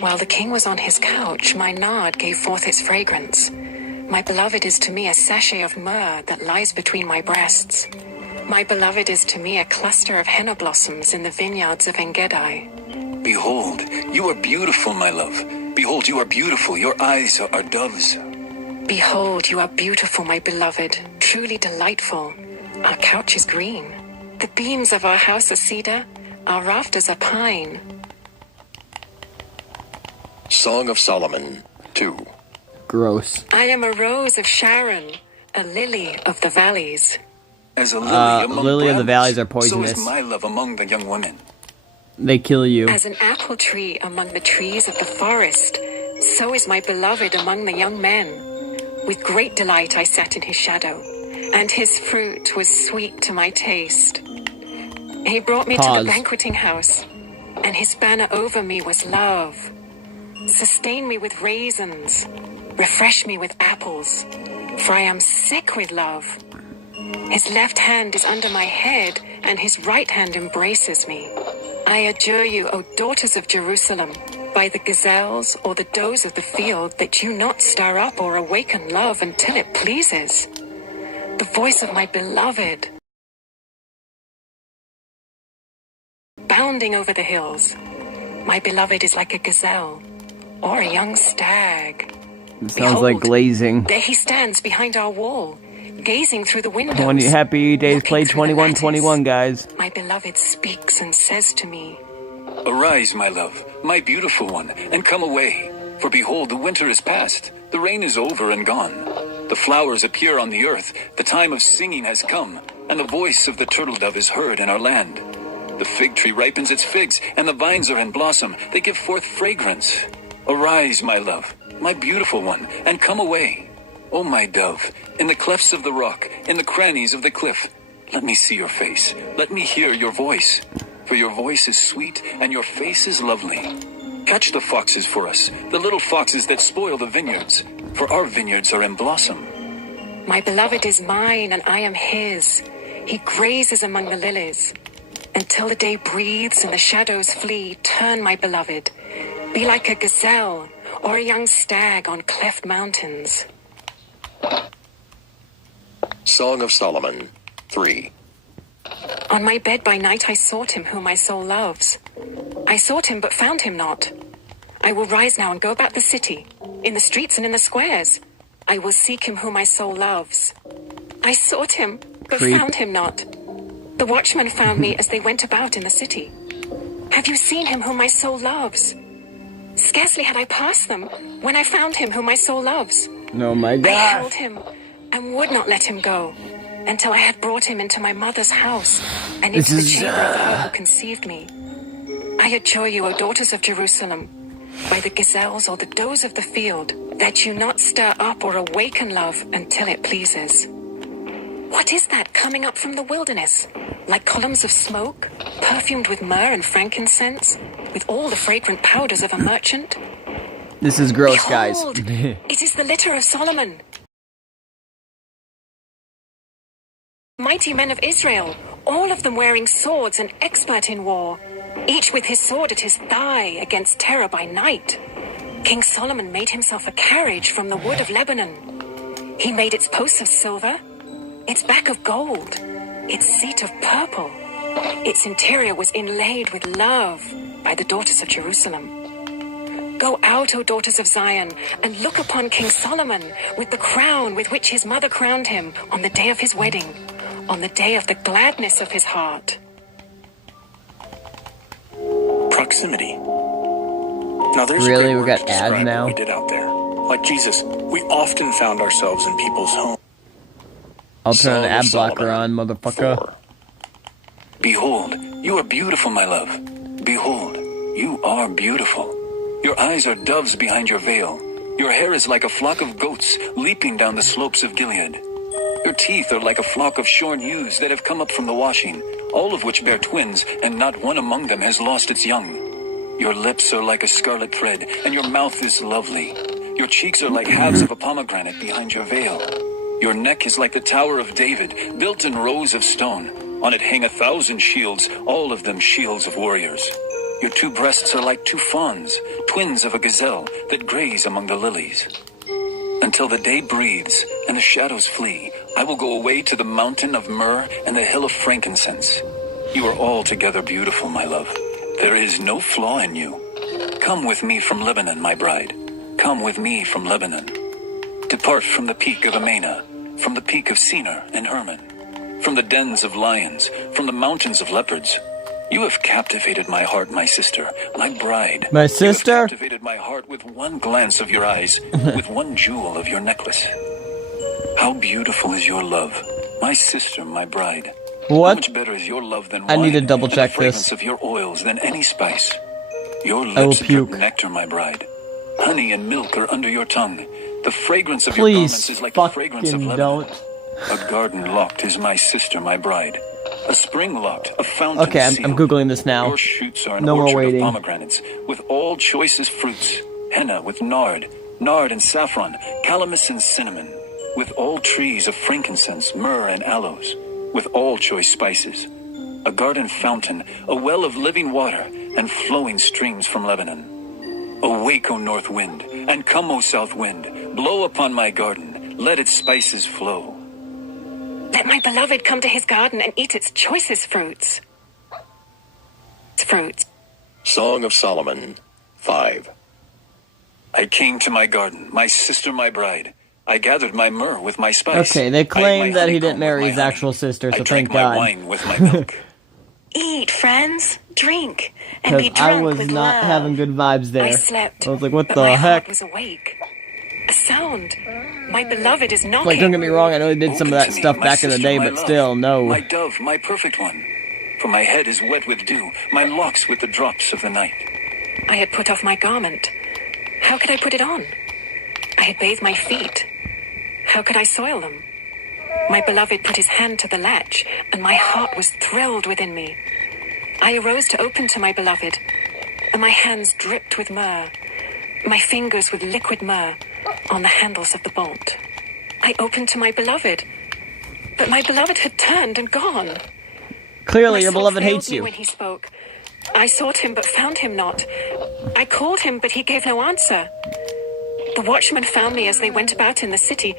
While the king was on his couch, my nard gave forth its fragrance. My beloved is to me a sachet of myrrh that lies between my breasts. My beloved is to me a cluster of henna blossoms in the vineyards of En-gedi. Behold, you are beautiful, my love. Behold, you are beautiful, your eyes are doves. Behold, you are beautiful, my beloved, truly delightful. Our couch is green. The beams of our house are cedar, our rafters are pine. Song of Solomon 2. Gross. I am a rose of Sharon, a lily of the valleys. As a lily among lily of the valleys are brambles, poisonous. so is my love among the young women. They kill you. As an apple tree among the trees of the forest, so is my beloved among the young men. With great delight I sat in his shadow, and his fruit was sweet to my taste. He brought me to the banqueting house, and his banner over me was love. Sustain me with raisins, refresh me with apples, for I am sick with love. His left hand is under my head, and his right hand embraces me. I adjure you, O daughters of Jerusalem, by the gazelles or the does of the field, that you not stir up or awaken love until it pleases. The voice of my beloved, bounding over the hills. My beloved is like a gazelle or a young stag. It sounds like glazing. There he stands behind our wall, gazing through the windows. Happy Days Play 2121, guys. My beloved speaks and says to me, Arise, my love, my beautiful one, and come away. For behold, the winter is past, the rain is over and gone. The flowers appear on the earth, the time of singing has come, and the voice of the turtle dove is heard in our land. The fig tree ripens its figs, and the vines are in blossom, they give forth fragrance. Arise, my love, my beautiful one, and come away. O my dove, in the clefts of the rock, in the crannies of the cliff, let me see your face, let me hear your voice. For your voice is sweet, and your face is lovely. Catch the foxes for us, the little foxes that spoil the vineyards, for our vineyards are in blossom. My beloved is mine, and I am his. He grazes among the lilies. Until the day breathes and the shadows flee, turn, my beloved. Be like a gazelle or a young stag on cleft mountains. Song of Solomon 3. On my bed by night I sought him whom my soul loves. I sought him but found him not. I will rise now and go about the city, in the streets and in the squares. I will seek him whom my soul loves. I sought him but found him not. The watchmen found me as they went about in the city. Have you seen him whom my soul loves? Scarcely had I passed them when I found him whom my soul loves. Oh my God. I held him and would not let him go until I had brought him into my mother's house and into the chamber of her who conceived me. I adjure you, O daughters of Jerusalem, by the gazelles or the does of the field, that you not stir up or awaken love until it pleases. What is that coming up from the wilderness? Like columns of smoke, perfumed with myrrh and frankincense, with all the fragrant powders of a merchant? This is gross, guys. Behold, it is the litter of Solomon. Mighty men of Israel, all of them wearing swords and expert in war, each with his sword at his thigh against terror by night. King Solomon made himself a carriage from the wood of Lebanon. He made its posts of silver, its back of gold, its seat of purple. Its interior was inlaid with love by the daughters of Jerusalem. Go out, O daughters of Zion, and look upon King Solomon with the crown with which his mother crowned him on the day of his wedding, on the day of the gladness of his heart. Proximity. Now there's Really? a great We word got to ads describe now? what we did out there. Like Jesus, we often found ourselves in people's homes. I'll turn the ad Solomon, blocker on, motherfucker. 4. Behold, you are beautiful, my love. Behold, you are beautiful. Your eyes are doves behind your veil. Your hair is like a flock of goats leaping down the slopes of Gilead. Your teeth are like a flock of shorn ewes that have come up from the washing, all of which bear twins, and not one among them has lost its young. Your lips are like a scarlet thread, and your mouth is lovely. Your cheeks are like halves of a pomegranate behind your veil. Your neck is like the Tower of David, built in rows of stone. On it hang 1,000 shields, all of them shields of warriors. Your 2 breasts are like 2 fawns, twins of a gazelle that graze among the lilies. Until the day breathes and the shadows flee, I will go away to the mountain of myrrh and the hill of frankincense. You are altogether beautiful, my love. There is no flaw in you. Come with me from Lebanon, my bride. Come with me from Lebanon. Depart from the peak of Amana, from the peak of Senir and Hermon, from the dens of lions, from the mountains of leopards. You have captivated my heart, my sister, my bride. My sister? You have captivated my heart with one glance of your eyes, with one jewel of your necklace. How beautiful is your love, my sister, my bride. What? How much better is your love than wine, I need to double check and the fragrance this. of your oils than any spice. Your I will lips drip puke. nectar, my bride. Honey and milk are under your tongue. The fragrance of your Please, garments is like the fragrance of fucking Lebanon. don't. A garden locked is my sister, my bride. A spring locked, a fountain Okay, I'm sealed. Googling this now. Your shoots are an No more orchard waiting. of pomegranates, with all choicest fruits. Henna with nard and saffron, calamus and cinnamon, with all trees of frankincense, myrrh and aloes, with all choice spices. A garden fountain, a well of living water, and flowing streams from Lebanon. Awake, O north wind, and come, O south wind, blow upon my garden, let its spices flow. Let my beloved come to his garden and eat its choicest fruits. Song of Solomon 5. I came to my garden, my sister, my bride. I gathered my myrrh with my spice. Okay, they I ate claim my that he honeycomb didn't marry with his my actual honey. sister, so I thank drank my God. wine with my milk. Eat, friends. Drink. And be Because I drunk was with not love. having good vibes there. I slept. I was like, what but the my heck? heart was awake. A sound. My beloved is knocking. Like, don't get me wrong, I know he did some of Open that to me, stuff my back in the sister, day, my but love, still, no. My dove, my perfect one. For my head is wet with dew, my locks with the drops of the night. I had put off my garment. How could I put it on? I had bathed my feet. How could I soil them? My beloved put his hand to the latch, and my heart was thrilled within me. I arose to open to my beloved, and my hands dripped with myrrh, my fingers with liquid myrrh on the handles of the bolt. I opened to my beloved, but my beloved had turned and gone. Clearly, My your soul beloved failed hates me you. when he spoke. I sought him but found him not. I called him but he gave no answer. The watchmen found me as they went about in the city.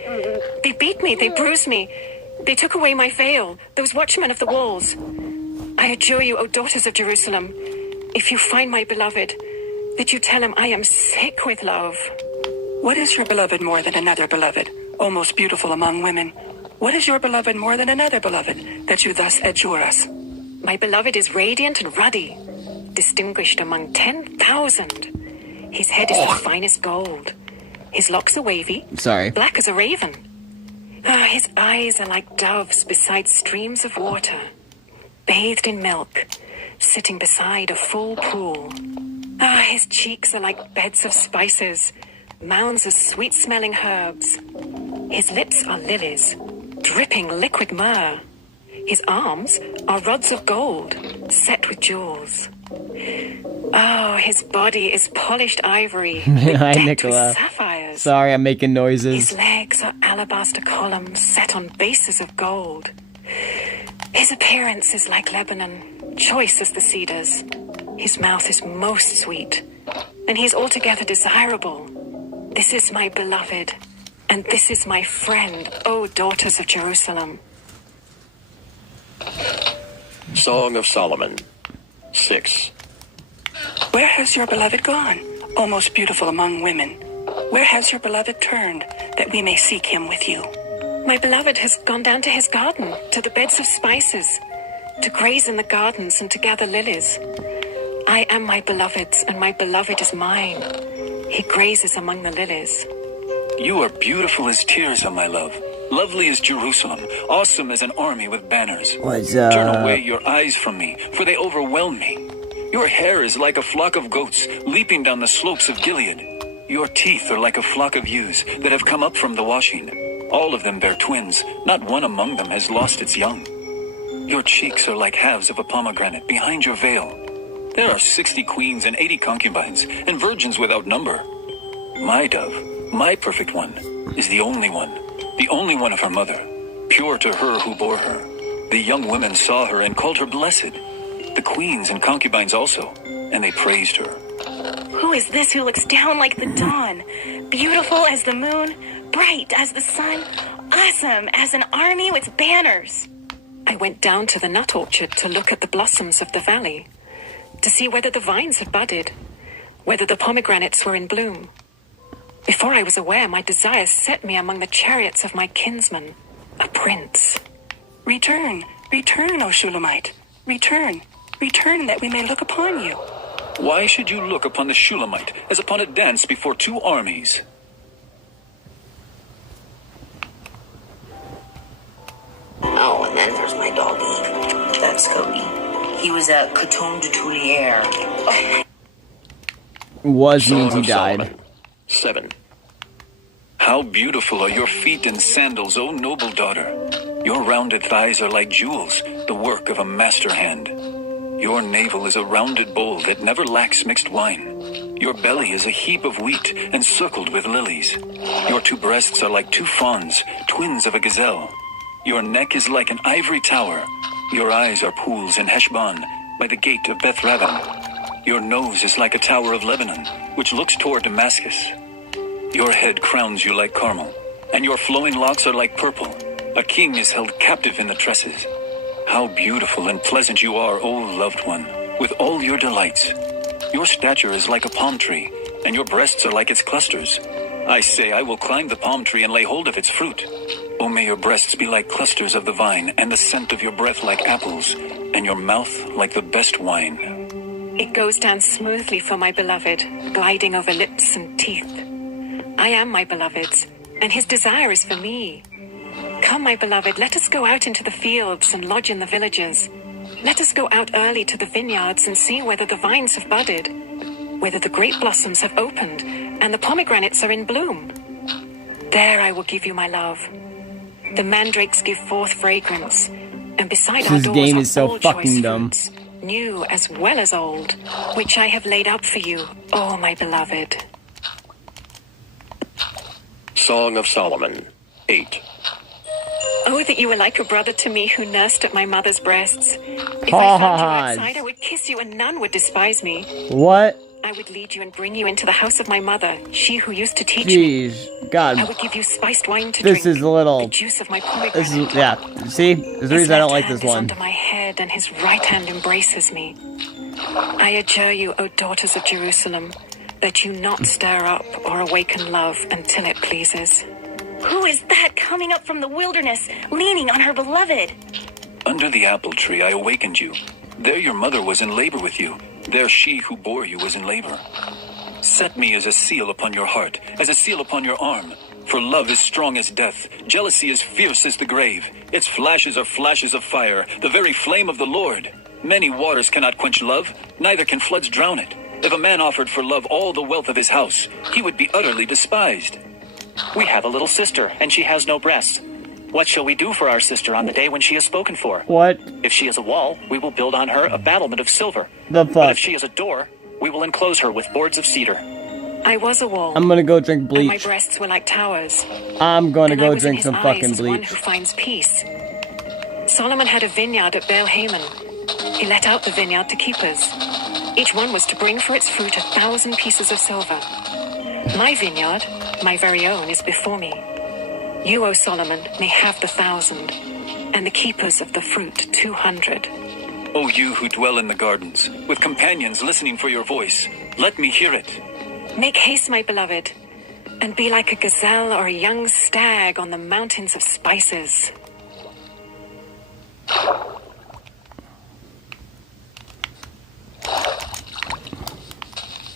They beat me, they bruised me. They took away my veil, those watchmen of the walls. I adjure you, O daughters of Jerusalem, if you find my beloved, that you tell him I am sick with love. What is your beloved more than another beloved, O most beautiful among women? What is your beloved more than another beloved, that you thus adjure us? My beloved is radiant and ruddy, distinguished among 10,000. His head is the finest gold. His locks are wavy, Sorry. black as a raven. His eyes are like doves beside streams of water, bathed in milk, sitting beside a full pool. His cheeks are like beds of spices, mounds of sweet-smelling herbs. His lips are lilies, dripping liquid myrrh. His arms are rods of gold, set with jewels. Oh, his body is polished ivory, Hi, decked Nicola. with sapphires. Sorry, I'm making noises. His legs are alabaster columns set on bases of gold. His appearance is like Lebanon, choice as the cedars. His mouth is most sweet, and he is altogether desirable. This is my beloved, and this is my friend, O daughters of Jerusalem. Song of Solomon 6. Where has your beloved gone, O most beautiful among women? Where has your beloved turned, that we may seek him with you? My beloved has gone down to his garden, to the beds of spices, to graze in the gardens and to gather lilies. I am my beloved's, and my beloved is mine. He grazes among the lilies. You are beautiful as tears, O my love. Lovely as Jerusalem, awesome as an army with banners. What's up? Turn away your eyes from me, for they overwhelm me. Your hair is like a flock of goats leaping down the slopes of Gilead. Your teeth are like a flock of ewes that have come up from the washing. All of them bear twins, not one among them has lost its young. Your cheeks are like halves of a pomegranate behind your veil. There are 60 queens and 80 concubines, and virgins without number. My dove, my perfect one, is the only one of her mother, pure to her who bore her. The young women saw her and called her blessed, the queens and concubines also, and they praised her. Who is this who looks down like the dawn, beautiful as the moon, bright as the sun, awesome as an army with banners? I went down to the nut orchard to look at the blossoms of the valley, to see whether the vines had budded, whether the pomegranates were in bloom. Before I was aware, my desires set me among the chariots of my kinsman, a prince. Return, return, O Shulamite. Return, return, that we may look upon you. Why should you look upon the Shulamite as upon a dance before two armies? Oh, and then there's my doggy. That's Cody. He was a COKTilYouDrop. Was Song means he of died. Solomon 7. How beautiful are your feet in sandals, O noble daughter. Your rounded thighs are like jewels, the work of a master hand. Your navel is a rounded bowl that never lacks mixed wine. Your belly is a heap of wheat encircled with lilies. Your two breasts are like two fawns, twins of a gazelle. Your neck is like an ivory tower. Your eyes are pools in Heshbon, by the gate of Beth-rabbim. Your nose is like a tower of Lebanon, which looks toward Damascus. Your head crowns you like Carmel, and your flowing locks are like purple. A king is held captive in the tresses. How beautiful and pleasant you are, O loved one, with all your delights. Your stature is like a palm tree, and your breasts are like its clusters. I say, I will climb the palm tree and lay hold of its fruit. O may your breasts be like clusters of the vine, and the scent of your breath like apples, and your mouth like the best wine. It goes down smoothly for my beloved, gliding over lips and teeth. I am my beloved's, and his desire is for me. Come, my beloved, let us go out into the fields and lodge in the villages. Let us go out early to the vineyards and see whether the vines have budded, whether the grape blossoms have opened, and the pomegranates are in bloom. There I will give you my love. The mandrakes give forth fragrance, and beside our This doors game are is so all fucking choice dumb. fruits, new as well as old, which I have laid out for you, oh my beloved. Song of Solomon 8. Oh, that you were like a brother to me who nursed at my mother's breasts. If I found you outside, I would kiss you and none would despise me. What? I would lead you and bring you into the house of my mother, she who used to teach me. Jeez, God. I would give you spiced wine to drink. This is a little. The juice of my pomegranate. This is, yeah. See, there's the reason I don't like this His left hand one. is under my head, and his right hand embraces me. I adjure you, O daughters of Jerusalem, that you not stir up or awaken love until it pleases. Who is that coming up from the wilderness, leaning on her beloved? Under the apple tree I awakened you. There your mother was in labor with you. There she who bore you was in labor. Set me as a seal upon your heart, as a seal upon your arm. For love is strong as death, jealousy is fierce as the grave. Its flashes are flashes of fire, the very flame of the Lord. Many waters cannot quench love, neither can floods drown it. If a man offered for love all the wealth of his house, he would be utterly despised. We have a little sister, and she has no breasts. What shall we do for our sister on the day when she is spoken for? What? If she is a wall, we will build on her a battlement of silver. The But fuck? if she is a door, we will enclose her with boards of cedar. I was a wall. I'm gonna go drink And my bleach. breasts were like towers. I'm gonna And I go was in drink his some eyes fucking as one bleach. who finds peace. Solomon had a vineyard at Baal Haman. He let out the vineyard to keepers. Each one was to bring for its fruit 1,000 pieces of silver. My vineyard, my very own, is before me. You, O Solomon, may have the 1,000, and the keepers of the fruit 200. O you who dwell in the gardens, with companions listening for your voice, let me hear it. Make haste, my beloved, and be like a gazelle or a young stag on the mountains of spices.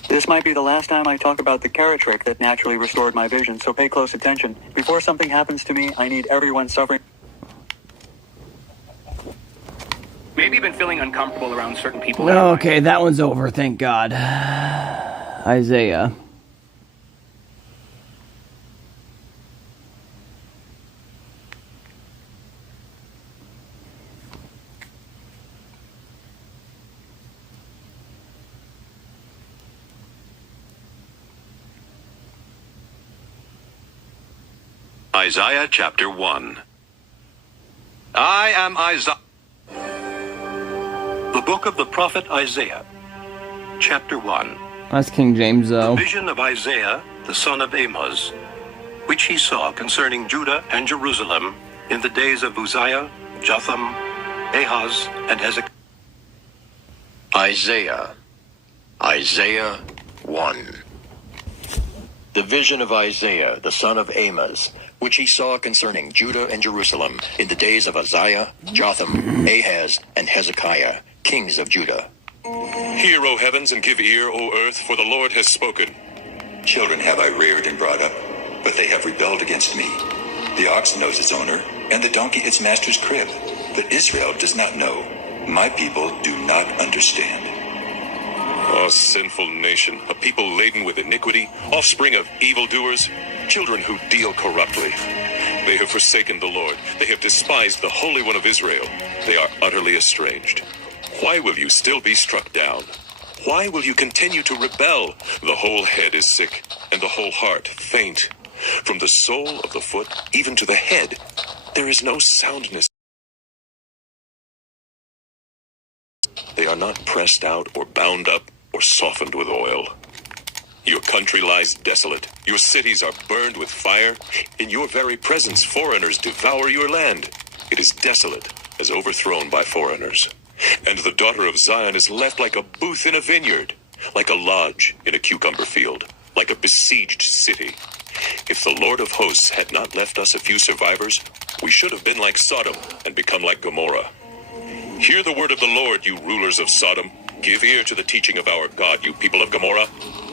This might be the last time I talk about the carrot trick that naturally restored my vision, so pay close attention. Before something happens to me, I need everyone suffering. Maybe you've been feeling uncomfortable around certain people. Okay, that one's over, thank God. Isaiah. Isaiah chapter 1. I am Isaiah. The book of the prophet Isaiah, chapter 1. That's King James, though. The vision of Isaiah, the son of Amoz, which he saw concerning Judah and Jerusalem in the days of Uzziah, Jotham, Ahaz, and Hezekiah. Isaiah 1. The vision of Isaiah, the son of Amoz, which he saw concerning Judah and Jerusalem in the days of Uzziah, Jotham, Ahaz, and Hezekiah, kings of Judah. Hear, O heavens, and give ear, O earth, for the Lord has spoken. Children have I reared and brought up, but they have rebelled against me. The ox knows its owner, and the donkey its master's crib. But Israel does not know. My people do not understand. O sinful nation, a people laden with iniquity, offspring of evildoers, children who deal corruptly. They have forsaken the Lord. They have despised the Holy One of Israel. They are utterly estranged. Why will you still be struck down? Why will you continue to rebel? The whole head is sick, and the whole heart faint. From the sole of the foot even to the head, there is no soundness. They are not pressed out or bound up or softened with oil. Your country lies desolate. Your cities are burned with fire. In your very presence, foreigners devour your land. It is desolate, as overthrown by foreigners. And the daughter of Zion is left like a booth in a vineyard, like a lodge in a cucumber field, like a besieged city. If the Lord of hosts had not left us a few survivors, we should have been like Sodom and become like Gomorrah. Hear the word of the Lord, you rulers of Sodom. Give ear to the teaching of our God, you people of Gomorrah.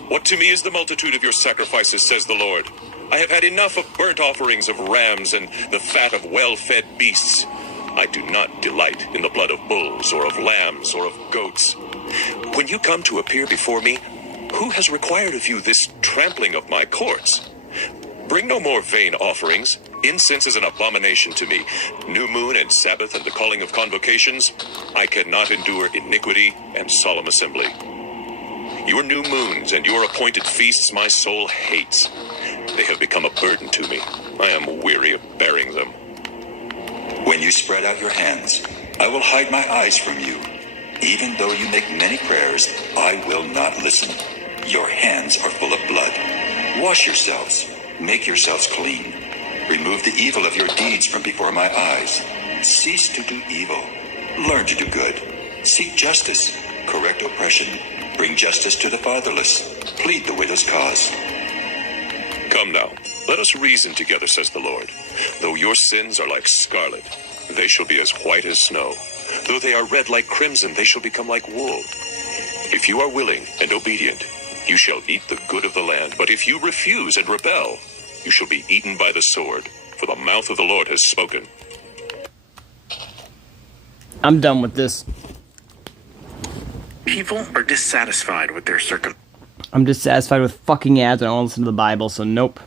What to me is the multitude of your sacrifices, says the Lord. I have had enough of burnt offerings of rams and the fat of well-fed beasts. I do not delight in the blood of bulls or of lambs or of goats. When you come to appear before me, who has required of you this trampling of my courts? Bring no more vain offerings. Incense is an abomination to me. New moon and Sabbath and the calling of convocations. I cannot endure iniquity and solemn assembly. Your new moons and your appointed feasts my soul hates. They have become a burden to me. I am weary of bearing them. When you spread out your hands, I will hide my eyes from you. Even though you make many prayers, I will not listen. Your hands are full of blood. Wash yourselves. Make yourselves clean. Remove the evil of your deeds from before my eyes. Cease to do evil. Learn to do good. Seek justice. Correct oppression. Bring justice to the fatherless. Plead the widow's cause. Come now, let us reason together, says the Lord. Though your sins are like scarlet, they shall be as white as snow. Though they are red like crimson, they shall become like wool. If you are willing and obedient, you shall eat the good of the land. But if you refuse and rebel, you shall be eaten by the sword, for the mouth of the Lord has spoken. I'm done with this. People are dissatisfied with their I'm dissatisfied with fucking ads. I don't want to listen to the Bible, so nope.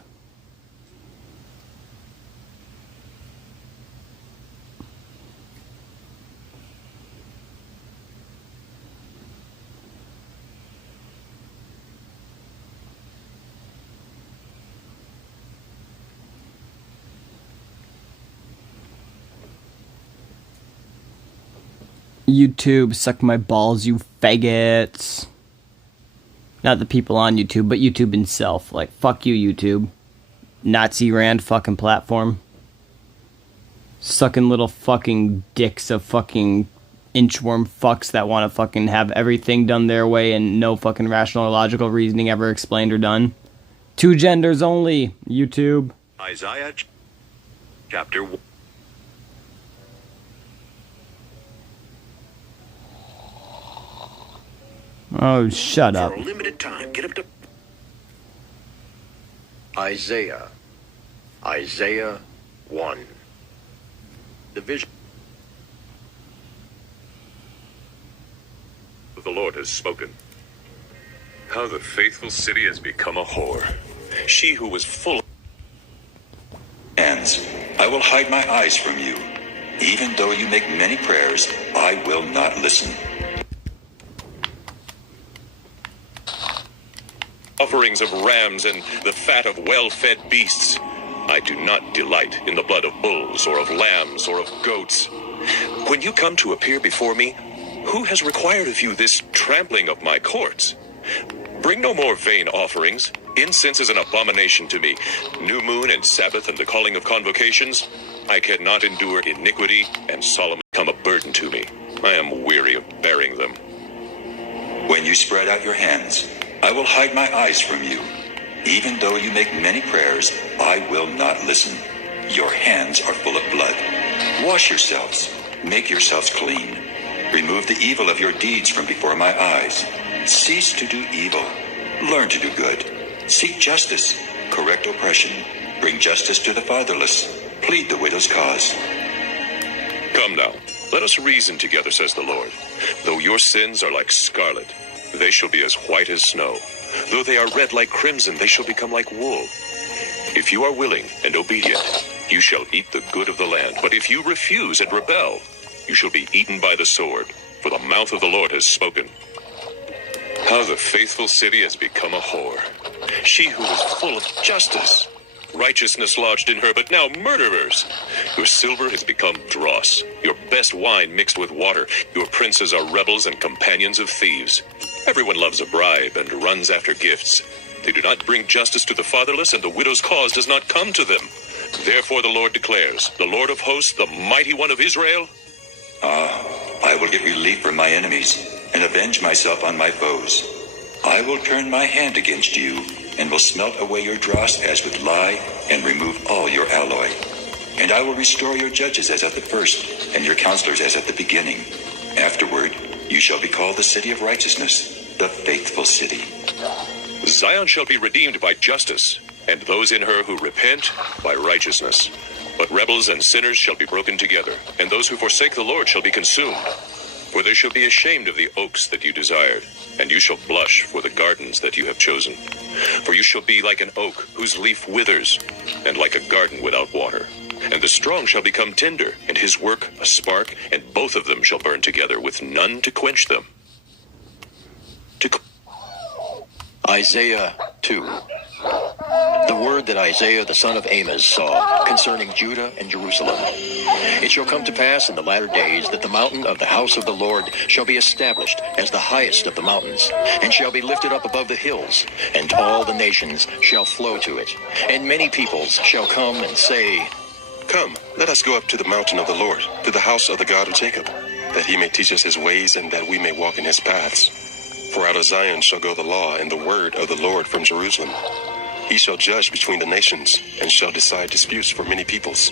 YouTube, suck my balls, you faggots. Not the people on YouTube, but YouTube itself. Like, fuck you, YouTube. Nazi Rand fucking platform. Sucking little fucking dicks of fucking inchworm fucks that want to fucking have everything done their way and no fucking rational or logical reasoning ever explained or done. 2 genders only, YouTube. Isaiah chapter 1. Oh, shut up. For a limited time, get up to Isaiah 1. The vision. The Lord has spoken. How the faithful city has become a whore. She who was full of hands, I will hide my eyes from you. Even though you make many prayers, I will not listen. offerings of rams and the fat of well-fed beasts. I do not delight in the blood of bulls or of lambs or of goats. When you come to appear before me, who has required of you this trampling of my courts? Bring no more vain offerings. Incense is an abomination to me. New moon and Sabbath and the calling of convocations. I cannot endure iniquity, and solemn become a burden to me. I am weary of bearing them. When you spread out your hands, I will hide my eyes from you. Even though you make many prayers, I will not listen. Your hands are full of blood. Wash yourselves. Make yourselves clean. Remove the evil of your deeds from before my eyes. Cease to do evil. Learn to do good. Seek justice. Correct oppression. Bring justice to the fatherless. Plead the widow's cause. Come now, let us reason together, says the Lord. Though your sins are like scarlet, they shall be as white as snow. Though they are red like crimson, they shall become like wool. If you are willing and obedient, you shall eat the good of the land. But if you refuse and rebel, you shall be eaten by the sword, for the mouth of the Lord has spoken. How the faithful city has become a whore. She who was full of justice. Righteousness lodged in her, but now murderers. Your silver has become dross, your best wine mixed with water. Your princes are rebels and companions of thieves. Everyone loves a bribe and runs after gifts. They do not bring justice to the fatherless, and the widow's cause does not come to them. Therefore the Lord declares, the Lord of hosts, the mighty one of Israel. I will get relief from my enemies and avenge myself on my foes. I will turn my hand against you and will smelt away your dross as with lye and remove all your alloy. And I will restore your judges as at the first and your counselors as at the beginning. Afterward, you shall be called the city of righteousness, the faithful city. Zion shall be redeemed by justice, and those in her who repent by righteousness. But rebels and sinners shall be broken together, and those who forsake the Lord shall be consumed. For they shall be ashamed of the oaks that you desired, and you shall blush for the gardens that you have chosen. For you shall be like an oak whose leaf withers, and like a garden without water. And the strong shall become tender, and his work a spark, and both of them shall burn together, with none to quench them. Isaiah 2. The word that Isaiah the son of Amos saw concerning Judah and Jerusalem. It shall come to pass in the latter days that the mountain of the house of the Lord shall be established as the highest of the mountains, and shall be lifted up above the hills, and all the nations shall flow to it. And many peoples shall come and say, Come, let us go up to the mountain of the Lord, to the house of the God of Jacob, that he may teach us his ways, and that we may walk in his paths. For out of Zion shall go the law and the word of the Lord from Jerusalem. He shall judge between the nations, and shall decide disputes for many peoples.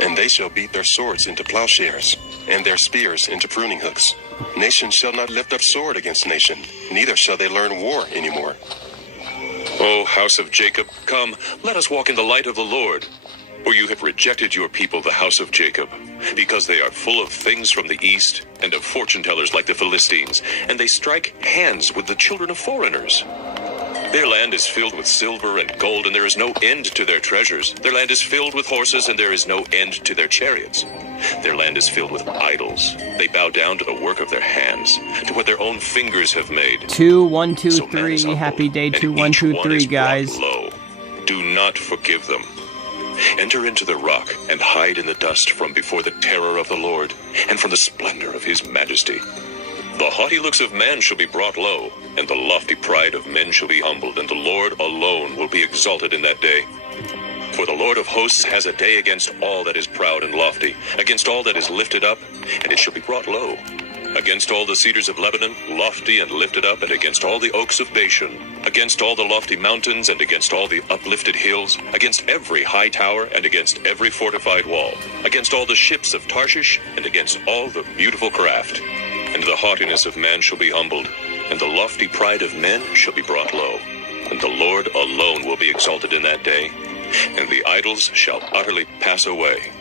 And they shall beat their swords into plowshares, and their spears into pruning hooks. Nation shall not lift up sword against nation, neither shall they learn war anymore. O house of Jacob, come, let us walk in the light of the Lord. For you have rejected your people, the house of Jacob, because they are full of things from the east, and of fortune-tellers like the Philistines, and they strike hands with the children of foreigners. Their land is filled with silver and gold, and there is no end to their treasures. Their land is filled with horses, and there is no end to their chariots. Their land is filled with idols. They bow down to the work of their hands, to what their own fingers have made. 2, 1, 2, 3. Happy day 2, 1, 2, 3, guys. Low. Do not forgive them. Enter into the rock and hide in the dust from before the terror of the Lord and from the splendor of his majesty. The haughty looks of man shall be brought low, and the lofty pride of men shall be humbled, and the Lord alone will be exalted in that day. For the Lord of hosts has a day against all that is proud and lofty, against all that is lifted up, and it shall be brought low. Against all the cedars of Lebanon, lofty and lifted up, and against all the oaks of Bashan, against all the lofty mountains, and against all the uplifted hills, against every high tower, and against every fortified wall, against all the ships of Tarshish, and against all the beautiful craft. And the haughtiness of man shall be humbled, and the lofty pride of men shall be brought low. And the Lord alone will be exalted in that day, and the idols shall utterly pass away.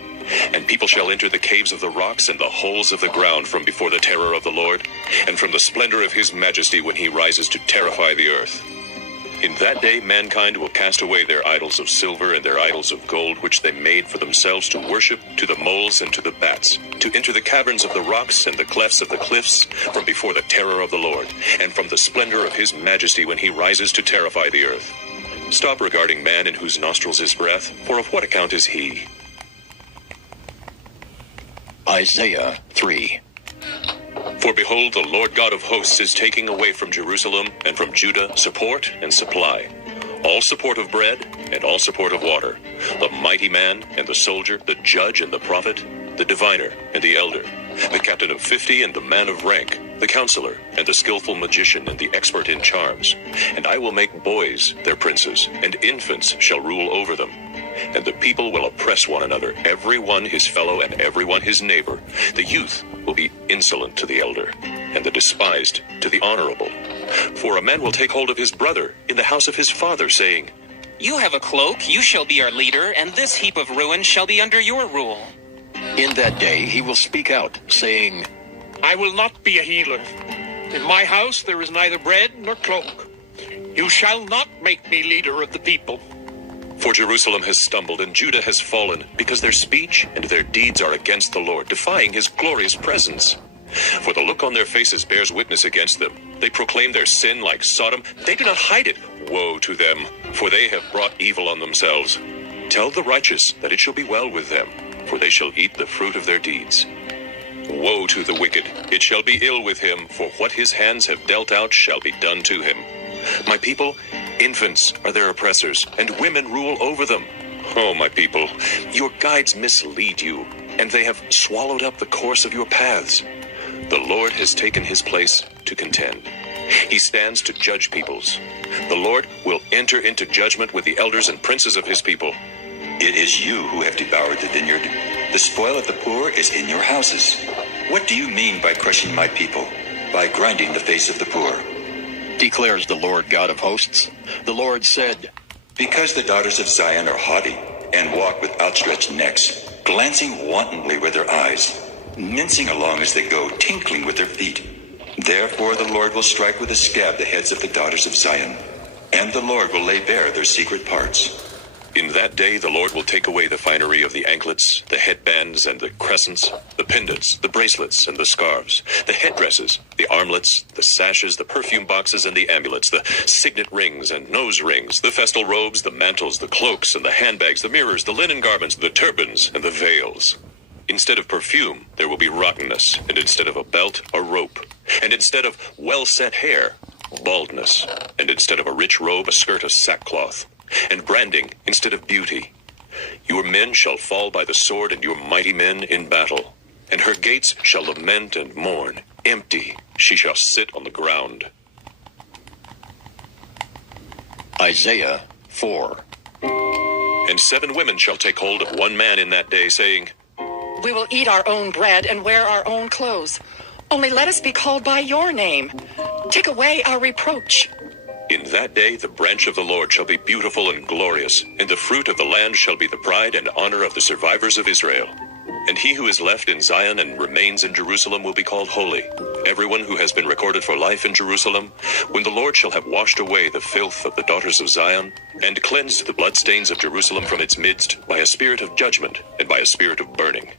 And people shall enter the caves of the rocks and the holes of the ground from before the terror of the Lord, and from the splendor of his majesty when he rises to terrify the earth. In that day mankind will cast away their idols of silver and their idols of gold which they made for themselves to worship, to the moles and to the bats, to enter the caverns of the rocks and the clefts of the cliffs from before the terror of the Lord, and from the splendor of his majesty when he rises to terrify the earth. Stop regarding man in whose nostrils is breath, for of what account is he? Isaiah 3. For behold, the Lord God of hosts is taking away from Jerusalem and from Judah support and supply, all support of bread and all support of water, the mighty man and the soldier, the judge and the prophet, the diviner and the elder, the captain of 50 and the man of rank, the counselor and the skillful magician and the expert in charms. And I will make boys their princes, and infants shall rule over them. And the people will oppress one another, every one his fellow and every one his neighbor. The youth will be insolent to the elder, and the despised to the honorable. For a man will take hold of his brother in the house of his father, saying, You have a cloak, you shall be our leader, and this heap of ruin shall be under your rule. In that day he will speak out, saying, I will not be a healer. In my house there is neither bread nor cloak. You shall not make me leader of the people. For Jerusalem has stumbled and Judah has fallen, because their speech and their deeds are against the Lord, defying his glorious presence. For the look on their faces bears witness against them. They proclaim their sin like Sodom. They do not hide it. Woe to them, for they have brought evil on themselves. Tell the righteous that it shall be well with them, for they shall eat the fruit of their deeds. Woe to the wicked, it shall be ill with him, for what his hands have dealt out shall be done to him. My people, infants are their oppressors, and women rule over them. Oh, my people, your guides mislead you, and they have swallowed up the course of your paths. The Lord has taken his place to contend. He stands to judge peoples. The Lord will enter into judgment with the elders and princes of his people. It is you who have devoured the vineyard. The spoil of the poor is in your houses. What do you mean by crushing my people? By grinding the face of the poor? Declares the Lord God of hosts. The Lord said, Because the daughters of Zion are haughty, and walk with outstretched necks, glancing wantonly with their eyes, mincing along as they go, tinkling with their feet. Therefore the Lord will strike with a scab the heads of the daughters of Zion, and the Lord will lay bare their secret parts. In that day the Lord will take away the finery of the anklets, the headbands and the crescents, the pendants, the bracelets and the scarves, the headdresses, the armlets, the sashes, the perfume boxes and the amulets, the signet rings and nose rings, the festal robes, the mantles, the cloaks and the handbags, the mirrors, the linen garments, the turbans and the veils. Instead of perfume, there will be rottenness, and instead of a belt, a rope, and instead of well-set hair, baldness, and instead of a rich robe, a skirt of sackcloth, and branding instead of beauty. Your men shall fall by the sword, and your mighty men in battle. And her gates shall lament and mourn. Empty she shall sit on the ground. Isaiah 4. And 7 women shall take hold of one man in that day, saying, We will eat our own bread and wear our own clothes. Only let us be called by your name. Take away our reproach. In that day the branch of the Lord shall be beautiful and glorious, and the fruit of the land shall be the pride and honor of the survivors of Israel. And he who is left in Zion and remains in Jerusalem will be called holy, everyone who has been recorded for life in Jerusalem, when the Lord shall have washed away the filth of the daughters of Zion, and cleansed the bloodstains of Jerusalem from its midst by a spirit of judgment and by a spirit of burning.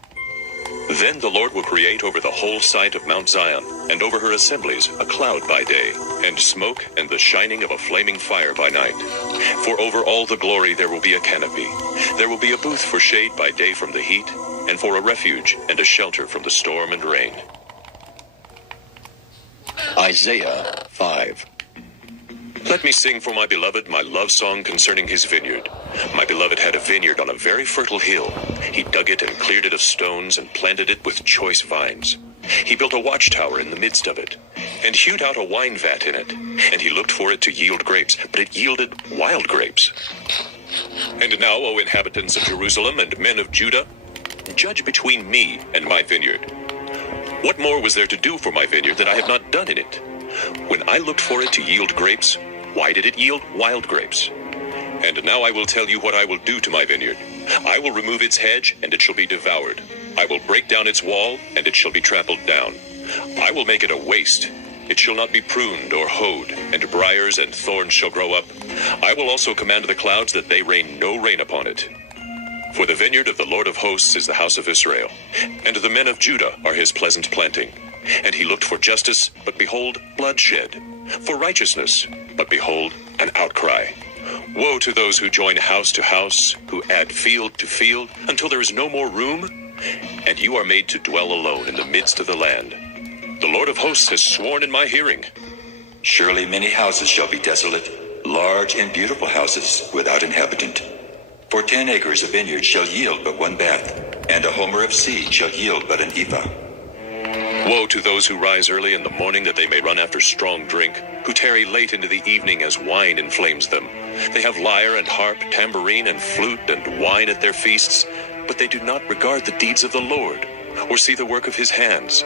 Then the Lord will create over the whole site of Mount Zion, and over her assemblies, a cloud by day, and smoke and the shining of a flaming fire by night. For over all the glory there will be a canopy. There will be a booth for shade by day from the heat, and for a refuge and a shelter from the storm and rain. Isaiah 5. Let me sing for my beloved my love song concerning his vineyard. My beloved had a vineyard on a very fertile hill. He dug it and cleared it of stones and planted it with choice vines. He built a watchtower in the midst of it, and hewed out a wine vat in it. And he looked for it to yield grapes, but it yielded wild grapes. And now, O inhabitants of Jerusalem and men of Judah, judge between me and my vineyard. What more was there to do for my vineyard that I have not done in it? When I looked for it to yield grapes, why did it yield wild grapes? And now I will tell you what I will do to my vineyard. I will remove its hedge, and it shall be devoured. I will break down its wall, and it shall be trampled down. I will make it a waste. It shall not be pruned or hoed, and briars and thorns shall grow up. I will also command the clouds that they rain no rain upon it. For the vineyard of the Lord of hosts is the house of Israel, and the men of Judah are his pleasant planting. And he looked for justice, but behold, bloodshed. For righteousness, but behold, an outcry. Woe to those who join house to house, who add field to field, until there is no more room, and you are made to dwell alone in the midst of the land. The Lord of hosts has sworn in my hearing. Surely many houses shall be desolate, large and beautiful houses without inhabitant. For 10 acres of vineyard shall yield but one bath, and a homer of seed shall yield but an ephah. Woe to those who rise early in the morning that they may run after strong drink, who tarry late into the evening as wine inflames them. They have lyre and harp, tambourine and flute and wine at their feasts, but they do not regard the deeds of the Lord, or see the work of his hands.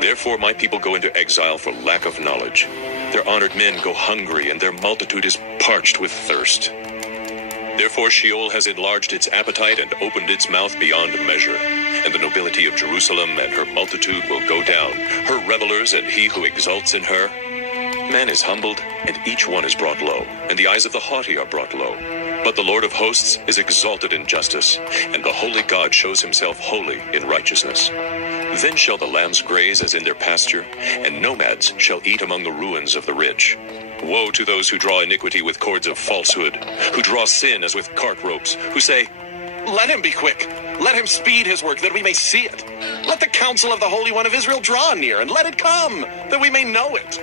Therefore my people go into exile for lack of knowledge. Their honored men go hungry, and their multitude is parched with thirst. Therefore Sheol has enlarged its appetite and opened its mouth beyond measure. And the nobility of Jerusalem and her multitude will go down, her revelers and he who exults in her. Man is humbled, and each one is brought low, and the eyes of the haughty are brought low. But the Lord of hosts is exalted in justice, and the holy God shows himself holy in righteousness. Then shall the lambs graze as in their pasture, and nomads shall eat among the ruins of the rich. Woe to those who draw iniquity with cords of falsehood, who draw sin as with cart ropes, who say, Let him be quick. Let him speed his work, that we may see it. Let the counsel of the Holy One of Israel draw near, and let it come, that we may know it.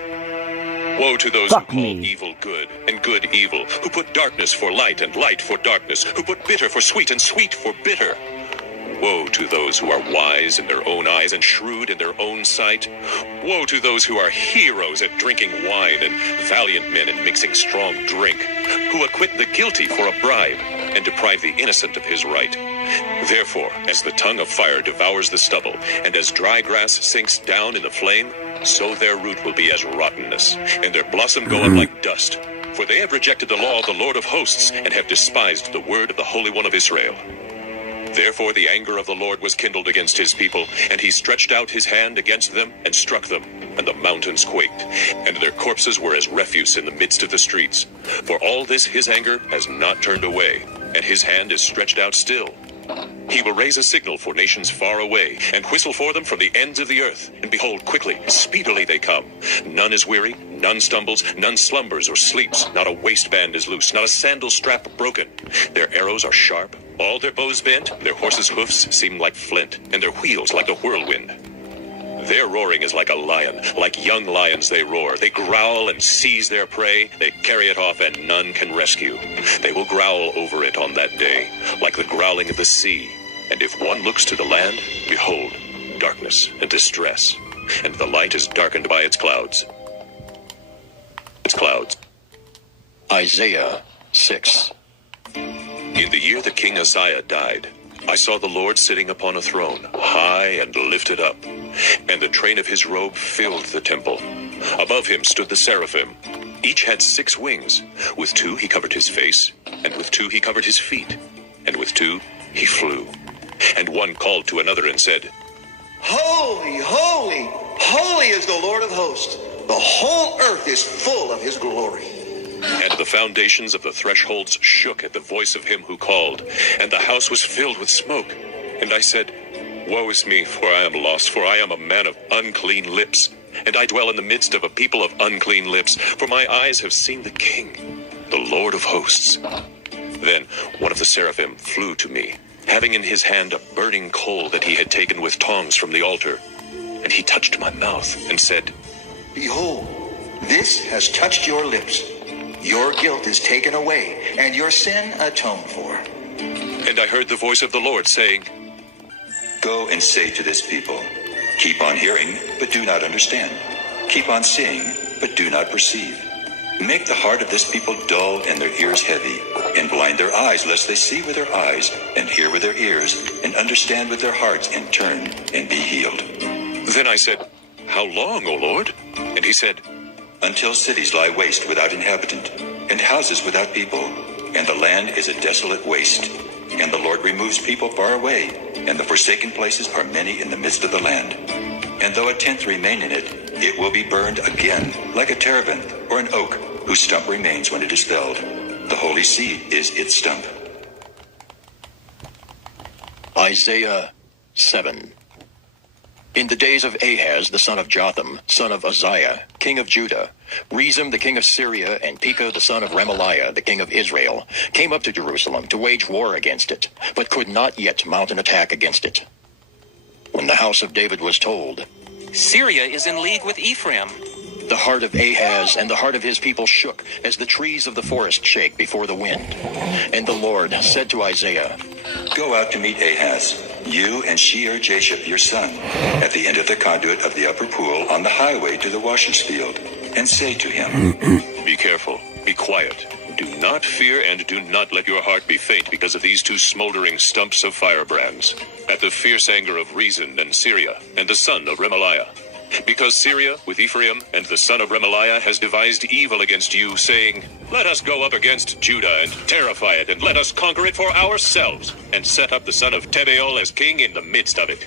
Woe to those who call evil good, and good evil, who put darkness for light, and light for darkness, who put bitter for sweet, and sweet for bitter. Woe to those who are wise in their own eyes and shrewd in their own sight. Woe to those who are heroes at drinking wine and valiant men in mixing strong drink, who acquit the guilty for a bribe and deprive the innocent of his right. Therefore, as the tongue of fire devours the stubble, and as dry grass sinks down in the flame, so their root will be as rottenness, and their blossom go up like dust. For they have rejected the law of the Lord of hosts, and have despised the word of the Holy One of Israel. Therefore the anger of the Lord was kindled against his people, and he stretched out his hand against them, and struck them, and the mountains quaked, and their corpses were as refuse in the midst of the streets. For all this his anger has not turned away, and his hand is stretched out still. He will raise a signal for nations far away, and whistle for them from the ends of the earth. And behold, quickly, speedily they come. None is weary, none stumbles, none slumbers or sleeps. Not a waistband is loose, not a sandal strap broken. Their arrows are sharp, all their bows bent, their horses' hoofs seem like flint, and their wheels like a whirlwind. Their roaring is like a lion, like young lions they roar. They growl and seize their prey, they carry it off and none can rescue. They will growl over it on that day, like the growling of the sea. And if one looks to the land, behold, darkness and distress, and the light is darkened by its clouds. Isaiah 6. In the year that King Uzziah died, I saw the Lord sitting upon a throne, high and lifted up, and the train of his robe filled the temple. Above him stood the seraphim. Each had 6 wings. With 2 he covered his face, and with 2 he covered his feet, and with 2 he flew. And one called to another and said, Holy, holy, holy is the Lord of hosts. The whole earth is full of his glory. And the foundations of the thresholds shook at the voice of him who called, and the house was filled with smoke. And I said, Woe is me, for I am lost, for I am a man of unclean lips, and I dwell in the midst of a people of unclean lips, for my eyes have seen the King, the Lord of hosts. Then one of the seraphim flew to me, having in his hand a burning coal that he had taken with tongs from the altar. And he touched my mouth and said, Behold, this has touched your lips. Your guilt is taken away, and your sin atoned for. And I heard the voice of the Lord saying, Go and say to this people, keep on hearing, but do not understand. Keep on seeing, but do not perceive. Make the heart of this people dull and their ears heavy, and blind their eyes, lest they see with their eyes, and hear with their ears, and understand with their hearts, and turn, and be healed. Then I said, How long, O Lord? And he said, Until cities lie waste without inhabitant, and houses without people, and the land is a desolate waste. And the Lord removes people far away, and the forsaken places are many in the midst of the land. And though a tenth remain in it, it will be burned again, like a terebinth or an oak, whose stump remains when it is felled. The holy seed is its stump. Isaiah 7. In the days of Ahaz, the son of Jotham, son of Uzziah, king of Judah, Rezin the king of Syria, and Pekah the son of Remaliah, the king of Israel, came up to Jerusalem to wage war against it, but could not yet mount an attack against it. When the house of David was told, Syria is in league with Ephraim, the heart of Ahaz and the heart of his people shook, as the trees of the forest shake before the wind. And the Lord said to Isaiah, Go out to meet Ahaz, you and Shear-Jashub your son, at the end of the conduit of the upper pool on the highway to the washer's field, and say to him, Be careful, be quiet. Do not fear, and do not let your heart be faint because of these two smoldering stumps of firebrands, at the fierce anger of Rezin and Syria, and the son of Remaliah. Because Syria, with Ephraim, and the son of Remaliah, has devised evil against you, saying, Let us go up against Judah, and terrify it, and let us conquer it for ourselves, and set up the son of Tebeol as king in the midst of it.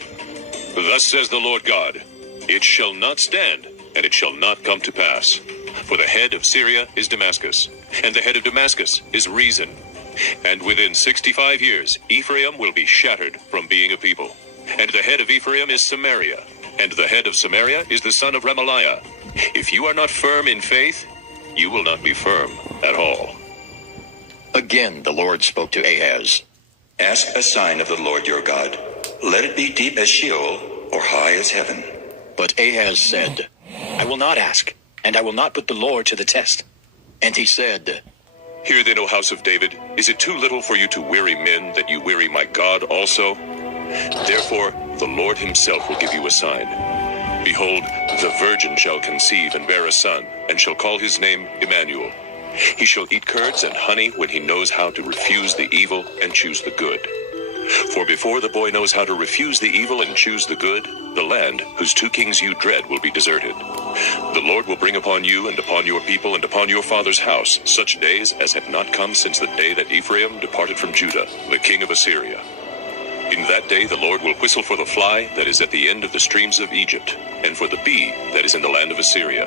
Thus says the Lord God, It shall not stand, and it shall not come to pass. For the head of Syria is Damascus, and the head of Damascus is Rezin. And within 65 years, Ephraim will be shattered from being a people. And the head of Ephraim is Samaria, and the head of Samaria is the son of Remaliah. If you are not firm in faith, you will not be firm at all. Again the Lord spoke to Ahaz, Ask a sign of the Lord your God. Let it be deep as Sheol, or high as heaven. But Ahaz said, I will not ask, and I will not put the Lord to the test. And he said, Hear then, O house of David, is it too little for you to weary men, that you weary my God also? Therefore the Lord himself will give you a sign. Behold, the virgin shall conceive and bear a son, and shall call his name Emmanuel. He shall eat curds and honey when he knows how to refuse the evil and choose the good. For before the boy knows how to refuse the evil and choose the good, the land, whose two kings you dread, will be deserted. The Lord will bring upon you and upon your people and upon your father's house such days as have not come since the day that Ephraim departed from Judah, the king of Assyria. In that day the Lord will whistle for the fly that is at the end of the streams of Egypt, and for the bee that is in the land of Assyria.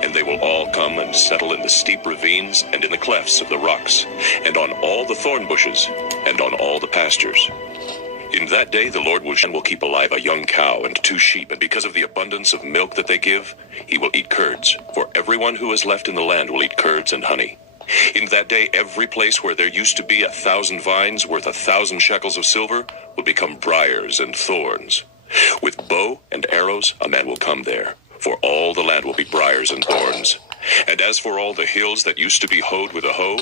And they will all come and settle in the steep ravines and in the clefts of the rocks, and on all the thorn bushes, and on all the pastures. In that day the Lord will keep alive a young cow and 2 sheep, and because of the abundance of milk that they give, he will eat curds, for everyone who is left in the land will eat curds and honey. In that day every place where there used to be 1,000 vines worth 1,000 shekels of silver will become briars and thorns. With bow and arrows a man will come there, for all the land will be briars and thorns. And as for all the hills that used to be hoed with a hoe,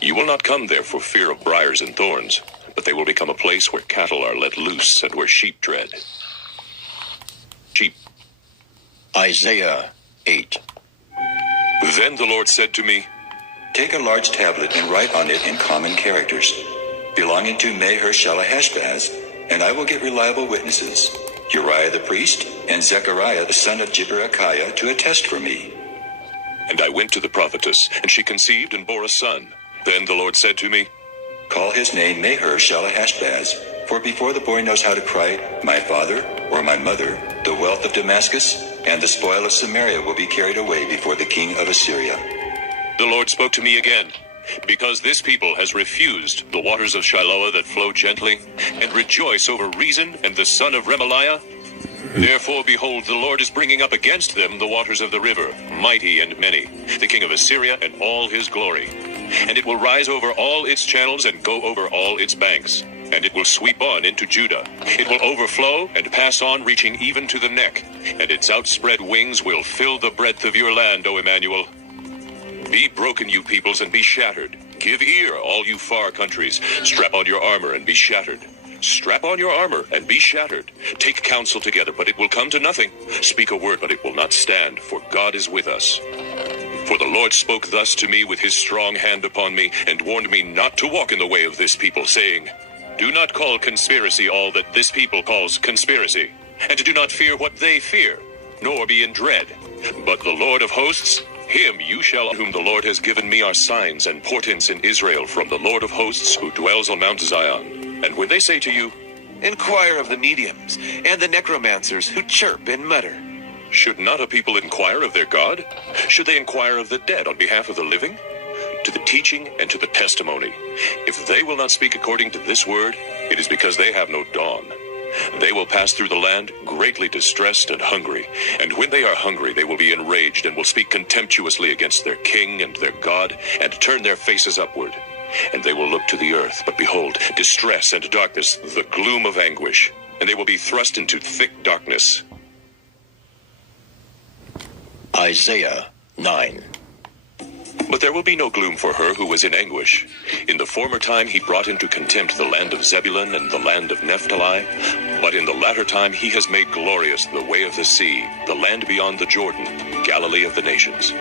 you will not come there for fear of briars and thorns, but they will become a place where cattle are let loose and where sheep tread. Sheep. Isaiah 8. Then the Lord said to me, Take a large tablet and write on it in common characters, belonging to Maher-shalal-Hash-Baz, and I will get reliable witnesses, Uriah the priest and Zechariah the son of Jeberechiah, to attest for me. And I went to the prophetess, and she conceived and bore a son. Then the Lord said to me, Call his name Maher-shalal-Hash-Baz, for before the boy knows how to cry, My father or my mother, the wealth of Damascus and the spoil of Samaria will be carried away before the king of Assyria. The Lord spoke to me again, Because this people has refused the waters of Shiloah that flow gently, and rejoice over Rezin and the son of Remaliah, therefore, behold, the Lord is bringing up against them the waters of the river, mighty and many, the king of Assyria and all his glory. And it will rise over all its channels and go over all its banks. And it will sweep on into Judah. It will overflow and pass on, reaching even to the neck. And its outspread wings will fill the breadth of your land, O Emmanuel. Be broken, you peoples, and be shattered. Give ear, all you far countries. Strap on your armor and be shattered. Strap on your armor and be shattered. Take counsel together, but it will come to nothing. Speak a word, but it will not stand, for God is with us. For the Lord spoke thus to me with his strong hand upon me, and warned me not to walk in the way of this people, saying, do not call conspiracy all that this people calls conspiracy, and do not fear what they fear, nor be in dread. But the Lord of hosts, him you shall, whom the Lord has given me, are signs and portents in Israel from the Lord of hosts, who dwells on Mount Zion. And when they say to you, inquire of the mediums and the necromancers who chirp and mutter, should not a people inquire of their God? Should they inquire of the dead on behalf of the living? To the teaching and to the testimony. If they will not speak according to this word, it is because they have no dawn. They will pass through the land greatly distressed and hungry, and when they are hungry they will be enraged and will speak contemptuously against their king and their God, and turn their faces upward. And they will look to the earth, but behold, distress and darkness, the gloom of anguish, and they will be thrust into thick darkness. Isaiah 9. But there will be no gloom for her who was in anguish. In the former time he brought into contempt the land of Zebulun and the land of Naphtali, but in the latter time he has made glorious the way of the sea, the land beyond the Jordan, Galilee of the nations.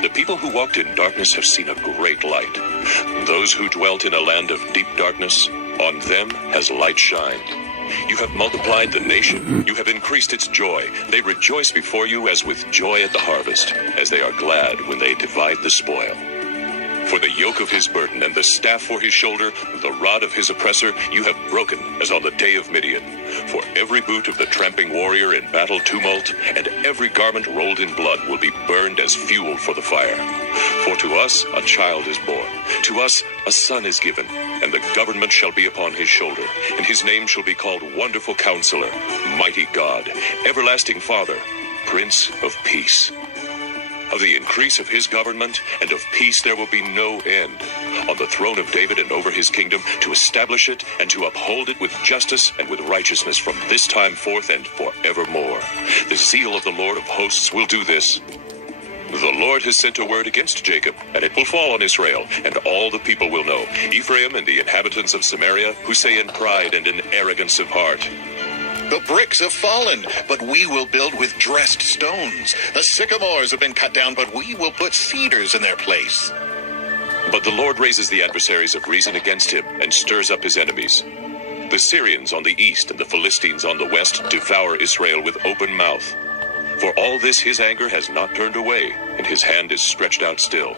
The people who walked in darkness have seen a great light. Those who dwelt in a land of deep darkness, on them has light shined. You have multiplied the nation. You have increased its joy. They rejoice before you as with joy at the harvest, as they are glad when they divide the spoil. For the yoke of his burden and the staff for his shoulder, the rod of his oppressor, you have broken as on the day of Midian. For every boot of the tramping warrior in battle tumult, and every garment rolled in blood will be burned as fuel for the fire. For to us a child is born, to us a son is given, and the government shall be upon his shoulder, and his name shall be called Wonderful Counselor, Mighty God, Everlasting Father, Prince of Peace. Of the increase of his government and of peace there will be no end, on the throne of David and over his kingdom, to establish it and to uphold it with justice and with righteousness from this time forth and forevermore. The zeal of the Lord of hosts will do this. The Lord has sent a word against Jacob, and it will fall on Israel, and all the people will know, Ephraim and the inhabitants of Samaria, who say in pride and in arrogance of heart, the bricks have fallen, but we will build with dressed stones. The sycamores have been cut down, but we will put cedars in their place. But the Lord raises the adversaries of Rezin against him, and stirs up his enemies. The Syrians on the east and the Philistines on the west devour Israel with open mouth. For all this his anger has not turned away, and his hand is stretched out still.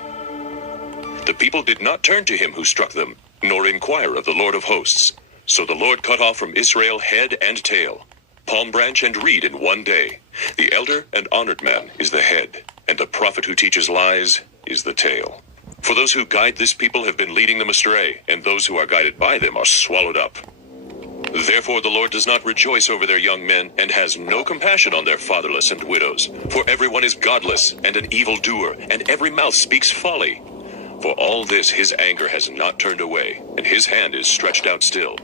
The people did not turn to him who struck them, nor inquire of the Lord of hosts. So the Lord cut off from Israel head and tail, palm branch and reed in one day. The elder and honored man is the head, and the prophet who teaches lies is the tail. For those who guide this people have been leading them astray, and those who are guided by them are swallowed up. Therefore the Lord does not rejoice over their young men, and has no compassion on their fatherless and widows. For everyone is godless and an evildoer, and every mouth speaks folly. For all this his anger has not turned away, and his hand is stretched out still.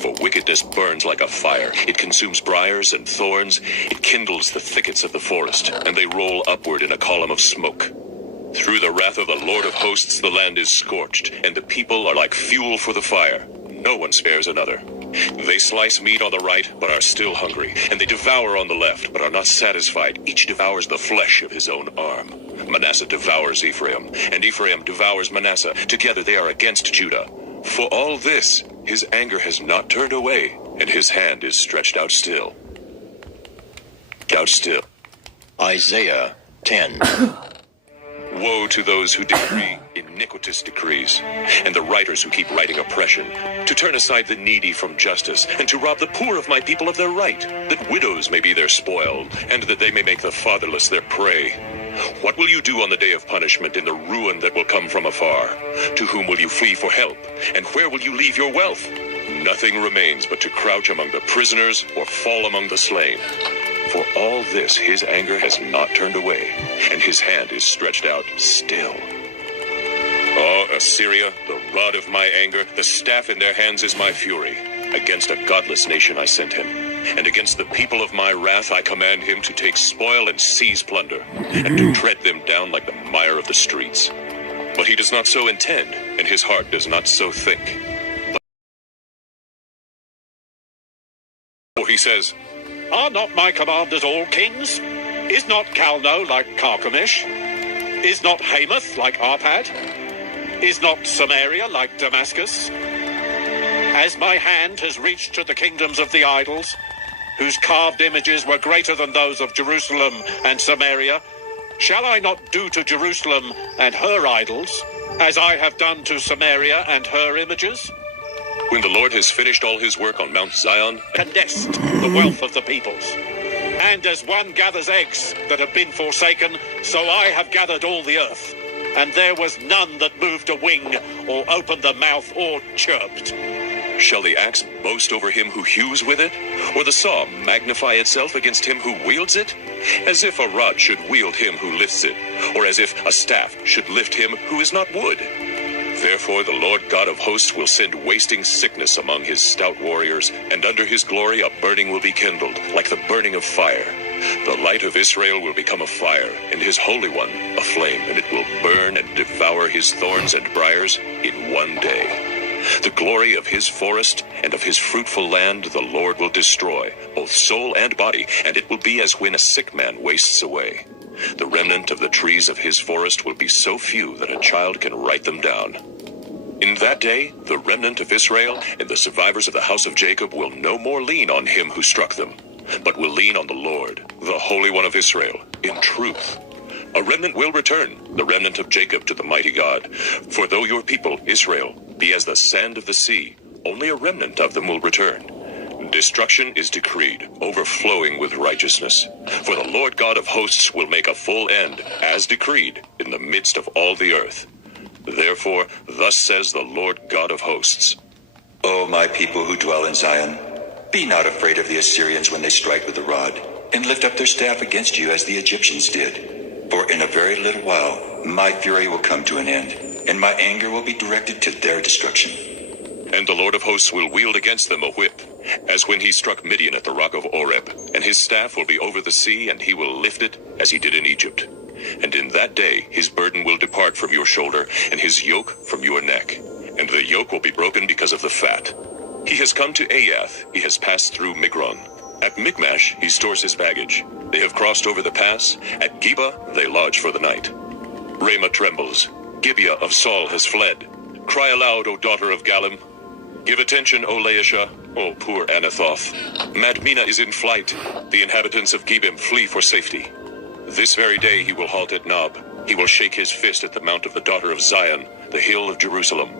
For wickedness burns like a fire. It consumes briars and thorns. It kindles the thickets of the forest, and they roll upward in a column of smoke. Through the wrath of the Lord of hosts the land is scorched, and the people are like fuel for the fire. No one spares another. They slice meat on the right, but are still hungry, and they devour on the left, but are not satisfied. Each devours the flesh of his own arm. Manasseh devours Ephraim, and Ephraim devours Manasseh. Together they are against Judah. For all this, his anger has not turned away, and his hand is stretched out still. Isaiah 10. Woe to those who decree iniquitous decrees, and the writers who keep writing oppression, to turn aside the needy from justice, and to rob the poor of my people of their right, that widows may be their spoil, and that they may make the fatherless their prey. What will you do on the day of punishment in the ruin that will come from afar? To whom will you flee for help? And where will you leave your wealth? Nothing remains but to crouch among the prisoners or fall among the slain. For all this his anger has not turned away, and his hand is stretched out still. Oh, Assyria, the rod of my anger, the staff in their hands is my fury. Against a godless nation I sent him, and against the people of my wrath I command him to take spoil and seize plunder, and to tread them down like the mire of the streets. But he does not so intend, and his heart does not so think. For he says, Are not my commanders all kings? Is not Calno like Carchemish? Is not Hamath like Arpad? Is not Samaria like Damascus? As my hand has reached to the kingdoms of the idols, whose carved images were greater than those of Jerusalem and Samaria, shall I not do to Jerusalem and her idols, as I have done to Samaria and her images? When the Lord has finished all his work on Mount Zion, Condensed the wealth of the peoples. And as one gathers eggs that have been forsaken, so I have gathered all the earth. And there was none that moved a wing, or opened the mouth, or chirped. shall the axe boast over him who hews with it? Or the saw magnify itself against him who wields it? As if a rod should wield him who lifts it, or as if a staff should lift him who is not wood. Therefore the Lord God of hosts will send wasting sickness among his stout warriors, and under his glory a burning will be kindled, like the burning of fire. The light of Israel will become a fire, and his Holy One a flame, and it will burn and devour his thorns and briars in one day. The glory of his forest and of his fruitful land the Lord will destroy, both soul and body, and it will be as when a sick man wastes away. The remnant of the trees of his forest will be so few that a child can write them down. In that day, the remnant of Israel and the survivors of the house of Jacob will no more lean on him who struck them, but will lean on the Lord, the Holy One of Israel, in truth. A remnant will return, the remnant of Jacob, to the mighty God. For though your people, Israel, be as the sand of the sea, only a remnant of them will return. Destruction is decreed, overflowing with righteousness. For the Lord God of hosts will make a full end, as decreed, in the midst of all the earth. Therefore, thus says the Lord God of hosts. O my people who dwell in Zion, be not afraid of the Assyrians when they strike with the rod, and lift up their staff against you as the Egyptians did. For in a very little while my fury will come to an end, and my anger will be directed to their destruction. And the Lord of hosts will wield against them a whip, as when he struck Midian at the rock of Oreb, and his staff will be over the sea, and he will lift it as he did in Egypt. And in that day his burden will depart from your shoulder, and his yoke from your neck. And the yoke will be broken because of the fat. He has come to Ayath, he has passed through Migron. At Michmash he stores his baggage. They have crossed over the pass. At Geba they lodge for the night. Ramah trembles. Gibeah of Saul has fled. Cry aloud, O daughter of Gallim. Give attention, O Laishah, O poor Anathoth. Madmenah is in flight. The inhabitants of Gebim flee for safety. This very day he will halt at Nob. He will shake his fist at the mount of the daughter of Zion, the hill of Jerusalem.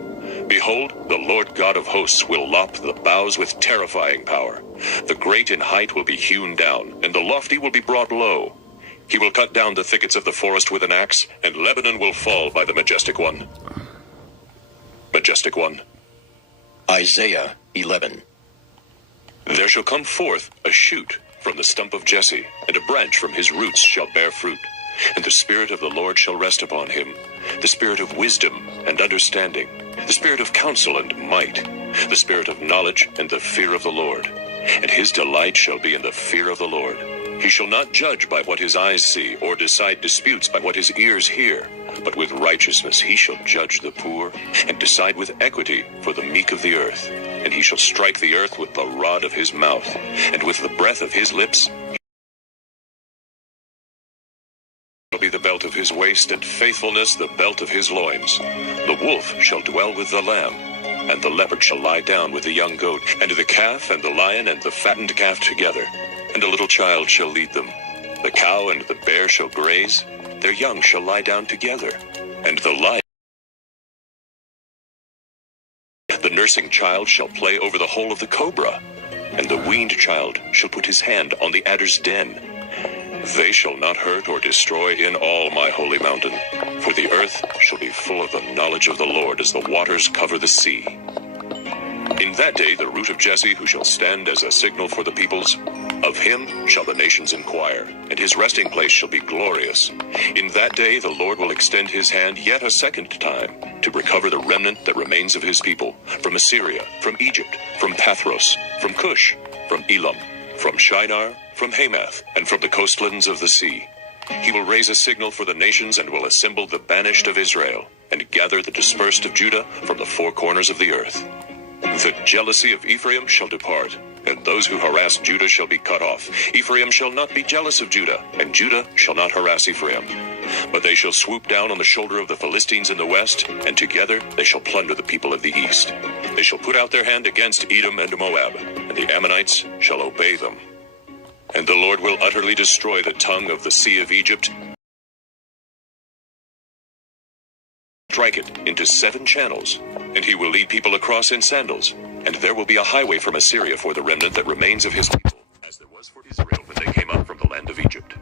Behold, the Lord God of hosts will lop the boughs with terrifying power. The great in height will be hewn down, and the lofty will be brought low. He will cut down the thickets of the forest with an axe, and Lebanon will fall by the majestic one. Majestic one. Isaiah 11. There shall come forth a shoot from the stump of Jesse, and a branch from his roots shall bear fruit. And the Spirit of the Lord shall rest upon him, the Spirit of wisdom and understanding, the Spirit of counsel and might, the Spirit of knowledge and the fear of the Lord. And his delight shall be in the fear of the Lord. He shall not judge by what his eyes see, or decide disputes by what his ears hear. But with righteousness he shall judge the poor, and decide with equity for the meek of the earth. And he shall strike the earth with the rod of his mouth, and with the breath of his lips shall be the belt of his waist, and faithfulness the belt of his loins. The wolf shall dwell with the lamb, and the leopard shall lie down with the young goat, and the calf and the lion and the fattened calf together, and a little child shall lead them. The cow and the bear shall graze, their young shall lie down together, and the lion, the nursing child shall play over the hole of the cobra, and the weaned child shall put his hand on the adder's den. They shall not hurt or destroy in all my holy mountain, for the earth shall be full of the knowledge of the Lord as the waters cover the sea. In that day the root of Jesse, who shall stand as a signal for the peoples, of him shall the nations inquire, and his resting place shall be glorious. In that day the Lord will extend his hand yet a second time, to recover the remnant that remains of his people, from Assyria, from Egypt, from Pathros, from Cush, from Elam, from Shinar, from Hamath, and from the coastlands of the sea. He will raise a signal for the nations, and will assemble the banished of Israel, and gather the dispersed of Judah from the four corners of the earth. The jealousy of Ephraim shall depart, and those who harass Judah shall be cut off. Ephraim shall not be jealous of Judah, and Judah shall not harass Ephraim. But they shall swoop down on the shoulder of the Philistines in the west, and together they shall plunder the people of the east. They shall put out their hand against Edom and Moab, and the Ammonites shall obey them. And the Lord will utterly destroy the tongue of the sea of Egypt, strike it into 7 channels, and he will lead people across in sandals, and there will be a highway from Assyria for the remnant that remains of his people, as there was for Israel when they came up from the land of Egypt.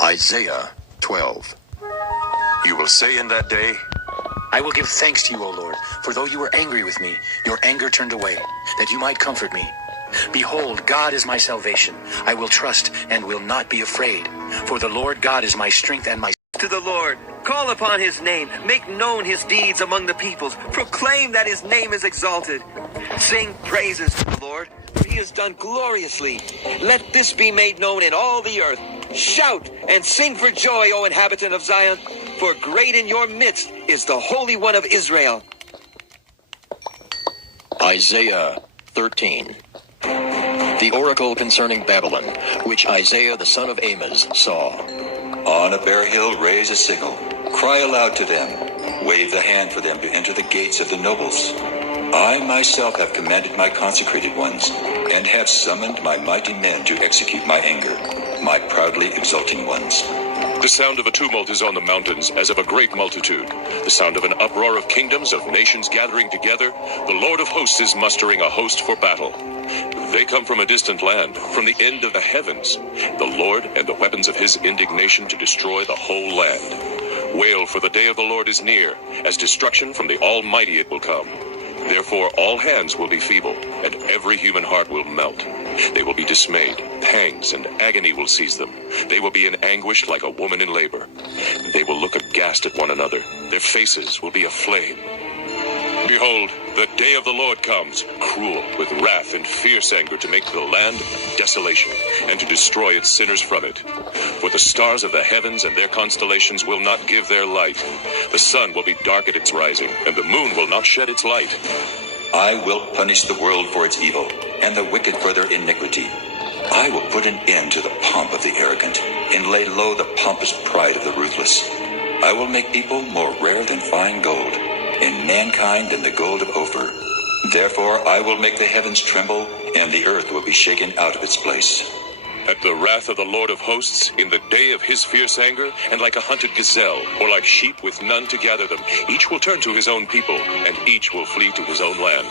Isaiah 12. You will say in that day, I will give thanks to you, O Lord, for though you were angry with me, your anger turned away, that you might comfort me. Behold, God is my salvation. I will trust and will not be afraid. For the Lord God is my strength and my... To the Lord, call upon his name, make known his deeds among the peoples, proclaim that his name is exalted. Sing praises to the Lord, for he has done gloriously. Let this be made known in all the earth. Shout and sing for joy, O inhabitant of Zion, for great in your midst is the Holy One of Israel. Isaiah 13. The oracle concerning Babylon, which Isaiah the son of Amoz saw. On a bare hill raise a signal, cry aloud to them, wave the hand for them to enter the gates of the nobles. I myself have commanded my consecrated ones, and have summoned my mighty men to execute my anger, my proudly exulting ones. The sound of a tumult is on the mountains, as of a great multitude. The sound of an uproar of kingdoms, of nations gathering together. The Lord of hosts is mustering a host for battle. They come from a distant land, from the end of the heavens. The Lord and the weapons of his indignation to destroy the whole land. Wail, for the day of the Lord is near. As destruction from the Almighty it will come. Therefore all hands will be feeble, and every human heart will melt. They will be dismayed, pangs and agony will seize them. They will be in anguish like a woman in labor. They will look aghast at one another. Their faces will be aflame. Behold, the day of the Lord comes, cruel, with wrath and fierce anger, to make the land desolation, and to destroy its sinners from it. For the stars of the heavens and their constellations will not give their light. The sun will be dark at its rising, and the moon will not shed its light. I will punish the world for its evil, and the wicked for their iniquity. I will put an end to the pomp of the arrogant, and lay low the pompous pride of the ruthless. I will make people more rare than fine gold, and mankind than the gold of Ophir. Therefore I will make the heavens tremble, and the earth will be shaken out of its place. At the wrath of the Lord of hosts, in the day of his fierce anger, and like a hunted gazelle, or like sheep with none to gather them, each will turn to his own people, and each will flee to his own land.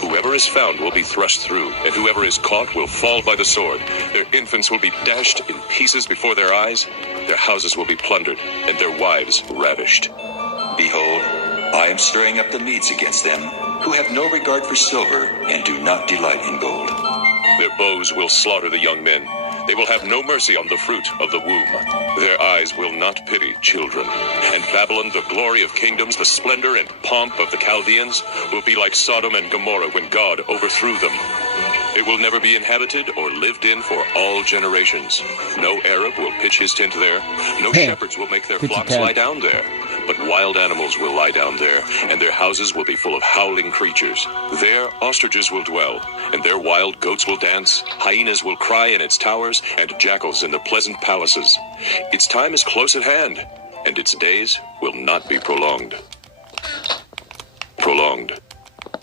Whoever is found will be thrust through, and whoever is caught will fall by the sword. Their infants will be dashed in pieces before their eyes. Their houses will be plundered, and their wives ravished. Behold, I am stirring up the Medes against them, who have no regard for silver, and do not delight in gold. Their bows will slaughter the young men. They will have no mercy on the fruit of the womb. Their eyes will not pity children. And Babylon, the glory of kingdoms, the splendor and pomp of the Chaldeans, will be like Sodom and Gomorrah when God overthrew them. It will never be inhabited or lived in for all generations. No Arab will pitch his tent there. No shepherds will make their flocks lie down there. But wild animals will lie down there, and their houses will be full of howling creatures. There ostriches will dwell, and there wild goats will dance, hyenas will cry in its towers, and jackals in the pleasant palaces. Its time is close at hand, and its days will not be prolonged.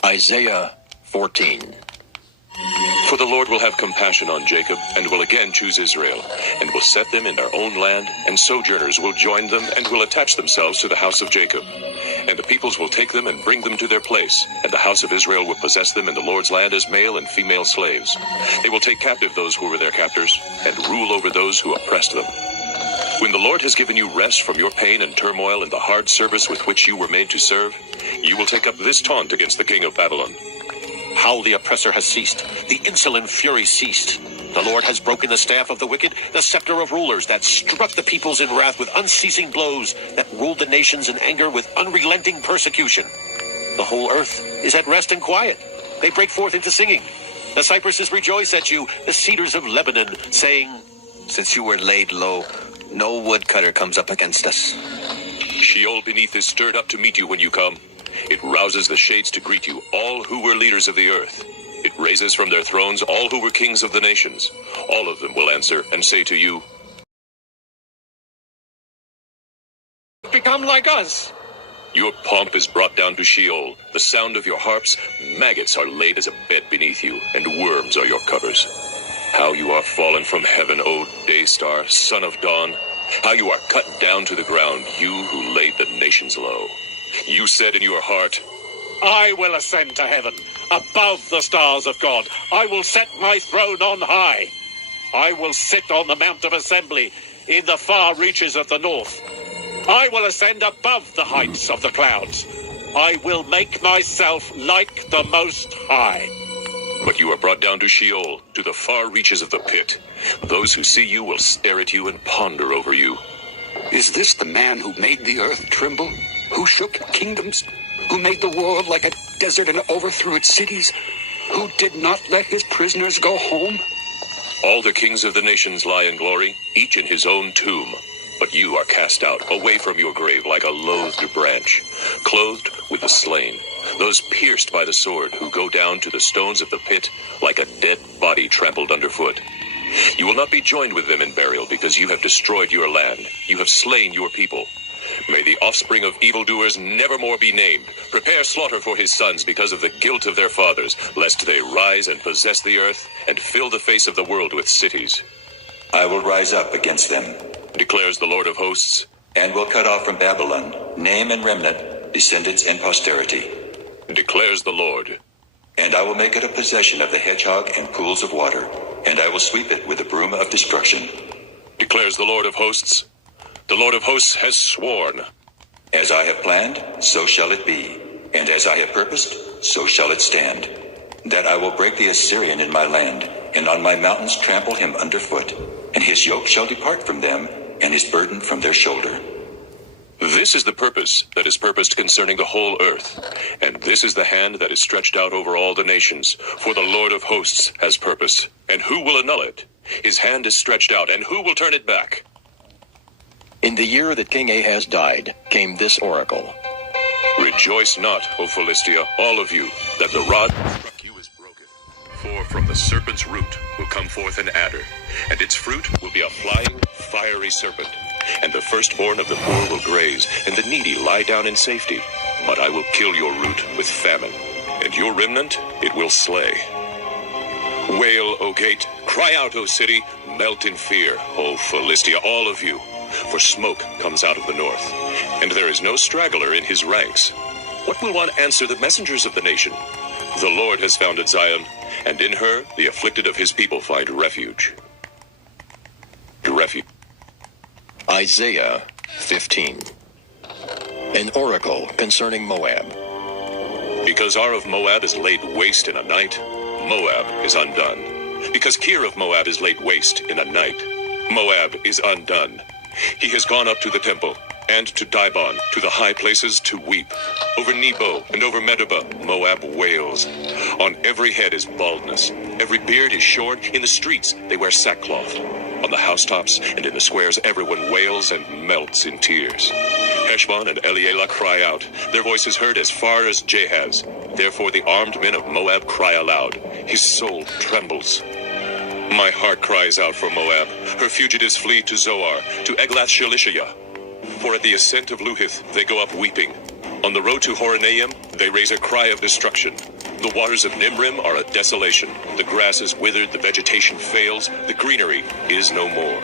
Isaiah 14. For the Lord will have compassion on Jacob, and will again choose Israel, and will set them in their own land, and sojourners will join them, and will attach themselves to the house of Jacob. And the peoples will take them and bring them to their place, and the house of Israel will possess them in the Lord's land as male and female slaves. They will take captive those who were their captors, and rule over those who oppressed them. When the Lord has given you rest from your pain and turmoil and the hard service with which you were made to serve, you will take up this taunt against the king of Babylon. How the oppressor has ceased, the insolent fury ceased. The Lord has broken the staff of the wicked, the scepter of rulers that struck the peoples in wrath with unceasing blows, that ruled the nations in anger with unrelenting persecution. The whole earth is at rest and quiet. They break forth into singing. The cypresses rejoice at you, the cedars of Lebanon, saying, Since you were laid low, no woodcutter comes up against us. Sheol beneath is stirred up to meet you when you come. It rouses the shades to greet you, all who were leaders of the earth. It raises from their thrones all who were kings of the nations. All of them will answer and say to you, Become like us. Your pomp is brought down to Sheol. The sound of your harps, maggots are laid as a bed beneath you, and worms are your covers. How you are fallen from heaven, O day star, son of dawn. How you are cut down to the ground, you who laid the nations low. You said in your heart, I will ascend to heaven, above the stars of God. I will set my throne on high. I will sit on the Mount of Assembly in the far reaches of the north. I will ascend above the heights of the clouds. I will make myself like the Most High. But you are brought down to Sheol, to the far reaches of the pit. Those who see you will stare at you and ponder over you. Is this the man who made the earth tremble? Who shook kingdoms? Who made the world like a desert and overthrew its cities? Who did not let his prisoners go home? All the kings of the nations lie in glory, each in his own tomb. But you are cast out, away from your grave like a loathed branch, clothed with the slain, those pierced by the sword who go down to the stones of the pit like a dead body trampled underfoot. You will not be joined with them in burial because you have destroyed your land. You have slain your people. May the offspring of evildoers nevermore be named. Prepare slaughter for his sons because of the guilt of their fathers, lest they rise and possess the earth and fill the face of the world with cities. I will rise up against them, declares the Lord of hosts, and will cut off from Babylon name and remnant, descendants and posterity, declares the Lord. And I will make it a possession of the hedgehog and pools of water, and I will sweep it with a broom of destruction, declares the Lord of hosts. The Lord of hosts has sworn. As I have planned, so shall it be, and as I have purposed, so shall it stand, that I will break the Assyrian in my land, and on my mountains trample him underfoot, and his yoke shall depart from them, and his burden from their shoulder. This is the purpose that is purposed concerning the whole earth, and this is the hand that is stretched out over all the nations, for the Lord of hosts has purposed, and who will annul it? His hand is stretched out, and who will turn it back? In the year that King Ahaz died, came this oracle. Rejoice not, O Philistia, all of you, that the rod that struck you is broken. For from the serpent's root will come forth an adder, and its fruit will be a flying, fiery serpent. And the firstborn of the poor will graze, and the needy lie down in safety. But I will kill your root with famine, and your remnant it will slay. Wail, O gate, cry out, O city, melt in fear, O Philistia, all of you. For smoke comes out of the north, and there is no straggler in his ranks. What will one answer the messengers of the nation? The Lord has founded Zion, and in her the afflicted of his people find refuge. Isaiah 15. An oracle concerning Moab. Because Ar of Moab is laid waste in a night, Moab is undone. Because Kir of Moab is laid waste in a night, Moab is undone. He has gone up to the temple, and to Dibon, to the high places to weep. Over Nebo and over Medeba, Moab wails. On every head is baldness. Every beard is short. In the streets they wear sackcloth. On the housetops and in the squares everyone wails and melts in tears. Heshbon and Elealeh cry out. Their voice is heard as far as Jahaz. Therefore the armed men of Moab cry aloud. His soul trembles. My heart cries out for Moab. Her fugitives flee to Zoar, to Eglath-Shelishiyah. For at the ascent of Luhith they go up weeping. On the road to Horonaim they raise a cry of destruction. The waters of Nimrim are a desolation. The grass is withered, the vegetation fails, the greenery is no more.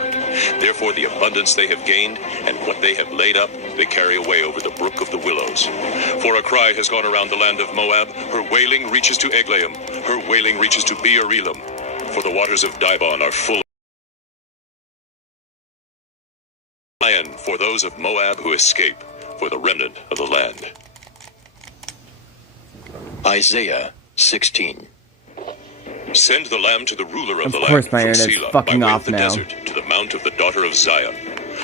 Therefore the abundance they have gained, and what they have laid up, they carry away over the brook of the willows. For a cry has gone around the land of Moab, her wailing reaches to Eglaim, her wailing reaches to Beer-Elam. For the waters of Dibon are full and for those of Moab who escape, for the remnant of the land. Isaiah 16. Send the lamb to the ruler of the land. Of course, my from internet's Selah, fucking by way off of the now. desert, to the mount of the daughter of Zion.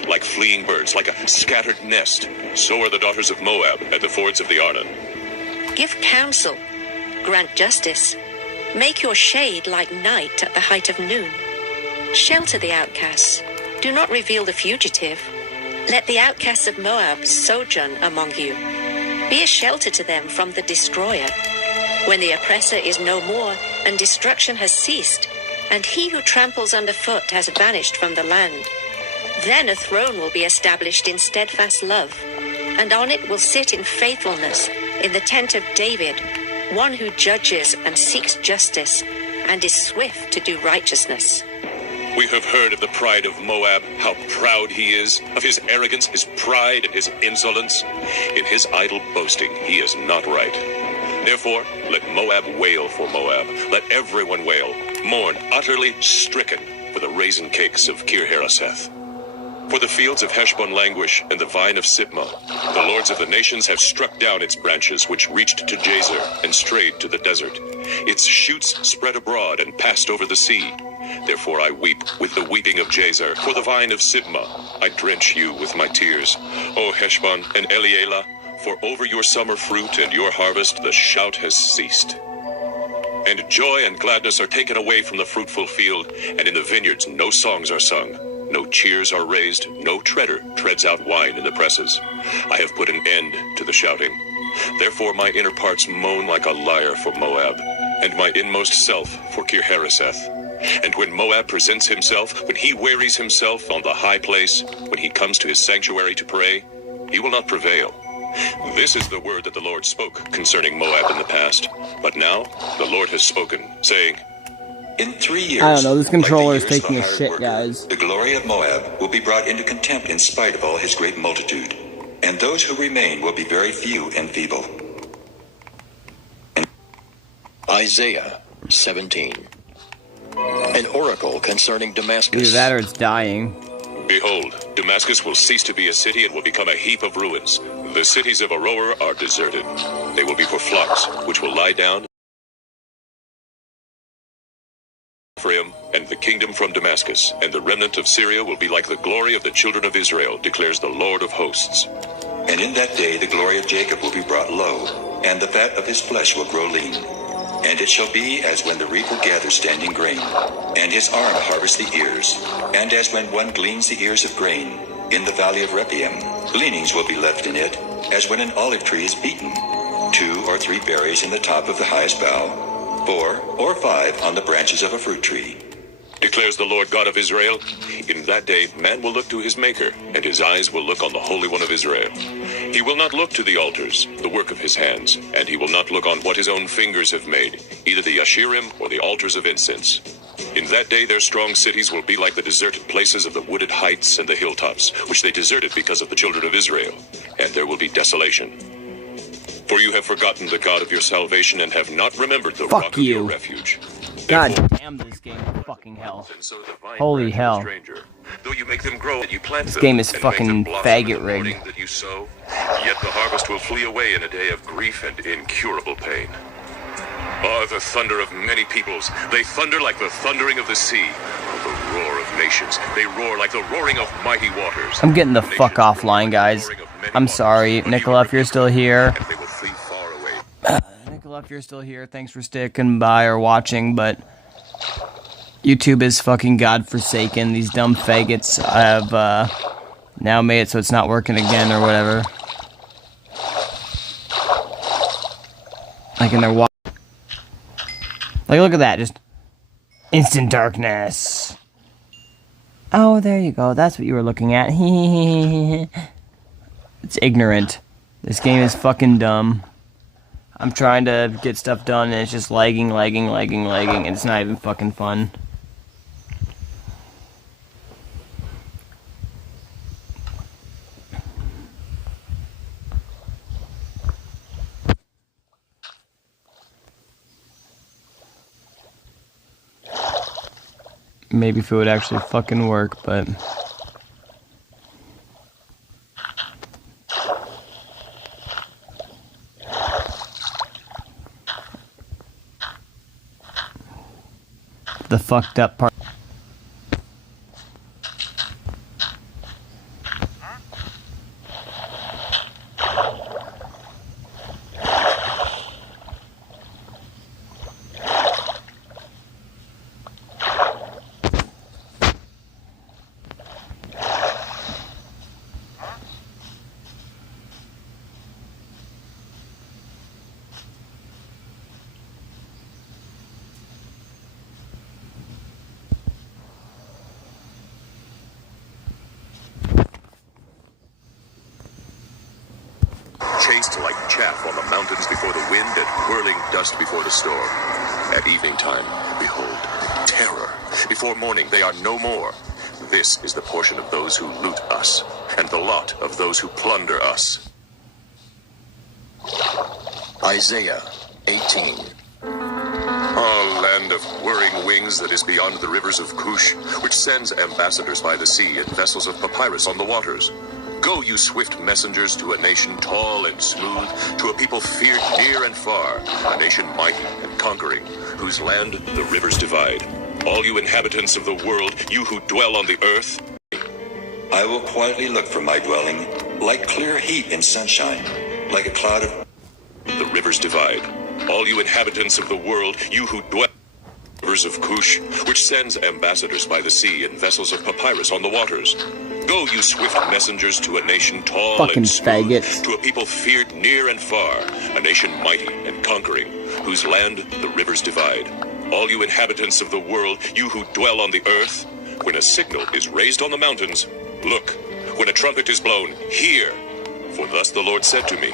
Like fleeing birds, like a scattered nest, so are the daughters of Moab at the fords of the Arnon. Give counsel, grant justice, make your shade like night at the height of noon. Shelter the outcasts, do not reveal the fugitive. Let the outcasts of Moab sojourn among you. Be a shelter to them from the destroyer. When the oppressor is no more, and destruction has ceased, and he who tramples underfoot has vanished from the land, then a throne will be established in steadfast love, and on it will sit in faithfulness, in the tent of David, one who judges and seeks justice, and is swift to do righteousness. We have heard of the pride of Moab, how proud he is, of his arrogance, his pride, and his insolence. In his idle boasting, he is not right. Therefore, let Moab wail for Moab. Let everyone wail, mourn, utterly stricken for the raisin cakes of Kir-Hareseth. For the fields of Heshbon languish, and the vine of Sibmah. The lords of the nations have struck down its branches, which reached to Jazer, and strayed to the desert. Its shoots spread abroad, and passed over the sea. Therefore I weep with the weeping of Jazer. For the vine of Sibmah, I drench you with my tears. O Heshbon and Elealeh, for over your summer fruit and your harvest the shout has ceased. And joy and gladness are taken away from the fruitful field, and in the vineyards no songs are sung. No cheers are raised, no treader treads out wine in the presses. I have put an end to the shouting. Therefore my inner parts moan like a lyre for Moab, and my inmost self for Kir-Hareseth. And when Moab presents himself, when he wearies himself on the high place, when he comes to his sanctuary to pray, he will not prevail. This is the word that the Lord spoke concerning Moab in the past. But now the Lord has spoken, saying, In 3 years, I don't know, this controller is like the years taking of a hired shit, worker, guys. The glory of Moab will be brought into contempt in spite of all his great multitude, and those who remain will be very few and feeble. Isaiah 17. An oracle concerning Damascus. Either that or it's dying. Behold, Damascus will cease to be a city and will become a heap of ruins. The cities of Aroer are deserted. They will be for flocks, which will lie down. Ephraim, and the kingdom from Damascus, and the remnant of Syria will be like the glory of the children of Israel, declares the Lord of hosts. And in that day the glory of Jacob will be brought low, and the fat of his flesh will grow lean. And it shall be as when the reaper gathers standing grain, and his arm harvests the ears, and as when one gleans the ears of grain in the valley of Rephaim. Gleanings will be left in it, as when an olive tree is beaten, 2 or 3 berries in the top of the highest bough, 4 or 5 on the branches of a fruit tree. Declares the Lord God of Israel, in that day man will look to his Maker, and his eyes will look on the Holy One of Israel. He will not look to the altars, the work of his hands, and he will not look on what his own fingers have made, either the Asherim or the altars of incense. In that day their strong cities will be like the deserted places of the wooded heights and the hilltops, which they deserted because of the children of Israel, and there will be desolation. For you have forgotten the God of your salvation, and have not remembered the rock of your refuge. God damn this game, fucking hell. Holy hell. Though you make them grow and you plant This them, game is and fucking make them blossom faggot in the morning rigged. that you sow, yet the harvest will flee away in a day of grief and incurable pain. Ah, the thunder of many peoples. They thunder like the thundering of the sea. The roar of nations. They roar like the roaring of mighty waters. I'm getting the fuck offline, guys. I'm sorry, Nicola, if you're still here. Nicola, if you're still here, thanks for sticking by or watching, but YouTube is fucking godforsaken. These dumb faggots have now made it so it's not working again or whatever. Like in their like, look at that, just instant darkness. Oh, there you go. That's what you were looking at. It's ignorant. This game is fucking dumb. I'm trying to get stuff done and it's just lagging, and it's not even fucking fun. Maybe if it would actually fucking work, but... The fucked up part. Chased like chaff on the mountains before the wind and whirling dust before the storm. At evening time, behold, terror. Before morning, they are no more. This is the portion of those who loot us, and the lot of those who plunder us. Isaiah 18. Ah, land of whirring wings that is beyond the rivers of Cush, which sends ambassadors by the sea and vessels of papyrus on the waters. Go, you swift messengers, to a nation tall and smooth, to a people feared near and far, a nation mighty and conquering, whose land the rivers divide. All you inhabitants of the world, you who dwell on the earth. I will quietly look for my dwelling, like clear heat in sunshine, like a cloud of... The rivers divide. All you inhabitants of the world, you who dwell on the rivers of Cush, which sends ambassadors by the sea and vessels of papyrus on the waters. Go, you swift messengers, to a nation tall fucking and smooth, faggots. to a people feared near and far, a nation mighty and conquering, whose land the rivers divide. All you inhabitants of the world, you who dwell on the earth, when a signal is raised on the mountains, look. When a trumpet is blown, hear. For thus the Lord said to me,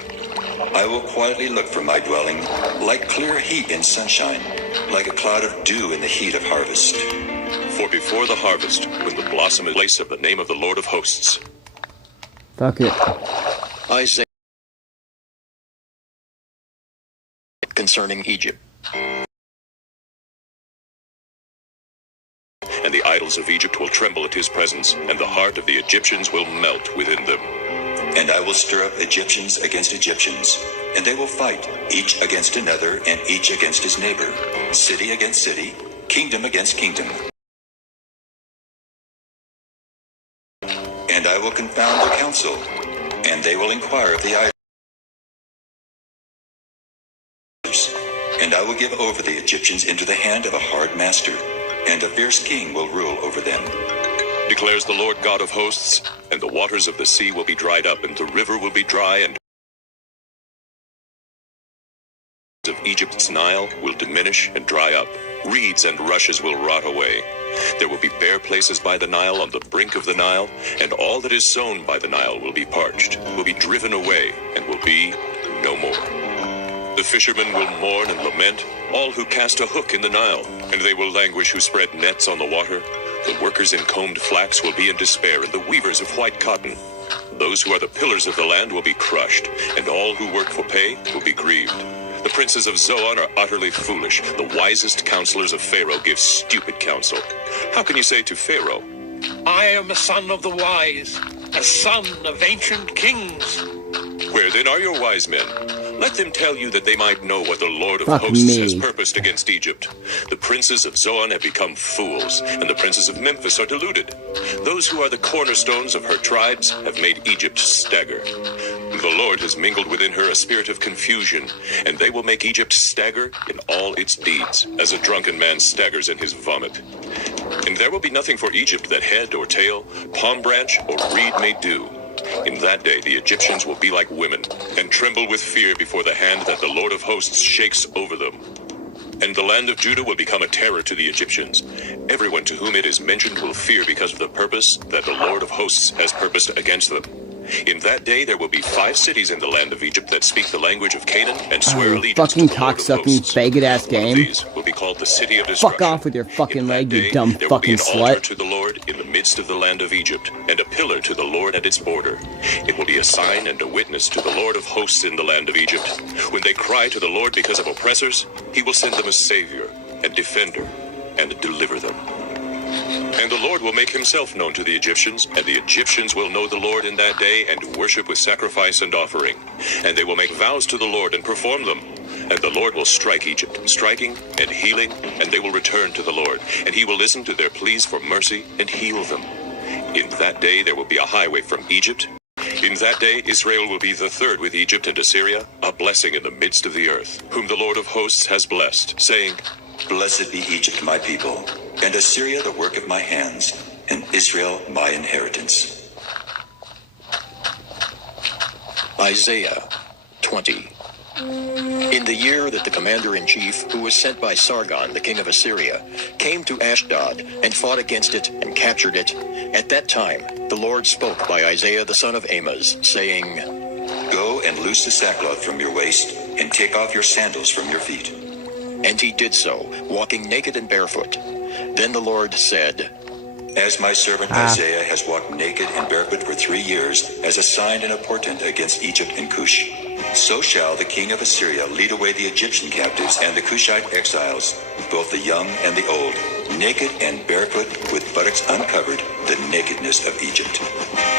I will quietly look for my dwelling, like clear heat in sunshine, like a cloud of dew in the heat of harvest. For before the harvest, when the blossom is place of the name of the Lord of hosts. Fuck it. Isaiah concerning Egypt. And the idols of Egypt will tremble at his presence, and the heart of the Egyptians will melt within them. And I will stir up Egyptians against Egyptians, and they will fight, each against another, and each against his neighbor, city against city, kingdom against kingdom. And I will confound the council, and they will inquire of the idols. And I will give over the Egyptians into the hand of a hard master, and a fierce king will rule over them. Declares the Lord God of hosts, and the waters of the sea will be dried up, and the river will be dry, and of Egypt's Nile will diminish and dry up. Reeds and rushes will rot away. There will be bare places by the Nile, on the brink of the Nile, and all that is sown by the Nile will be parched, will be driven away, and will be no more. The fishermen will mourn and lament, all who cast a hook in the Nile, and they will languish who spread nets on the water. The workers in combed flax will be in despair, and the weavers of white cotton. Those who are the pillars of the land will be crushed, and all who work for pay will be grieved. The princes of Zoan are utterly foolish. The wisest counselors of Pharaoh give stupid counsel. How can you say to Pharaoh, I am a son of the wise, a son of ancient kings. Where then are your wise men? Let them tell you that they might know what the Lord of Fuck hosts me. has purposed against Egypt. The princes of Zoan have become fools, and the princes of Memphis are deluded. Those who are the cornerstones of her tribes have made Egypt stagger. The Lord has mingled within her a spirit of confusion, and they will make Egypt stagger in all its deeds, as a drunken man staggers in his vomit. And there will be nothing for Egypt that head or tail, palm branch or reed may do. In that day the Egyptians will be like women, and tremble with fear before the hand that the Lord of hosts shakes over them. And the land of Judah will become a terror to the Egyptians. Everyone to whom it is mentioned will fear because of the purpose that the Lord of hosts has purposed against them. In that day there will be 5 cities in the land of Egypt that speak the language of Canaan and swear allegiance fucking to the Lord of cocksucking hosts. faggot ass One of game. these will be called the City of Destruction. Fuck off with your fucking leg, you Day, dumb there will be fucking an altar slut. to the Lord in the midst of the land of Egypt, and a pillar to the Lord at its border. It will be a sign and a witness to the Lord of hosts in the land of Egypt. When they cry to the Lord because of oppressors, he will send them a savior and defender and deliver them. And the Lord will make himself known to the Egyptians, and the Egyptians will know the Lord in that day and worship with sacrifice and offering. And they will make vows to the Lord and perform them. And the Lord will strike Egypt, striking and healing, and they will return to the Lord. And he will listen to their pleas for mercy and heal them. In that day there will be a highway from Egypt. In that day Israel will be the third with Egypt and Assyria, a blessing in the midst of the earth, whom the Lord of hosts has blessed, saying, Blessed be Egypt, my people, and Assyria, the work of my hands, and Israel, my inheritance. Isaiah 20. In the year that the commander-in-chief, who was sent by Sargon, the king of Assyria, came to Ashdod and fought against it and captured it, at that time the Lord spoke by Isaiah the son of Amoz, saying, Go and loose the sackcloth from your waist, and take off your sandals from your feet. And he did so, walking naked and barefoot. Then the Lord said, As my servant Isaiah has walked naked and barefoot for 3 years, as a sign and a portent against Egypt and Cush, so shall the king of Assyria lead away the Egyptian captives and the Cushite exiles, both the young and the old, naked and barefoot, with buttocks uncovered, the nakedness of Egypt.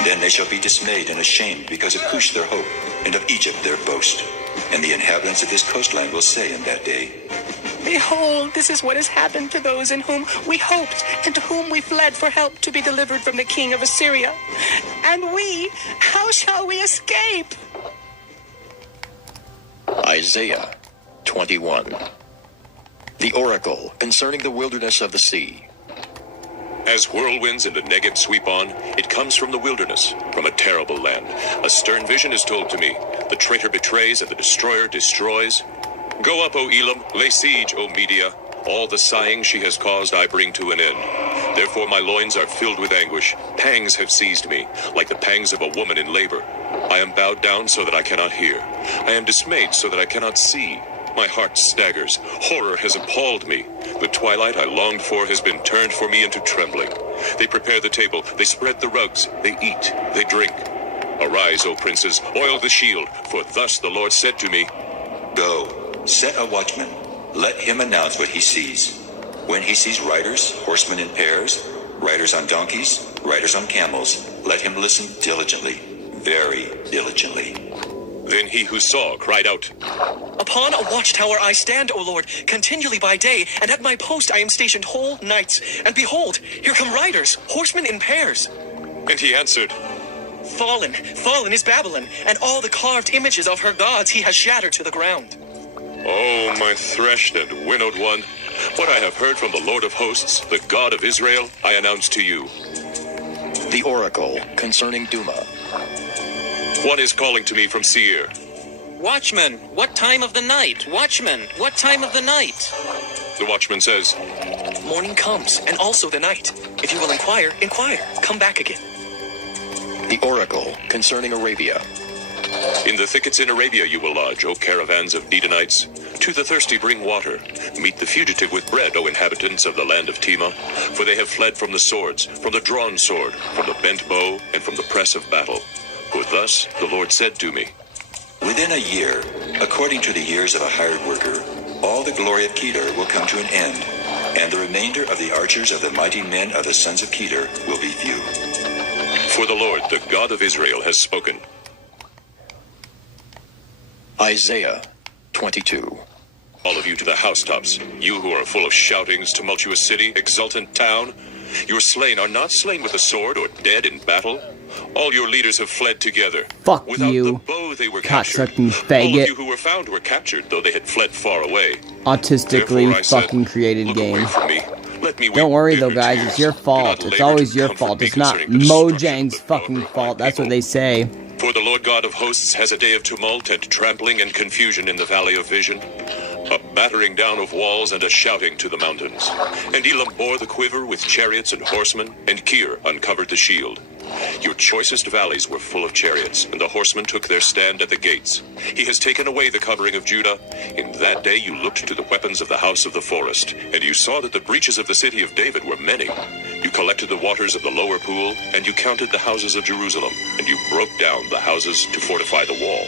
Then they shall be dismayed and ashamed because of Cush their hope, and of Egypt their boast. And the inhabitants of this coastland will say in that day, Behold, this is what has happened to those in whom we hoped and to whom we fled for help to be delivered from the king of Assyria. And we, how shall we escape? Isaiah 21. The oracle concerning the wilderness of the sea. As whirlwinds and the Negeb sweep on, it comes from the wilderness, from a terrible land. A stern vision is told to me. The traitor betrays and the destroyer destroys. Go up, O Elam, lay siege, O Media. All the sighing she has caused I bring to an end. Therefore my loins are filled with anguish. Pangs have seized me, like the pangs of a woman in labor. I am bowed down so that I cannot hear. I am dismayed so that I cannot see. My heart staggers. Horror has appalled me. The twilight I longed for has been turned for me into trembling. They prepare the table, they spread the rugs, they eat, they drink. Arise, O princes, oil the shield, for thus the Lord said to me, Go, set a watchman, let him announce what he sees. When he sees riders, horsemen in pairs, riders on donkeys, riders on camels, let him listen diligently, very diligently. Then he who saw cried out, Upon a watchtower I stand, O Lord, continually by day, and at my post I am stationed whole nights. And behold, here come riders, horsemen in pairs. And he answered, Fallen, fallen is Babylon, and all the carved images of her gods he has shattered to the ground. Oh, my threshed and winnowed one, what I have heard from the Lord of hosts, the God of Israel, I announce to you. The oracle concerning Duma. One is calling to me from Seir. Watchman, what time of the night? Watchman, what time of the night? The watchman says, Morning comes, and also the night. If you will inquire, inquire. Come back again. The oracle concerning Arabia. In the thickets in Arabia you will lodge, O caravans of Dedanites. To the thirsty bring water. Meet the fugitive with bread, O inhabitants of the land of Tema. For they have fled from the swords, from the drawn sword, from the bent bow, and from the press of battle. For thus the Lord said to me, Within a year, according to the years of a hired worker, all the glory of Kedar will come to an end, and the remainder of the archers of the mighty men of the sons of Kedar will be few. For the Lord, the God of Israel, has spoken. Isaiah 22. All of you to the housetops, you who are full of shoutings, tumultuous city, exultant town. Your slain are not slain with the sword or dead in battle. All your leaders have fled together. Fuck Without you, the bow they were captured. cocksucking faggot. All of you who were found were captured, though they had fled far away. Autistically fucking created game. Don't worry though, guys, it's your fault. It's always your fault. It's not Mojang's fucking fault. That's what they say. For the Lord God of hosts has a day of tumult and trampling and confusion in the valley of vision, a battering down of walls and a shouting to the mountains. And Elam bore the quiver with chariots and horsemen, and Kir uncovered the shield. Your choicest valleys were full of chariots, and the horsemen took their stand at the gates. He has taken away the covering of Judah. In that day you looked to the weapons of the house of the forest, and you saw that the breaches of the city of David were many. You collected the waters of the lower pool, and you counted the houses of Jerusalem, and you broke down the houses to fortify the wall.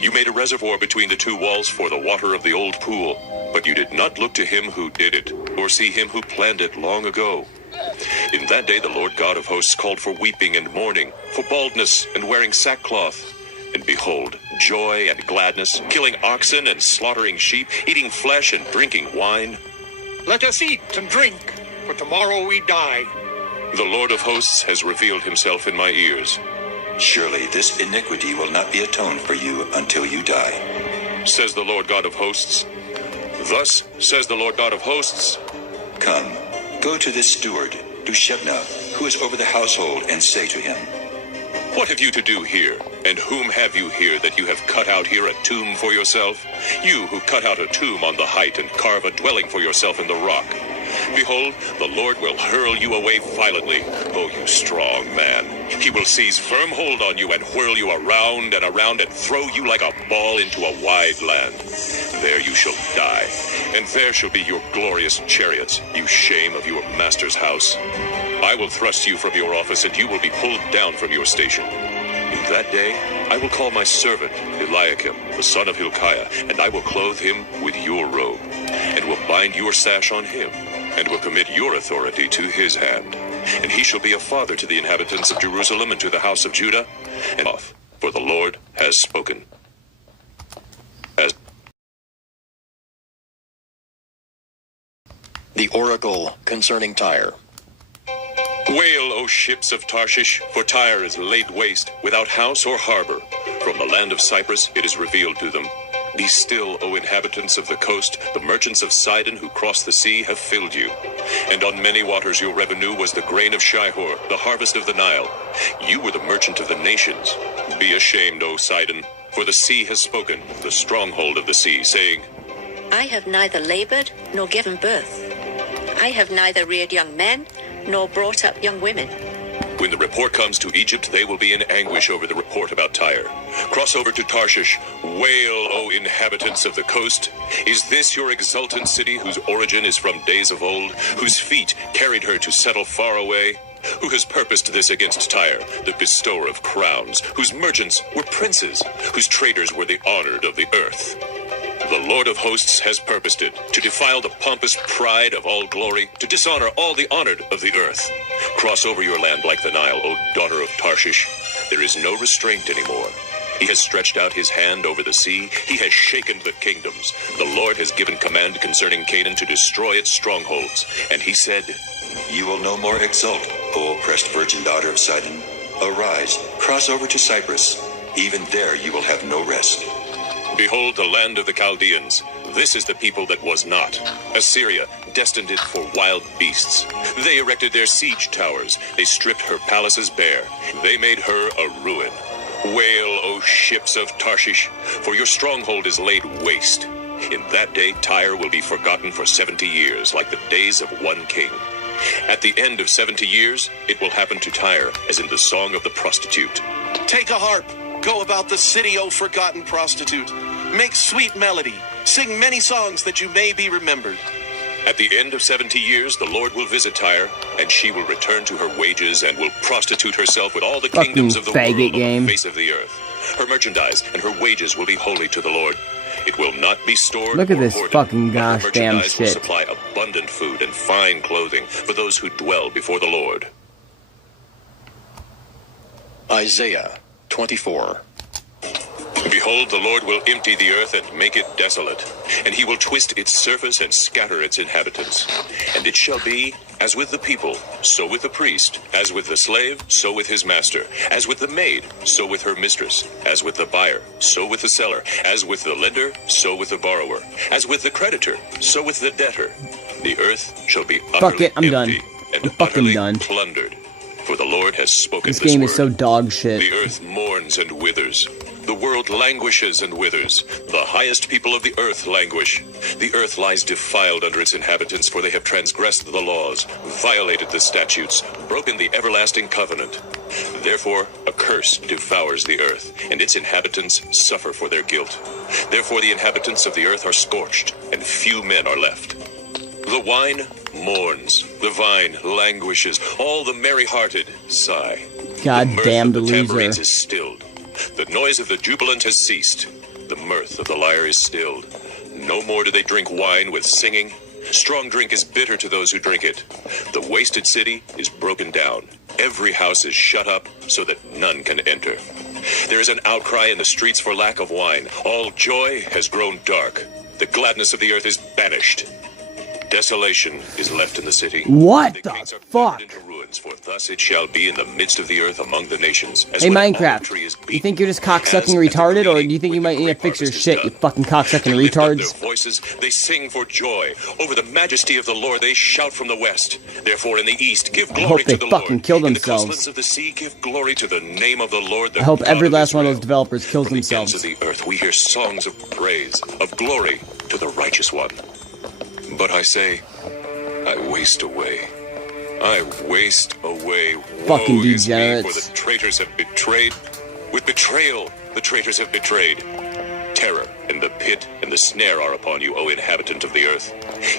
You made a reservoir between the two walls for the water of the old pool, but you did not look to him who did it, or see him who planned it long ago. In that day the Lord God of hosts called for weeping and mourning, for baldness and wearing sackcloth. And behold, joy and gladness, killing oxen and slaughtering sheep, eating flesh and drinking wine. Let us eat and drink, for tomorrow we die. The Lord of hosts has revealed himself in my ears. Surely this iniquity will not be atoned for you until you die, says the Lord God of hosts. Thus says the Lord God of hosts. Come, go to this steward, to Shebna, who is over the household, and say to him, What have you to do here? And whom have you here that you have cut out here a tomb for yourself? You who cut out a tomb on the height and carve a dwelling for yourself in the rock. Behold, the Lord will hurl you away violently, O you strong man. He will seize firm hold on you and whirl you around and throw you like a ball into a wide land. There you shall die, and there shall be your glorious chariots, you shame of your master's house. I will thrust you from your office, and you will be pulled down from your station. In that day I will call my servant Eliakim, the son of Hilkiah, and I will clothe him with your robe, and will bind your sash on him, and will commit your authority to his hand. And he shall be a father to the inhabitants of Jerusalem and to the house of Judah, and off, for the Lord has spoken. The oracle concerning Tyre. Wail, O ships of Tarshish, for Tyre is laid waste, without house or harbor. From the land of Cyprus it is revealed to them. Be still, O inhabitants of the coast, the merchants of Sidon who cross the sea have filled you. And on many waters your revenue was the grain of Shihor, the harvest of the Nile. You were the merchant of the nations. Be ashamed, O Sidon, for the sea has spoken, the stronghold of the sea, saying, I have neither labored nor given birth. I have neither reared young men nor brought up young women. When the report comes to Egypt, they will be in anguish over the report about Tyre. Cross over to Tarshish. Wail, O inhabitants of the coast. Is this your exultant city, whose origin is from days of old, whose feet carried her to settle far away? Who has purposed this against Tyre, the bestower of crowns, whose merchants were princes, whose traders were the honored of the earth? The Lord of hosts has purposed it, to defile the pompous pride of all glory, to dishonor all the honored of the earth. Cross over your land like the Nile, O daughter of Tarshish. There is no restraint anymore. He has stretched out his hand over the sea. He has shaken the kingdoms. The Lord has given command concerning Canaan to destroy its strongholds. And he said, You will no more exult, O oppressed virgin daughter of Sidon. Arise, cross over to Cyprus. Even there you will have no rest. Behold the land of the Chaldeans. This is the people that was not. Assyria destined it for wild beasts. They erected their siege towers. They stripped her palaces bare. They made her a ruin. Wail, O ships of Tarshish, for your stronghold is laid waste. In that day Tyre will be forgotten for 70 years, like the days of one king. At the end of 70 years, it will happen to Tyre, as in the song of the prostitute. Take a harp. Go about the city, O forgotten prostitute. Make sweet melody. Sing many songs that you may be remembered. At the end of 70 years, the Lord will visit Tyre, and she will return to her wages and will prostitute herself with all the kingdoms of the world on the face of the earth. Her merchandise and her wages will be holy to the Lord. It will not be stored. Look at this hoarded, fucking gosh damn merchandise will shit. supply abundant food and fine clothing for those who dwell before the Lord. Isaiah 24. Behold, the Lord will empty the earth and make it desolate, and he will twist its surface and scatter its inhabitants. And it shall be, as with the people, so with the priest, as with the slave, so with his master, as with the maid, so with her mistress, as with the buyer, so with the seller, as with the lender, so with the borrower, as with the creditor, so with the debtor. The earth shall be utterly empty and utterly plundered, for the Lord has spoken this game word. is so dog shit. The earth mourns and withers. The world languishes and withers. The highest people of the earth languish. The earth lies defiled under its inhabitants, for they have transgressed the laws, violated the statutes, broken the everlasting covenant. Therefore, a curse devours the earth, and its inhabitants suffer for their guilt. Therefore, the inhabitants of the earth are scorched, and few men are left. The wine mourns, the vine languishes, all the merry-hearted sigh. God damn the mirth of the tambourines loser. is stilled. The noise of the jubilant has ceased. The mirth of the lyre is stilled. No more do they drink wine with singing. Strong drink is bitter to those who drink it. The wasted city is broken down. Every house is shut up so that none can enter. There is an outcry in the streets for lack of wine. All joy has grown dark. The gladness of the earth is banished. Desolation is left in the city. What the fuck? For thus it shall be in the midst of the earth among the nations. As Hey, when an Minecraft, olive tree is you think you're just cocksucking retarded, or do you think you might need to fix your shit, you fucking cocksucking lift up their retards? voices, they sing for joy. Over the majesty of the Lord, they shout from the west. Therefore, in the east, give I glory hope they to the fucking Lord. kill In the themselves. coastlands of the sea, give glory to the name of the Lord. The I hope God every of last one of Israel. those developers kills From the ends themselves. of the earth, we hear songs of praise, of glory to the righteous one. But I say, I waste away. I waste away. Fucking Woe is me, degenerates. for the traitors have betrayed. With betrayal, the traitors have betrayed. Terror and the pit and the snare are upon you, O inhabitant of the earth.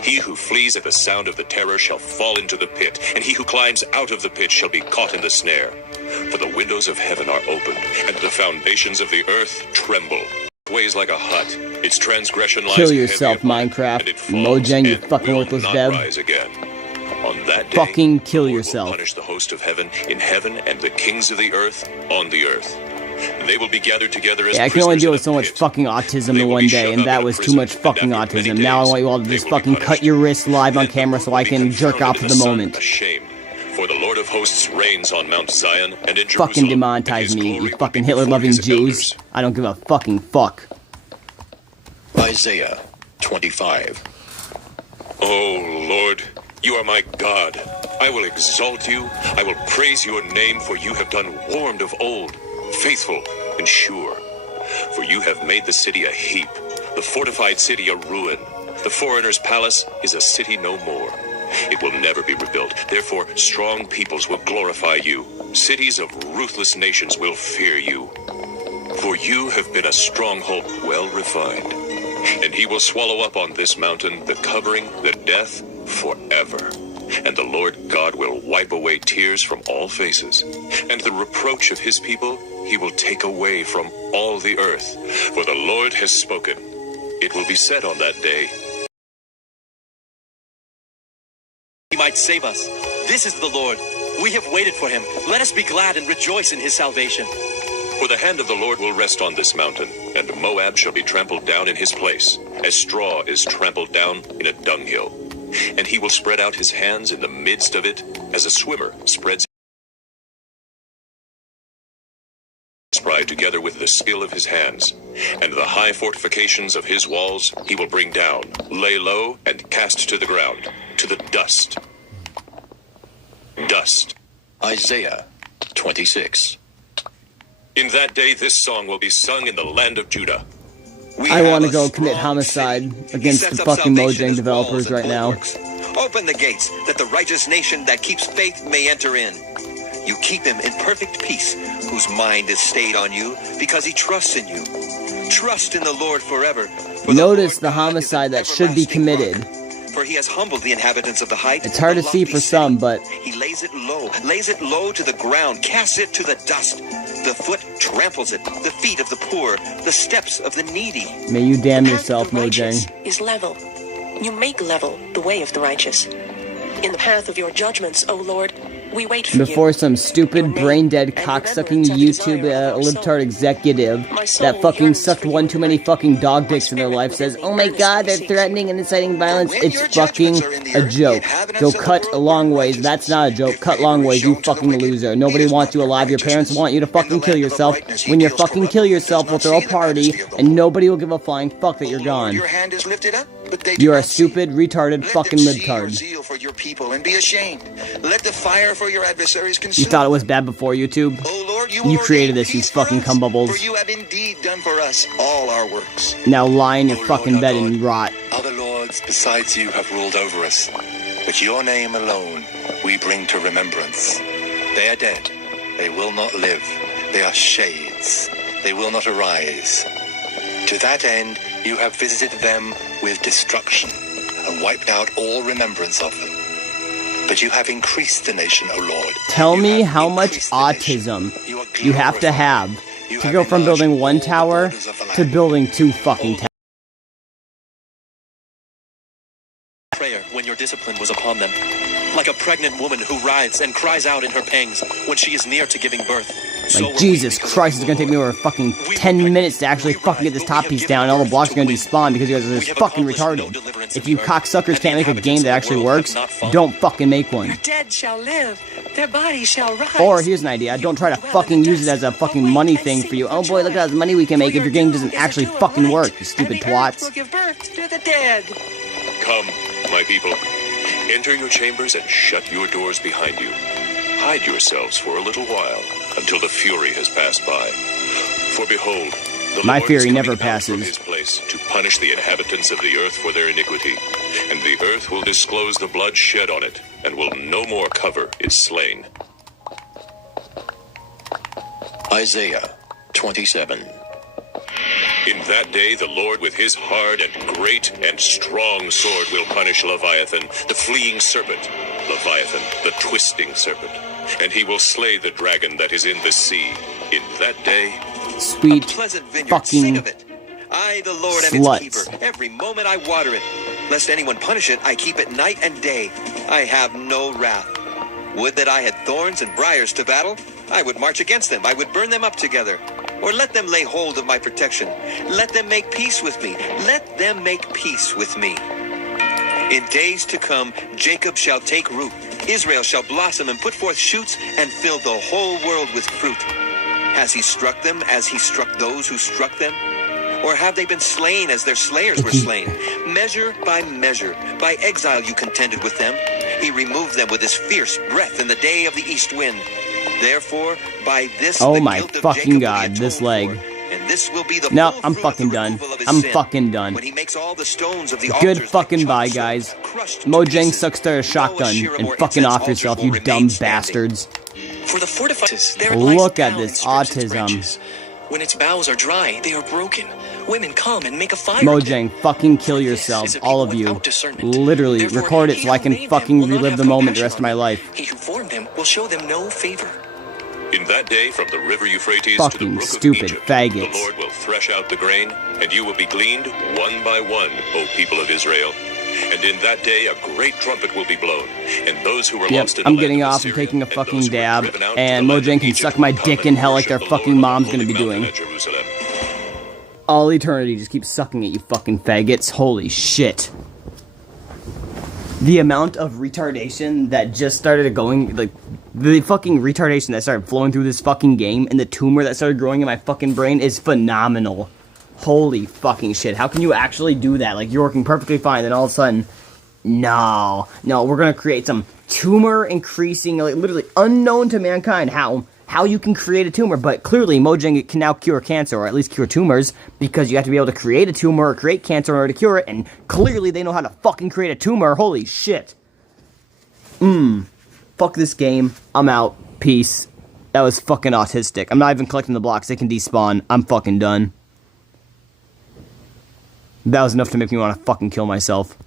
He who flees at the sound of the terror shall fall into the pit, and he who climbs out of the pit shall be caught in the snare. For the windows of heaven are opened, and the foundations of the earth tremble. It weighs like a hut. Its transgression lies Kill heavy yourself, upon it, Minecraft. and it falls Mojang, you and fucking will worthless not dev. rise again. On that day, Fucking kill the Lord will yourself. punish the host of heaven in heaven and the kings of the earth on the earth. They will be gathered together as Yeah, I can only prisoners deal in with a so much pit. fucking autism They in will one be day, shut and up that in a was too prison, much fucking and after many autism. Now I days, want you all to they just will be fucking cut punished. your wrists live on Then camera the so poor I will can be jerk off confounded for in the sun, moment. ashamed. For the Lord of hosts reigns on Mount Zion and in Fucking Jerusalem. demonetize His me, glory you will fucking be Hitler-loving before his Jews. elders. I don't give a fucking fuck. Isaiah 25. Oh Lord, you are my God. I will exalt you. I will praise your name, for you have done warned of old, faithful and sure. For you have made the city a heap, the fortified city a ruin. The foreigner's palace is a city no more. It will never be rebuilt. Therefore, strong peoples will glorify you. Cities of ruthless nations will fear you. For you have been a stronghold well refined. And he will swallow up on this mountain the covering, the death, forever. And the Lord God will wipe away tears from all faces. And the reproach of his people he will take away from all the earth. For the Lord has spoken. It will be said on that day, He might save us. This is the Lord. We have waited for him. Let us be glad and rejoice in his salvation. for the hand of the Lord will rest on this mountain, and Moab shall be trampled down in his place, as straw is trampled down in a dunghill. And he will spread out his hands in the midst of it, as a swimmer spreads his pride together with the skill of his hands. And the high fortifications of his walls he will bring down, lay low, and cast to the ground, to the dust. Dust. Isaiah 26. In that day this song will be sung in the land of Judah. I want to go commit homicide against the fucking Mojang developers right now. Open the gates, that the righteous nation that keeps faith may enter in. You keep him in perfect peace, whose mind is stayed on you, because he trusts in you. Trust in the Lord forever, Notice the homicide that should be committed. for he has humbled the inhabitants of the height. It's hard to see for some, but He lays it low to the ground, casts it to the dust. The foot tramples it, the feet of the poor, the steps of the needy. may you damn yourself, Mojang. Is level. You make level the way of the righteous. In the path of your judgments, O Lord, we wait for Before you. some stupid, brain-dead, cocksucking YouTube libtard executive that fucking sucked one too many fucking dog dicks in their life says, "Oh my god, they're threatening and inciting violence." It's fucking a joke. Go cut a long ways. That's not a joke. Cut long ways, you fucking loser. Nobody wants you alive. Your parents want you to fucking kill yourself. When you fucking kill yourself, we'll throw a party, and nobody will give a flying fuck that you're gone. Your hand is lifted up, but they do You're a not see. stupid, retarded, fucking Let them see your libtard. zeal for your people and be ashamed. Let the fire for your adversaries consume. You thought it was bad before YouTube? O Lord, you You will created ordain this, you peace for fucking us, cum bubbles. For you have indeed done for us all our works. Now lie in your fucking bed and rot. Other lords besides you have ruled over us, but your name alone we bring to remembrance. They are dead. They will not live. They are shades. They will not arise. To that end, you have visited them with destruction and wiped out all remembrance of them. But you have increased the nation, O Lord. Tell me how much autism you have to go from building one tower to building 2 fucking towers. Prayer when your discipline was upon them, like a pregnant woman who writhes and cries out in her pangs when she is near to giving birth. Like, Jesus Christ, it's gonna take me over fucking 10 minutes to actually fucking get this top piece down, and all the blocks are gonna despawn because you guys are just fucking retarded. If you cocksuckers can't make a game that actually works, don't fucking make one. Your dead shall live, their bodies shall rise. Or, here's an idea, don't try to fucking use it as a fucking money thing for you. Oh boy, look at how much money we can make if your game doesn't actually fucking work, you stupid twats. Will give birth to the dead. Come, my people. Enter your chambers and shut your doors behind you. Hide yourselves for a little while until the fury has passed by. For behold, the My Lord fury is never coming out from passes. his place to punish the inhabitants of the earth for their iniquity. And the earth will disclose the blood shed on it, and will no more cover its slain. Isaiah 27. In that day the Lord with his hard and great and strong sword will punish Leviathan, the fleeing serpent, Leviathan, the twisting serpent. And he will slay the dragon that is in the sea. In that day, Sweet fucking I, the Lord, am sluts. its keeper. Every moment I water it. Lest anyone punish it, I keep it night and day. I have no wrath. Would that I had thorns and briars to battle. I would march against them. I would burn them up together. Or let them lay hold of my protection. Let them make peace with me. Let them make peace with me. In days to come, Jacob shall take root. Israel shall blossom and put forth shoots and fill the whole world with fruit. Has he struck them as he struck those who struck them? Or have they been slain as their slayers were slain? Measure, by exile you contended with them. He removed them with his fierce breath in the day of the east wind. Therefore, by this Oh the my guilt of fucking Jacob will be god, this atoned leg. for, and this will be the No, full I'm fruit of fucking the done. removal of his I'm sin. fucking done. When he makes all the stones of the Good altars fucking bye, guys. Mojang sucks to a shotgun and fucking off yourself, you dumb bastards. For the fortified, there it lies Look at bound this in strips its autism. branches. When its boughs are dry, they are broken. Women come and make a fire. Mojang, fucking kill yourselves, all of you. Literally, record it so I can fucking relive the moment the rest of my life. He who formed them will show them no favor. in that day from the river Euphrates to the Fucking brook stupid of Egypt, faggots. the Lord will thresh out the grain, and you will be gleaned one by one, O people of Israel. And in that day a great trumpet will be blown, and those who were Yep, lost in the I'm land getting of off and Assyria, taking a and fucking those who were dab, driven out to and the land Mojang of can Egypt suck my will come dick and in hell like their worship the fucking Lord on the mom's gonna holy be mountain doing. at Jerusalem. All eternity, just keep sucking at you fucking faggots. Holy shit. The amount of retardation that just started going, like, the fucking retardation that started flowing through this fucking game and the tumor that started growing in my fucking brain is phenomenal. Holy fucking shit. How can you actually do that? Like, you're working perfectly fine, then all of a sudden, no, we're gonna create some tumor increasing, like, literally unknown to mankind how you can create a tumor, but clearly Mojang can now cure cancer, or at least cure tumors, because you have to be able to create a tumor or create cancer in order to cure it, and clearly they know how to fucking create a tumor. Holy shit. Fuck this game. I'm out. Peace. That was fucking autistic. I'm not even collecting the blocks. They can despawn. I'm fucking done. That was enough to make me want to fucking kill myself.